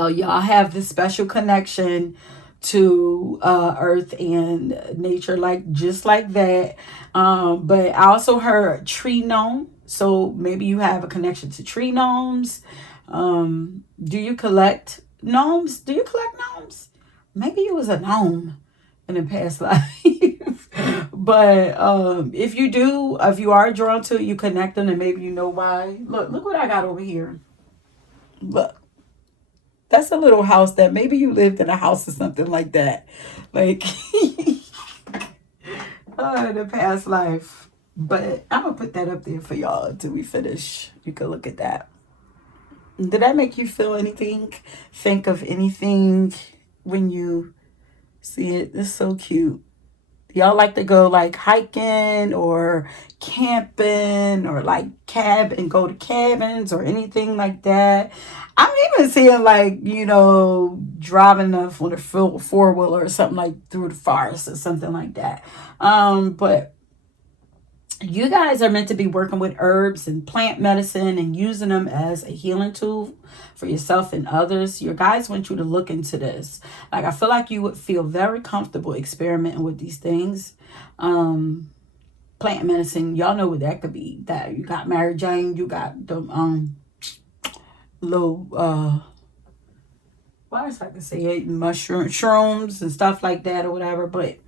y'all have this special connection to earth and nature, like, just like that. But I also heard tree gnome, so maybe you have a connection to tree gnomes. Do you collect gnomes? Do you collect gnomes? Maybe you was a gnome in a past life. But if you do, if you are drawn to it, you connect them, and maybe you know why. Look what I got over here. Look, that's a little house that maybe you lived in a house or something like that. Like, in a past life. But I'm going to put that up there for y'all until we finish. You can look at that. Did that make you feel anything? Think of anything when you see it? It's so cute. Y'all like to go like hiking or camping, or like go to cabins or anything like that? I'm even seeing, like, driving off on a four-wheeler or something, like through the forest or something like that. But you guys are meant to be working with herbs and plant medicine and using them as a healing tool for yourself and others. Your guys want you to look into this. Like, I feel like you would feel very comfortable experimenting with these things. Plant medicine, y'all know what that could be. That you got Mary Jane, you got the little well, I can say it, mushrooms and stuff like that or whatever. But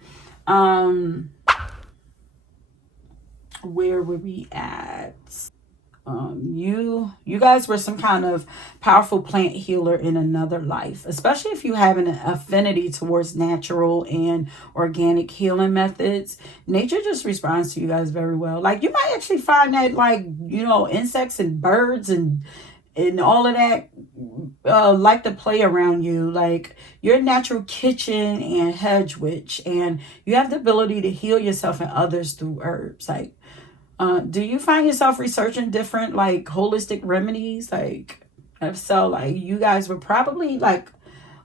where were we at? You guys were some kind of powerful plant healer in another life, especially if you have an affinity towards natural and organic healing methods. Nature just responds to you guys very well. Like, you might actually find that, like, insects and birds and all of that like to play around you. Like, you're a natural kitchen and hedge witch, and you have the ability to heal yourself and others through herbs. Like, do you find yourself researching different, like, holistic remedies? Like, if so, like, you guys were probably like,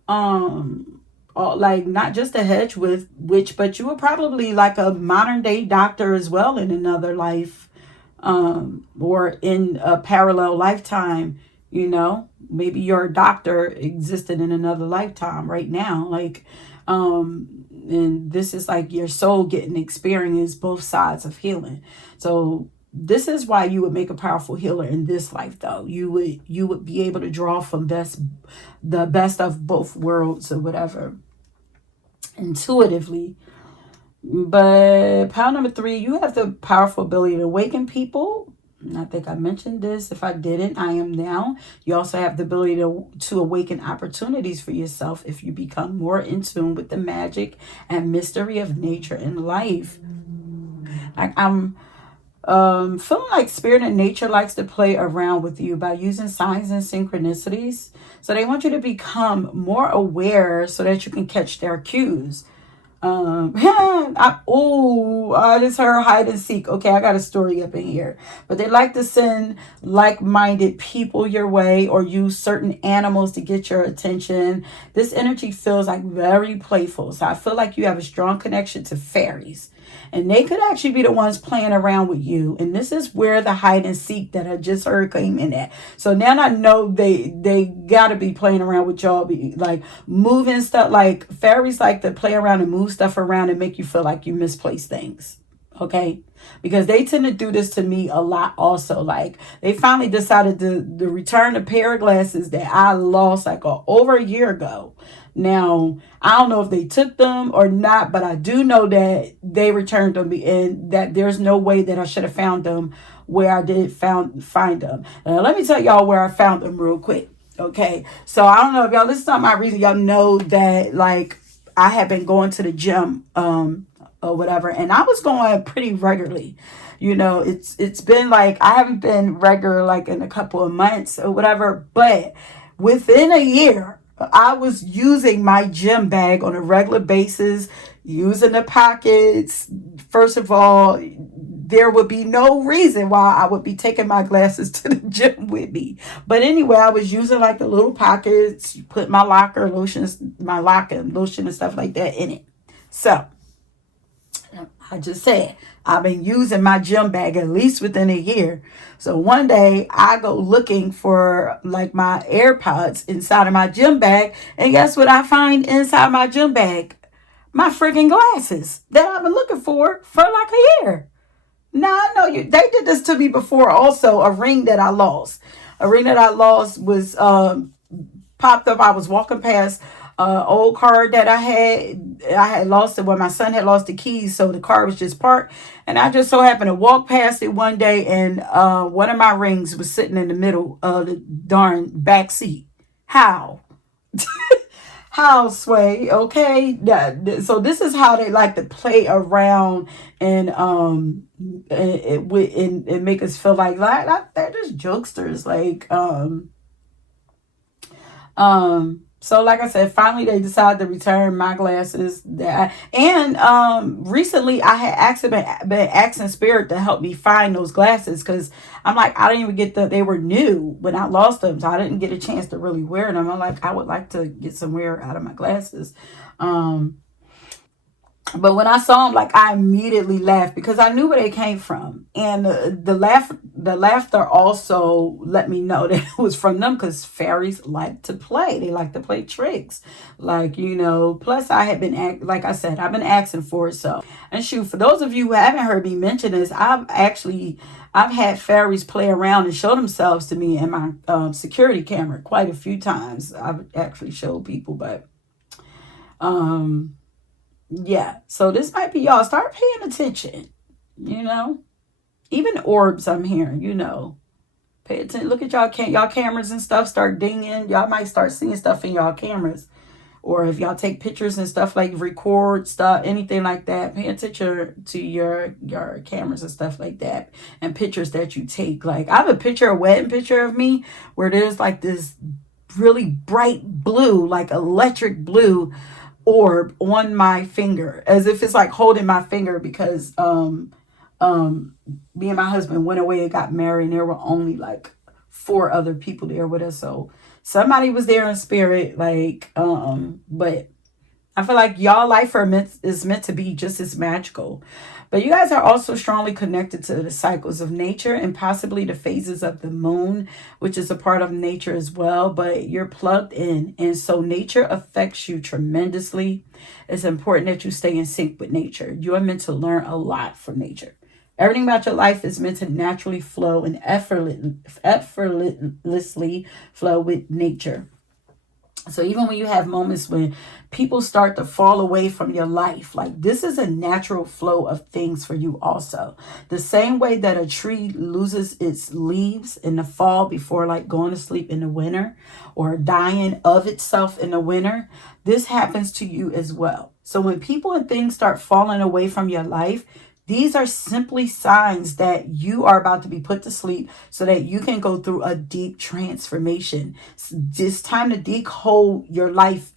like, not just a hedge with witch, but you were probably like a modern day doctor as well in another life, or in a parallel lifetime. Maybe your doctor existed in another lifetime right now. Like, and this is like your soul getting experience both sides of healing. So this is why you would make a powerful healer in this life, though. You would be able to draw from the best of both worlds or whatever, intuitively. But pile number 3, you have the powerful ability to awaken people. And I think I mentioned this. If I didn't, I am now. You also have the ability to awaken opportunities for yourself if you become more in tune with the magic and mystery of nature and life. I'm feeling like spirit and nature likes to play around with you by using signs and synchronicities. So they want you to become more aware so that you can catch their cues. I just heard hide and seek. Okay, I got a story up in here. But they like to send like-minded people your way or use certain animals to get your attention. This energy feels like very playful. So I feel like you have a strong connection to fairies. And they could actually be the ones playing around with you. And this is where the hide and seek that I just heard came in at. So now I know they gotta be playing around with y'all, be like moving stuff. Like fairies like to play around and move stuff around and make you feel like you misplaced things. Okay, because they tend to do this to me a lot also. Like they finally decided to return a pair of glasses that I lost like over a year ago. Now I don't know if they took them or not, but I do know that they returned them and that there's no way that I should have found them where I did find them. Now let me tell y'all where I found them real quick. Okay, so I don't know if y'all listen to my reason, y'all know that like I have been going to the gym or whatever, and I was going pretty regularly. You know, it's been like I haven't been regular like in a couple of months or whatever, but within a year I was using my gym bag on a regular basis, using the pockets. First of all, there would be no reason why I would be taking my glasses to the gym with me. But anyway, I was using like the little pockets, put my locker lotions, my locker lotion and stuff like that in it. So I just said I've been using my gym bag at least within a year. So one day I go looking for like my AirPods inside of my gym bag, and guess what I find inside my gym bag? My freaking glasses that I've been looking for like a year. Now I know you. They did this to me before. Also, a ring that I lost. A ring that I lost was popped up. I was walking past old car that I had. I had lost it when my son had lost the keys, so the car was just parked. And I just so happened to walk past it one day, and one of my rings was sitting in the middle of the darn back seat. How? How, Sway? Okay, so this is how they like to play around and and make us feel like they're just jokesters. So like I said, finally they decided to return my glasses. Recently I had been asking Spirit to help me find those glasses because I'm like I didn't even get they were new when I lost them, so I didn't get a chance to really wear them. I'm like I would like to get some wear out of my glasses. Um, but when I saw them, like I immediately laughed because I knew where they came from, and the laughter also let me know that it was from them because fairies like to play. They like to play tricks, like you know. Plus, I had been like I said, I've been asking for it. So, and shoot, for those of you who haven't heard me mention this, I've had fairies play around and show themselves to me in my security camera quite a few times. I've actually showed people, but um yeah, so this might be y'all. Start paying attention, you know. Even orbs I'm hearing, you know. Pay attention. Look at y'all cameras and stuff start dinging. Y'all might start seeing stuff in y'all cameras. Or if y'all take pictures and stuff like record stuff, anything like that, pay attention to your cameras and stuff like that. And pictures that you take. Like I have a wedding picture of me where there's like this really bright blue, like electric blue orb on my finger as if it's like holding my finger because um me and my husband went away and got married and there were only like 4 other people there with us, so somebody was there in spirit, like but I feel like y'all life is meant to be just as magical. But you guys are also strongly connected to the cycles of nature and possibly the phases of the moon, which is a part of nature as well. But you're plugged in. And so nature affects you tremendously. It's important that you stay in sync with nature. You are meant to learn a lot from nature. Everything about your life is meant to naturally flow and effortlessly flow with nature. So even when you have moments when people start to fall away from your life, like this is a natural flow of things for you also. The same way that a tree loses its leaves in the fall before like going to sleep in the winter or dying of itself in the winter, this happens to you as well. So when people and things start falling away from your life, these are simply signs that you are about to be put to sleep so that you can go through a deep transformation. It's time to decode your life.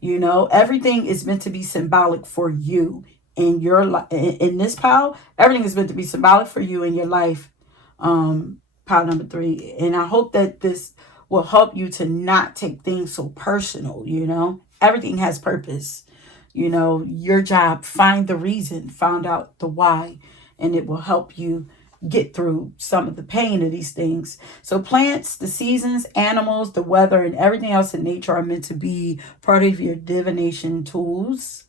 You know, everything is meant to be symbolic for you in your life. In this pile, everything is meant to be symbolic for you in your life. Pile number 3. And I hope that this will help you to not take things so personal. You know, everything has purpose. You know, your job, find the reason, find out the why, and it will help you get through some of the pain of these things. So plants, the seasons, animals, the weather, and everything else in nature are meant to be part of your divination tools.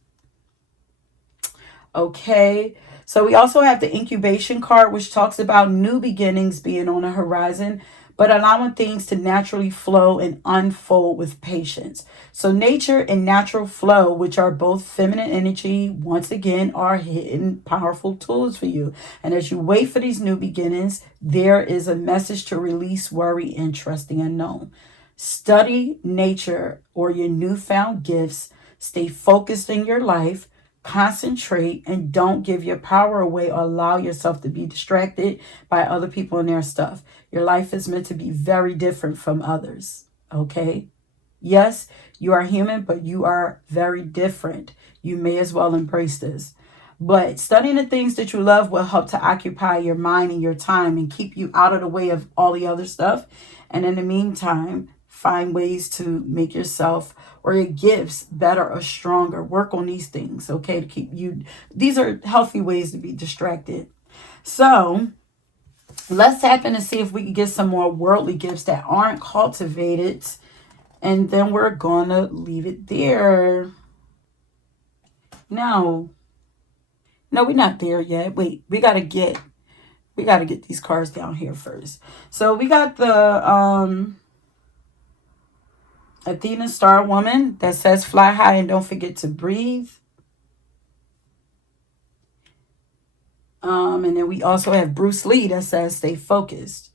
Okay. So we also have the incubation card, which talks about new beginnings being on the horizon, but allowing things to naturally flow and unfold with patience. So nature and natural flow, which are both feminine energy, once again, are hidden powerful tools for you. And as you wait for these new beginnings, there is a message to release worry and trust the unknown. Study nature or your newfound gifts. Stay focused in your life. Concentrate and don't give your power away or allow yourself to be distracted by other people and their stuff. Your life is meant to be very different from others. Okay? Yes, you are human, but you are very different. You may as well embrace this. But studying the things that you love will help to occupy your mind and your time and keep you out of the way of all the other stuff. And in the meantime, find ways to make yourself or your gifts better or stronger. Work on these things, okay, to keep you. These are healthy ways to be distracted. So let's tap in and see if we can get some more worldly gifts that aren't cultivated. And then we're gonna leave it there. No, we're not there yet. Wait, we gotta get these cards down here first. So we got the Athena Star Woman that says fly high and don't forget to breathe. And then we also have Bruce Lee that says stay focused.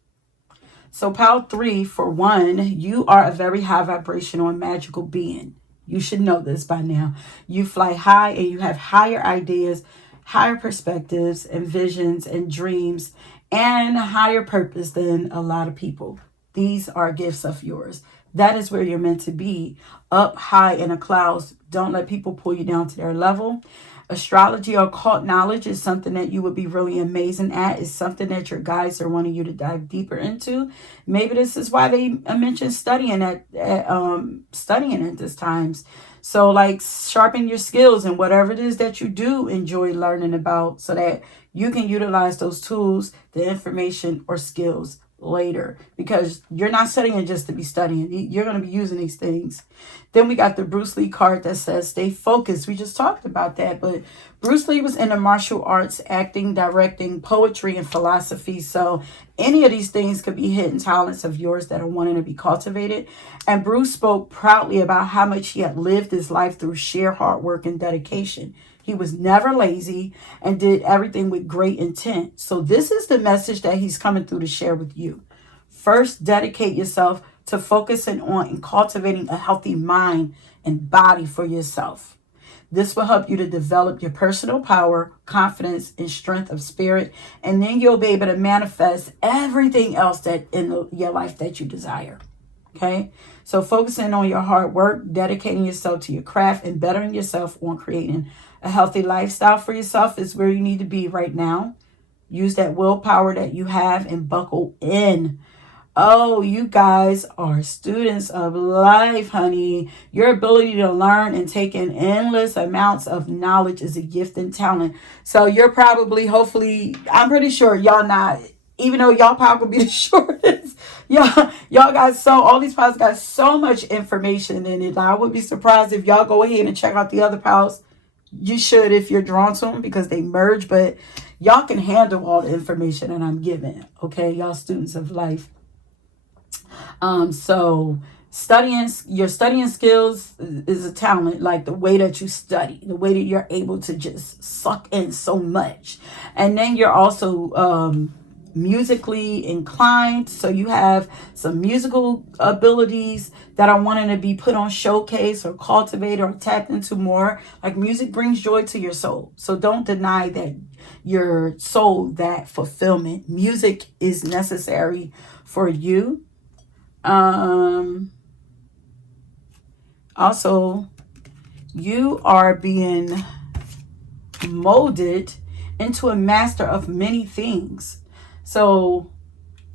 So pile 3, for one, you are a very high vibrational and magical being. You should know this by now. You fly high and you have higher ideas, higher perspectives and visions and dreams and higher purpose than a lot of people. These are gifts of yours. That is where you're meant to be, up high in the clouds. Don't let people pull you down to their level. Astrology or occult knowledge is something that you would be really amazing at. It's something that your guides are wanting you to dive deeper into. Maybe this is why they mentioned studying at this times. So like sharpen your skills and whatever it is that you do enjoy learning about so that you can utilize those tools, the information or skills later, because you're not studying just to be studying. You're going to be using these things. Then we got the Bruce Lee card that says stay focused. We just talked about that, but Bruce Lee was into martial arts, acting, directing, poetry, and philosophy. So any of these things could be hidden talents of yours that are wanting to be cultivated. And Bruce spoke proudly about how much he had lived his life through sheer hard work and dedication. He was never lazy and did everything with great intent. So this is the message that he's coming through to share with you. First, dedicate yourself to focusing on and cultivating a healthy mind and body for yourself. This will help you to develop your personal power, confidence, and strength of spirit. And then you'll be able to manifest everything else that in your life that you desire. Okay? So focusing on your hard work, dedicating yourself to your craft, and bettering yourself on creating a healthy lifestyle for yourself is where you need to be right now. Use that willpower that you have and buckle in. Oh, you guys are students of life, honey. Your ability to learn and take in endless amounts of knowledge is a gift and talent. So you're probably, hopefully, I'm pretty sure y'all not, even though y'all probably be the shortest. Y'all got all these piles got so much information in it. I would be surprised if y'all go ahead and check out the other piles. You should if you're drawn to them because they merge, but y'all can handle all the information that I'm giving. Okay, y'all students of life. So Your studying skills is a talent, like the way that you study, the way that you're able to just suck in so much. And then you're also musically inclined, so you have some musical abilities that are wanting to be put on showcase or cultivated or tapped into more. Like, music brings joy to your soul, so don't deny that your soul that fulfillment. Music is necessary for you. Also, you are being molded into a master of many things. So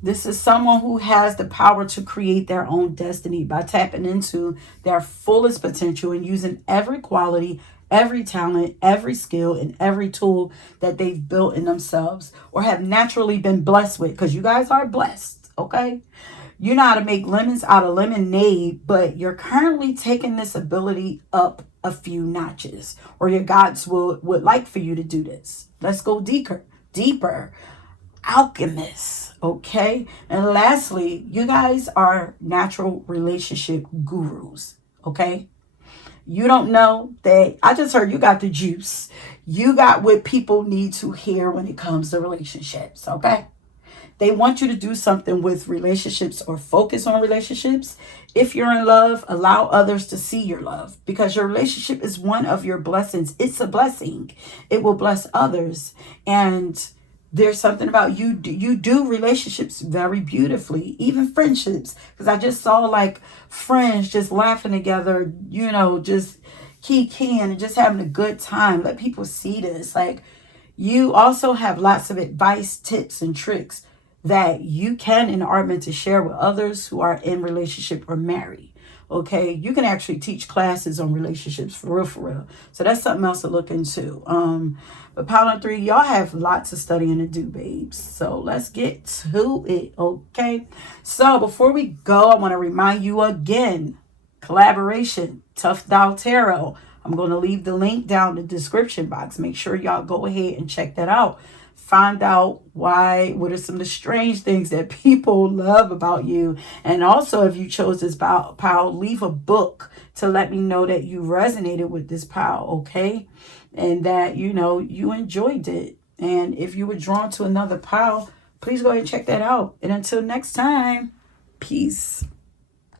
this is someone who has the power to create their own destiny by tapping into their fullest potential and using every quality, every talent, every skill, and every tool that they've built in themselves or have naturally been blessed with, because you guys are blessed, okay? You know how to make lemons out of lemonade, but you're currently taking this ability up a few notches, or your gods would like for you to do this. Let's go deeper. Alchemists, okay? And lastly, you guys are natural relationship gurus, okay? You don't know that I just heard you got the juice. You got what people need to hear when it comes to relationships, okay? They want you to do something with relationships or focus on relationships. If you're in love, allow others to see your love, because your relationship is one of your blessings. It's a blessing. It will bless others. And there's something about you do relationships very beautifully, even friendships. Because I just saw like friends just laughing together, just keying and just having a good time. Let people see this. Like, you also have lots of advice, tips, and tricks that you can and are meant to share with others who are in relationship or married. Okay, you can actually teach classes on relationships for real, for real. So that's something else to look into. But Power 3, y'all have lots of studying to do, babes. So let's get to it, okay? So before we go, I want to remind you again, collaboration, Tough Dial Tarot. I'm going to leave the link down in the description box. Make sure y'all go ahead and check that out. Find out what are some of the strange things that people love about you. And also, if you chose this pile, leave a book to let me know that you resonated with this pile, okay? And that, you enjoyed it. And if you were drawn to another pile, please go ahead and check that out. And until next time, peace.